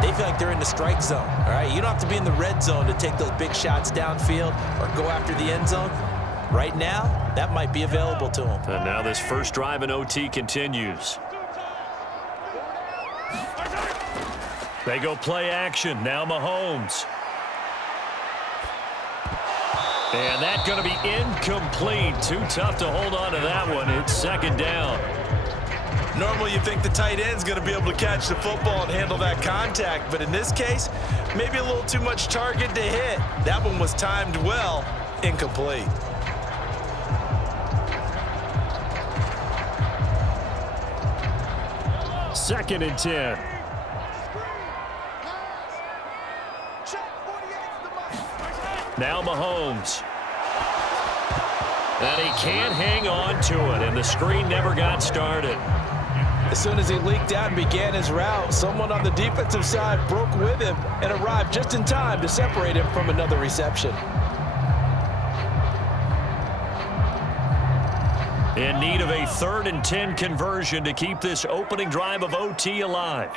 they feel like they're in the strike zone. All right, you don't have to be in the red zone to take those big shots downfield or go after the end zone. Right now, that might be available to them. And now this first drive in OT continues. They go play action. Now Mahomes. And that's going to be incomplete. Too tough to hold on to that one. It's second down. Normally you think the tight end's going to be able to catch the football and handle that contact, but in this case, maybe a little too much target to hit. That one was timed well, incomplete. Second and 10. Now Mahomes. And he can't hang on to it, and the screen never got started. As soon as he leaked out and began his route, someone on the defensive side broke with him and arrived just in time to separate him from another reception. In need of a 3rd and 10 conversion to keep this opening drive of OT alive.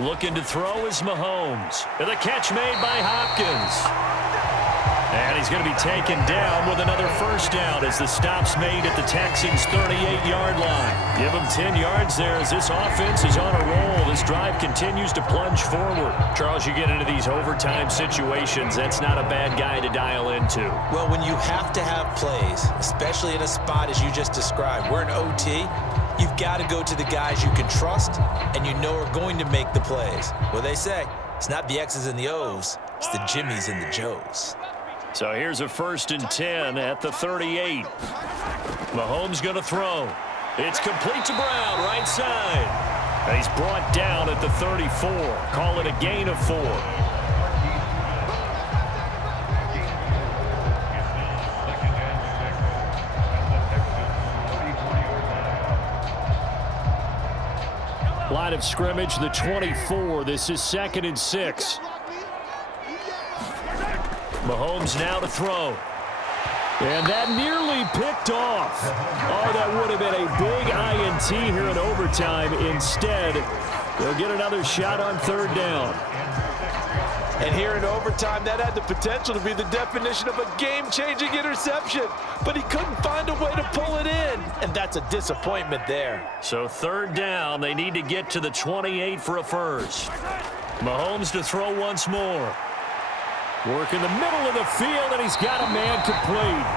Looking to throw is Mahomes. And the catch made by Hopkins. And he's going to be taken down with another first down as the stop's made at the Texans' 38-yard line. Give him 10 yards there as this offense is on a roll. This drive continues to plunge forward. Charles, you get into these overtime situations, that's not a bad guy to dial into. Well, when you have to have plays, especially in a spot as you just described, we're in OT, you've got to go to the guys you can trust and you know are going to make the plays. Well, they say it's not the X's and the O's, it's the Jimmies and the Joes. So here's a 1st and 10 at the 38. Mahomes going to throw. It's complete to Brown, right side. And he's brought down at the 34. Call it a gain of 4. Line of scrimmage, the 24. This is 2nd and 6. Mahomes now to throw. And that nearly picked off. Oh, that would have been a big INT here in overtime. Instead, they'll get another shot on third down. And here in overtime, that had the potential to be the definition of a game-changing interception. But he couldn't find a way to pull it in. And that's a disappointment there. So third down, they need to get to the 28 for a first. Mahomes to throw once more. Work in the middle of the field, and he's got a man complete.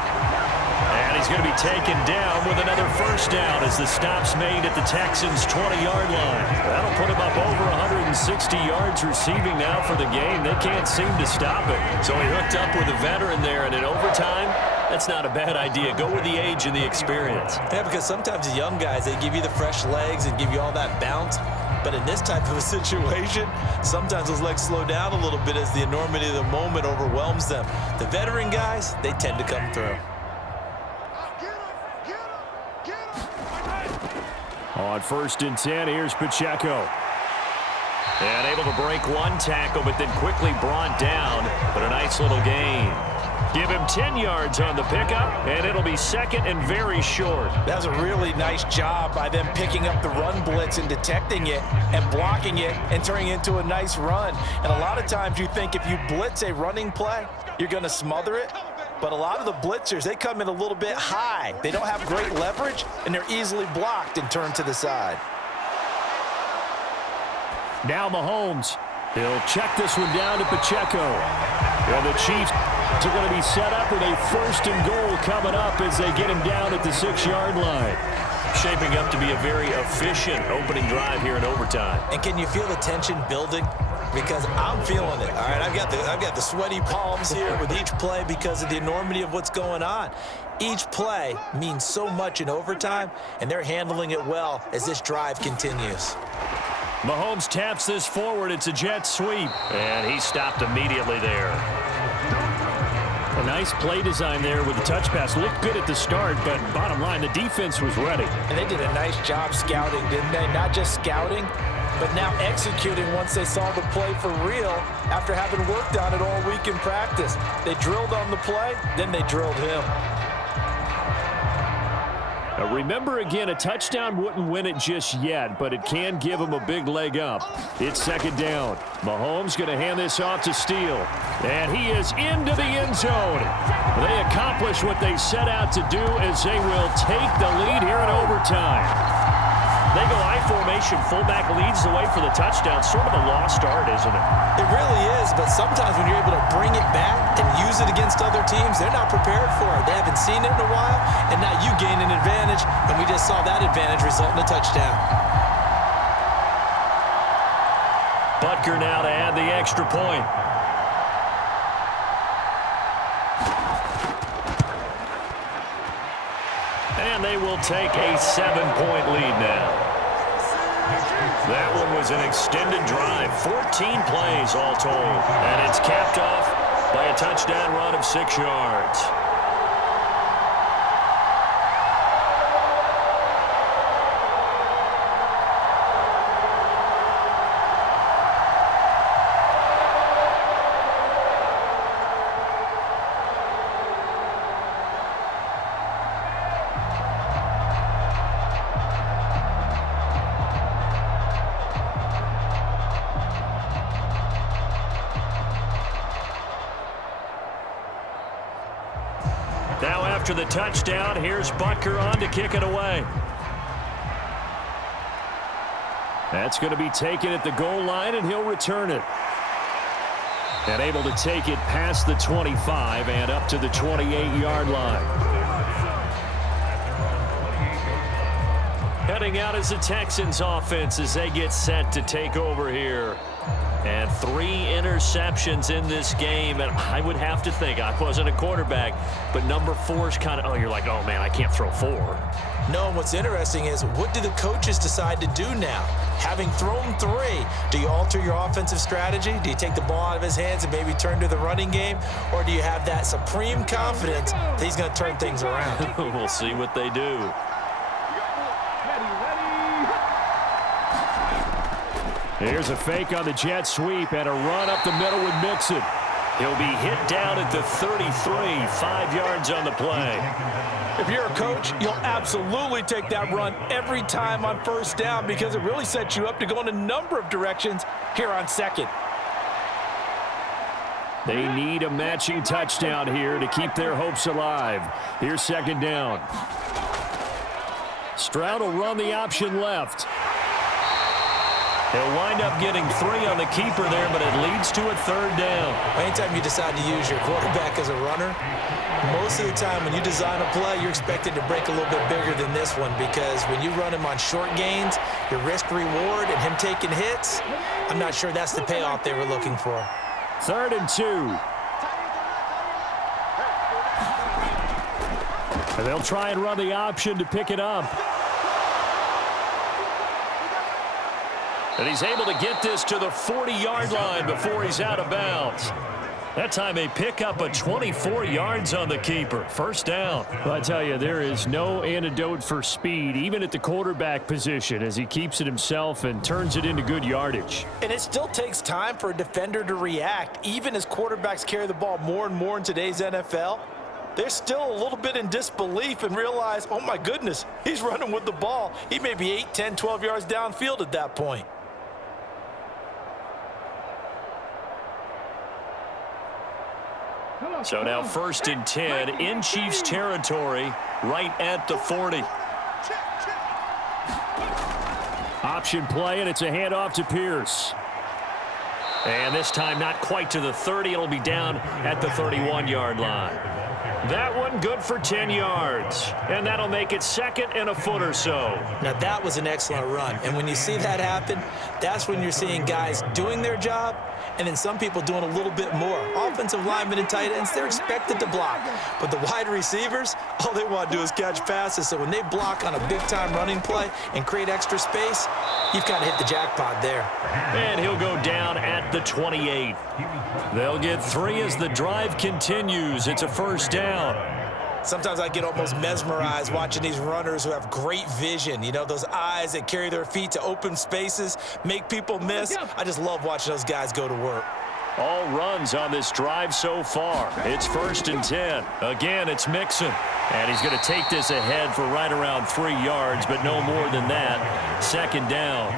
And he's going to be taken down with another first down as the stop's made at the Texans' 20-yard line. That'll put him up over 160 yards receiving now for the game. They can't seem to stop it. So he hooked up with a veteran there, and in overtime, that's not a bad idea. Go with the age and the experience. Yeah, because sometimes the young guys, they give you the fresh legs and give you all that bounce. But in this type of a situation, sometimes those legs slow down a little bit as the enormity of the moment overwhelms them. The veteran guys, they tend to come through. On 1st and 10, here's Pacheco. And able to break one tackle, but then quickly brought down. But a nice little gain. Give him 10 yards on the pickup, and it'll be second and very short. That was a really nice job by them picking up the run blitz and detecting it and blocking it and turning it into a nice run. And a lot of times you think if you blitz a running play, you're going to smother it. But a lot of the blitzers, they come in a little bit high. They don't have great leverage, and they're easily blocked and turned to the side. Now Mahomes. He'll check this one down to Pacheco. And the Chiefs are going to be set up with a 1st and goal coming up as they get him down at the 6-yard line. Shaping up to be a very efficient opening drive here in overtime. And can you feel the tension building? Because I'm feeling it. All right, I've got the sweaty palms here with each play because of the enormity of what's going on. Each play means so much in overtime, and they're handling it well as this drive continues. Mahomes taps this forward. It's a jet sweep. And he stopped immediately there. A nice play design there with the touch pass. Looked good at the start, but bottom line, the defense was ready. And they did a nice job scouting, didn't they? Not just scouting, but now executing once they saw the play for real after having worked on it all week in practice. They drilled on the play, then they drilled him. Now remember, again, a touchdown wouldn't win it just yet, but it can give them a big leg up. It's second down. Mahomes going to hand this off to Steele. And he is into the end zone. They accomplish what they set out to do as they will take the lead here in overtime. They go I formation, fullback leads the way for the touchdown. Sort of a lost art, isn't it? It really is, but sometimes when you're able to bring it back and use it against other teams, they're not prepared for it. They haven't seen it in a while, and now you gain an advantage, and we just saw that advantage result in a touchdown. Butker now to add the extra point. And they will take a 7-point lead now. That one was an extended drive, 14 plays all told. And it's capped off by a touchdown run of 6 yards. Now after the touchdown, here's Butker on to kick it away. That's going to be taken at the goal line, and he'll return it. And able to take it past the 25 and up to the 28-yard line. Heading out as the Texans offense as they get set to take over here. And 3 interceptions in this game, and I would have to think, I wasn't a quarterback, but number 4 is kind of, you're like, oh man, I can't throw 4. No, and what's interesting is, what do the coaches decide to do now? Having thrown 3, do you alter your offensive strategy? Do you take the ball out of his hands and maybe turn to the running game? Or do you have that supreme confidence that he's going to turn things around? We'll see what they do. Here's a fake on the jet sweep and a run up the middle with Mixon. He'll be hit down at the 33, 5 yards on the play. If you're a coach, you'll absolutely take that run every time on first down because it really sets you up to go in a number of directions here on second. They need a matching touchdown here to keep their hopes alive. Here's second down. Stroud will run the option left. He'll wind up getting 3 on the keeper there, but it leads to a third down. Anytime you decide to use your quarterback as a runner, most of the time when you design a play, you're expected to break a little bit bigger than this one because when you run him on short gains, your risk-reward and him taking hits, I'm not sure that's the payoff they were looking for. 3rd and 2. And they'll try and run the option to pick it up. And he's able to get this to the 40-yard line before he's out of bounds. That time they pick up a 24 yards on the keeper. First down. Well, I tell you, there is no antidote for speed, even at the quarterback position, as he keeps it himself and turns it into good yardage. And it still takes time for a defender to react, even as quarterbacks carry the ball more and more in today's NFL. They're still a little bit in disbelief and realize, oh my goodness, he's running with the ball. He may be 8, 10, 12 yards downfield at that point. So now 1st and 10 in Chiefs territory, right at the 40. Option play, and it's a handoff to Pierce. And this time not quite to the 30. It'll be down at the 31-yard line. That one good for 10 yards. And that'll make it 2nd and a foot or so. Now, that was an excellent run. And when you see that happen, that's when you're seeing guys doing their job and then some people doing a little bit more. Offensive linemen and tight ends, they're expected to block. But the wide receivers, all they want to do is catch passes. So when they block on a big-time running play and create extra space, you've kind of hit the jackpot there. And he'll go down at the 28. They'll get 3 as the drive continues. It's a first down. Sometimes I get almost mesmerized watching these runners who have great vision. You know, those eyes that carry their feet to open spaces, make people miss. I just love watching those guys go to work. All runs on this drive so far. It's 1st and 10. Again, it's Mixon. And he's going to take this ahead for right around 3 yards, but no more than that. 2nd down.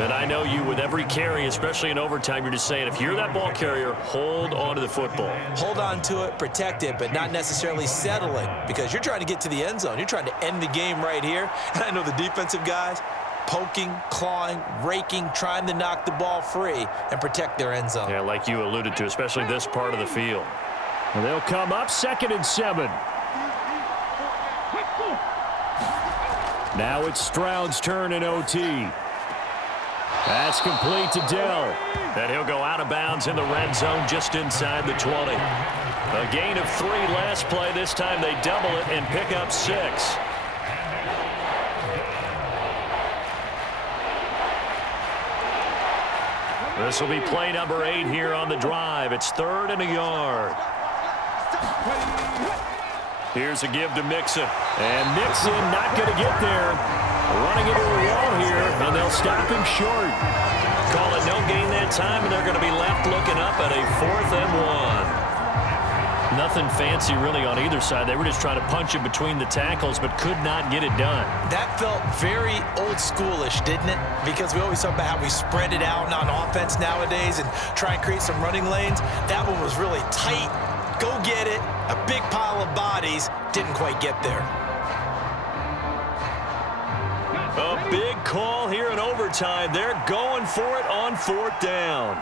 And I know you, with every carry, especially in overtime, you're just saying, if you're that ball carrier, hold on to the football. Hold on to it, protect it, but not necessarily settling because you're trying to get to the end zone. You're trying to end the game right here. And I know the defensive guys poking, clawing, raking, trying to knock the ball free and protect their end zone. Yeah, like you alluded to, especially this part of the field. And they'll come up 2nd and 7. Now it's Stroud's turn in OT. That's complete to Dell. And he'll go out of bounds in the red zone just inside the 20. A gain of 3 last play. This time they double it and pick up 6. This will be play number 8 here on the drive. It's 3rd and a yard. Here's a give to Mixon. And Mixon not going to get there. Running into a wall here, and they'll stop him short. Call it no gain that time, and they're going to be left looking up at a 4th and 1. Nothing fancy really on either side. They were just trying to punch it between the tackles, but could not get it done. That felt very old schoolish, didn't it? Because we always talk about how we spread it out on offense nowadays and try and create some running lanes. That one was really tight. Go get it. A big pile of bodies. Didn't quite get there. A big call here in overtime. They're going for it on 4th down.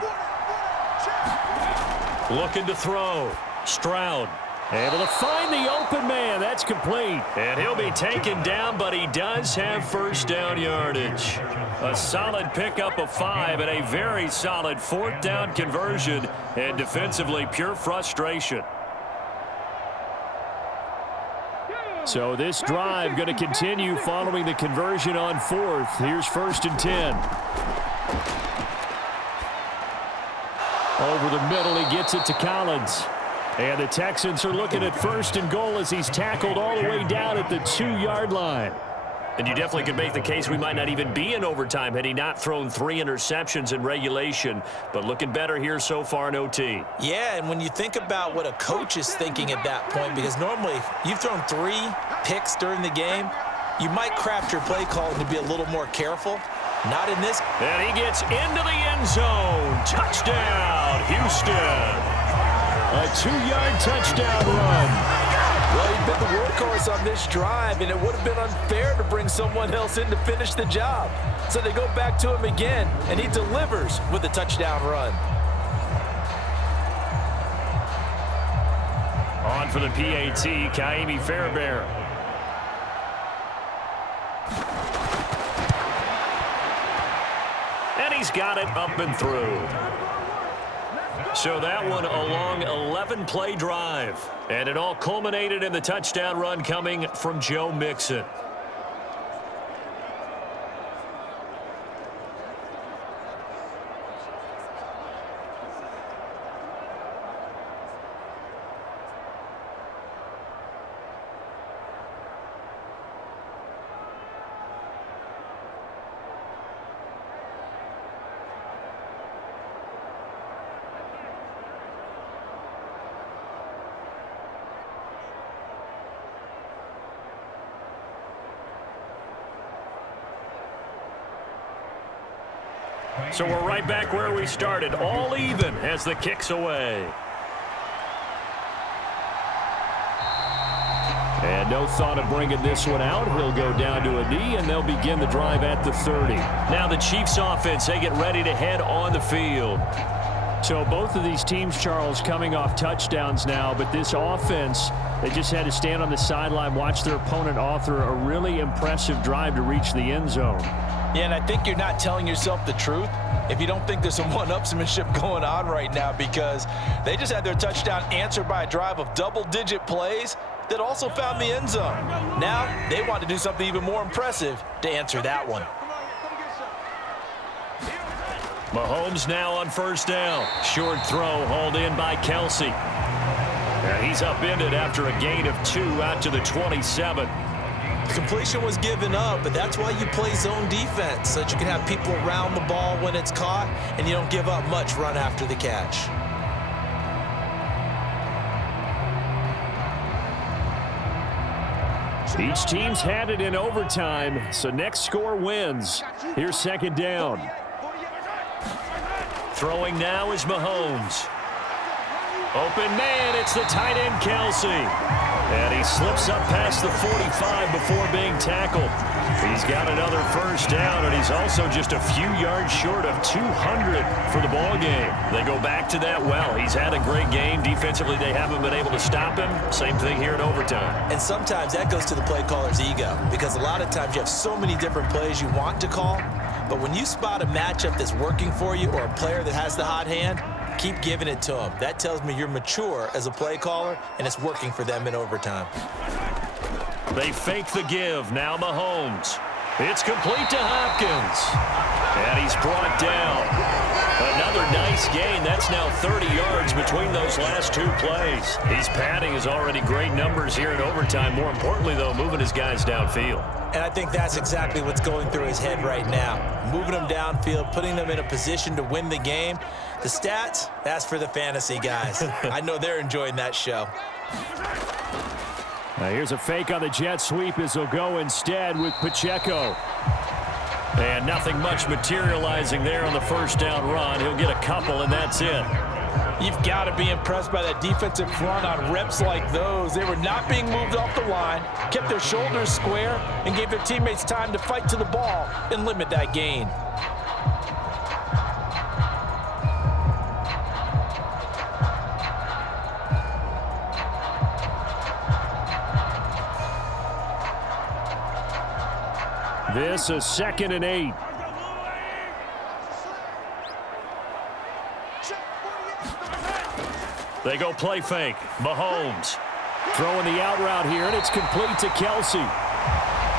Looking to throw. Stroud able to find the open man. That's complete. And he'll be taken down, but he does have first down yardage. A solid pickup of 5 and a very solid 4th down conversion. And defensively, pure frustration. So this drive going to continue following the conversion on 4th. Here's 1st and 10. Over the middle, he gets it to Collins. And the Texans are looking at 1st and goal as he's tackled all the way down at the 2-yard line. And you definitely could make the case we might not even be in overtime had he not thrown 3 interceptions in regulation. But looking better here so far in OT. Yeah, and when you think about what a coach is thinking at that point, because normally you've thrown 3 picks during the game, you might craft your play call to be a little more careful. Not in this. And he gets into the end zone. Touchdown, Houston. A 2-yard touchdown run. Well, he'd been the workhorse on this drive, and it would have been unfair to bring someone else in to finish the job. So they go back to him again, and he delivers with a touchdown run. On for the PAT, Kaimi Fairbairn. And he's got it up and through. So that one a long 11-play drive. And it all culminated in the touchdown run coming from Joe Mixon. So we're right back where we started, all even as the kick's away. And no thought of bringing this one out. He'll go down to a knee, and they'll begin the drive at the 30. Now the Chiefs offense, they get ready to head on the field. So both of these teams, Charles, coming off touchdowns now, but this offense, they just had to stand on the sideline, watch their opponent author a really impressive drive to reach the end zone. Yeah, and I think you're not telling yourself the truth if you don't think there's some one-upsmanship going on right now, because they just had their touchdown answered by a drive of double-digit plays that also found the end zone. Now they want to do something even more impressive to answer that one. Mahomes now on first down. Short throw hauled in by Kelsey. And he's upended after a gain of 2 out to the 27. The completion was given up, but that's why you play zone defense, so that you can have people around the ball when it's caught, and you don't give up much run after the catch. Each team's had it in overtime, so next score wins. Here's second down. Throwing now is Mahomes. Open man, it's the tight end Kelsey. And he slips up past the 45 before being tackled. He's got another first down, and he's also just a few yards short of 200 for the ball game. They go back to that well. He's had a great game. Defensively, they haven't been able to stop him. Same thing here in overtime. And sometimes that goes to the play caller's ego, because a lot of times you have so many different plays you want to call, but when you spot a matchup that's working for you or a player that has the hot hand, keep giving it to him. That tells me you're mature as a play caller, and it's working for them in overtime. They fake the give. Now Mahomes. It's complete to Hopkins. And he's brought down. Another nice gain. That's now 30 yards between those last 2 plays. He's padding his already great numbers here in overtime. More importantly, though, moving his guys downfield. And I think that's exactly what's going through his head right now. Moving them downfield, putting them in a position to win the game. The stats, that's for the fantasy guys. I know they're enjoying that show. Now here's a fake on the jet sweep as he'll go instead with Pacheco. And nothing much materializing there on the first down run. He'll get a couple, and that's it. You've got to be impressed by that defensive front on reps like those. They were not being moved off the line, kept their shoulders square, and gave their teammates time to fight to the ball and limit that gain. This is 2nd and 8. They go play fake. Mahomes. Throwing the out route here, and it's complete to Kelsey.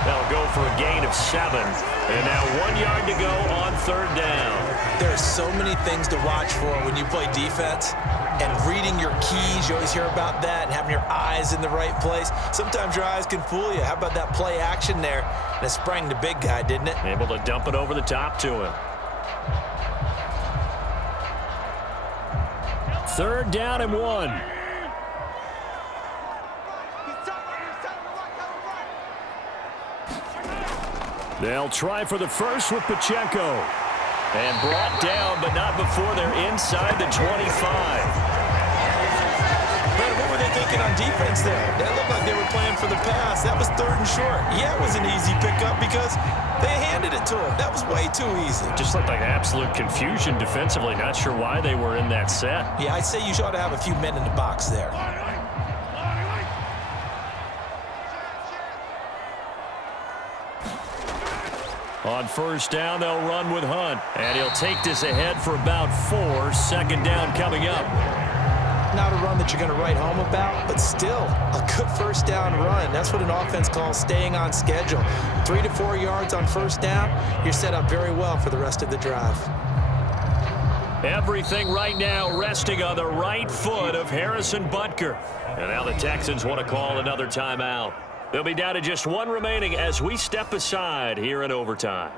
They'll go for a gain of 7. And now 1 yard to go on 3rd down. There are so many things to watch for when you play defense. And reading your keys, you always hear about that, and having your eyes in the right place. Sometimes your eyes can fool you. How about that play action there? And it sprang the big guy, didn't it? Able to dump it over the top to him. 3rd down and 1. They'll try for the first with Pacheco. And brought down, but not before they're inside the 25. Brad, what were they thinking on defense there? That looked like they were playing for the pass. That was 3rd and short. Yeah, it was an easy pickup because they handed it to him. That was way too easy. Just looked like absolute confusion defensively. Not sure why they were in that set. Yeah, I'd say you ought to have a few men in the box there. On 1st down, they'll run with Hunt. And he'll take this ahead for about 4. 2nd down coming up. Not a run that you're going to write home about, but still a good 1st down run. That's what an offense calls staying on schedule. 3 to 4 yards on 1st down, you're set up very well for the rest of the drive. Everything right now resting on the right foot of Harrison Butker. And now the Texans want to call another timeout. They'll be down to just 1 remaining as we step aside here in overtime.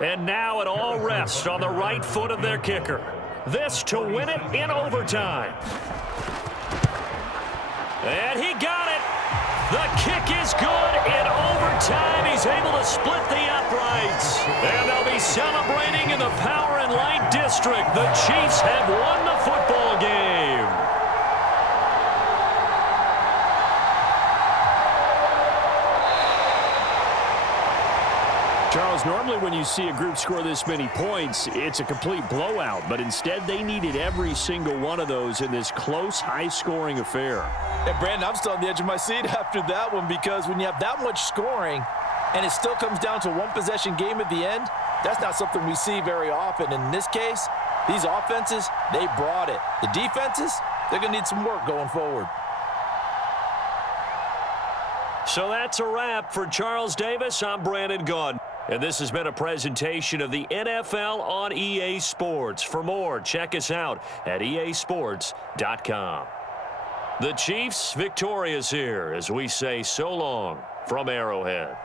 And now it all rests on the right foot of their kicker. This to win it in overtime. And he got it. The kick is good in overtime. He's able to split the uprights. And they'll be celebrating in the Power and Light District. The Chiefs have won the football game. Charles, normally when you see a group score this many points, it's a complete blowout. But instead, they needed every single one of those in this close, high-scoring affair. And, Brandon, I'm still on the edge of my seat after that one because when you have that much scoring and it still comes down to a one-possession game at the end, that's not something we see very often. In this case, these offenses, they brought it. The defenses, they're going to need some work going forward. So that's a wrap for Charles Davis. I'm Brandon Gaudin. And this has been a presentation of the NFL on EA Sports. For more, check us out at easports.com. The Chiefs victorious here as we say so long from Arrowhead.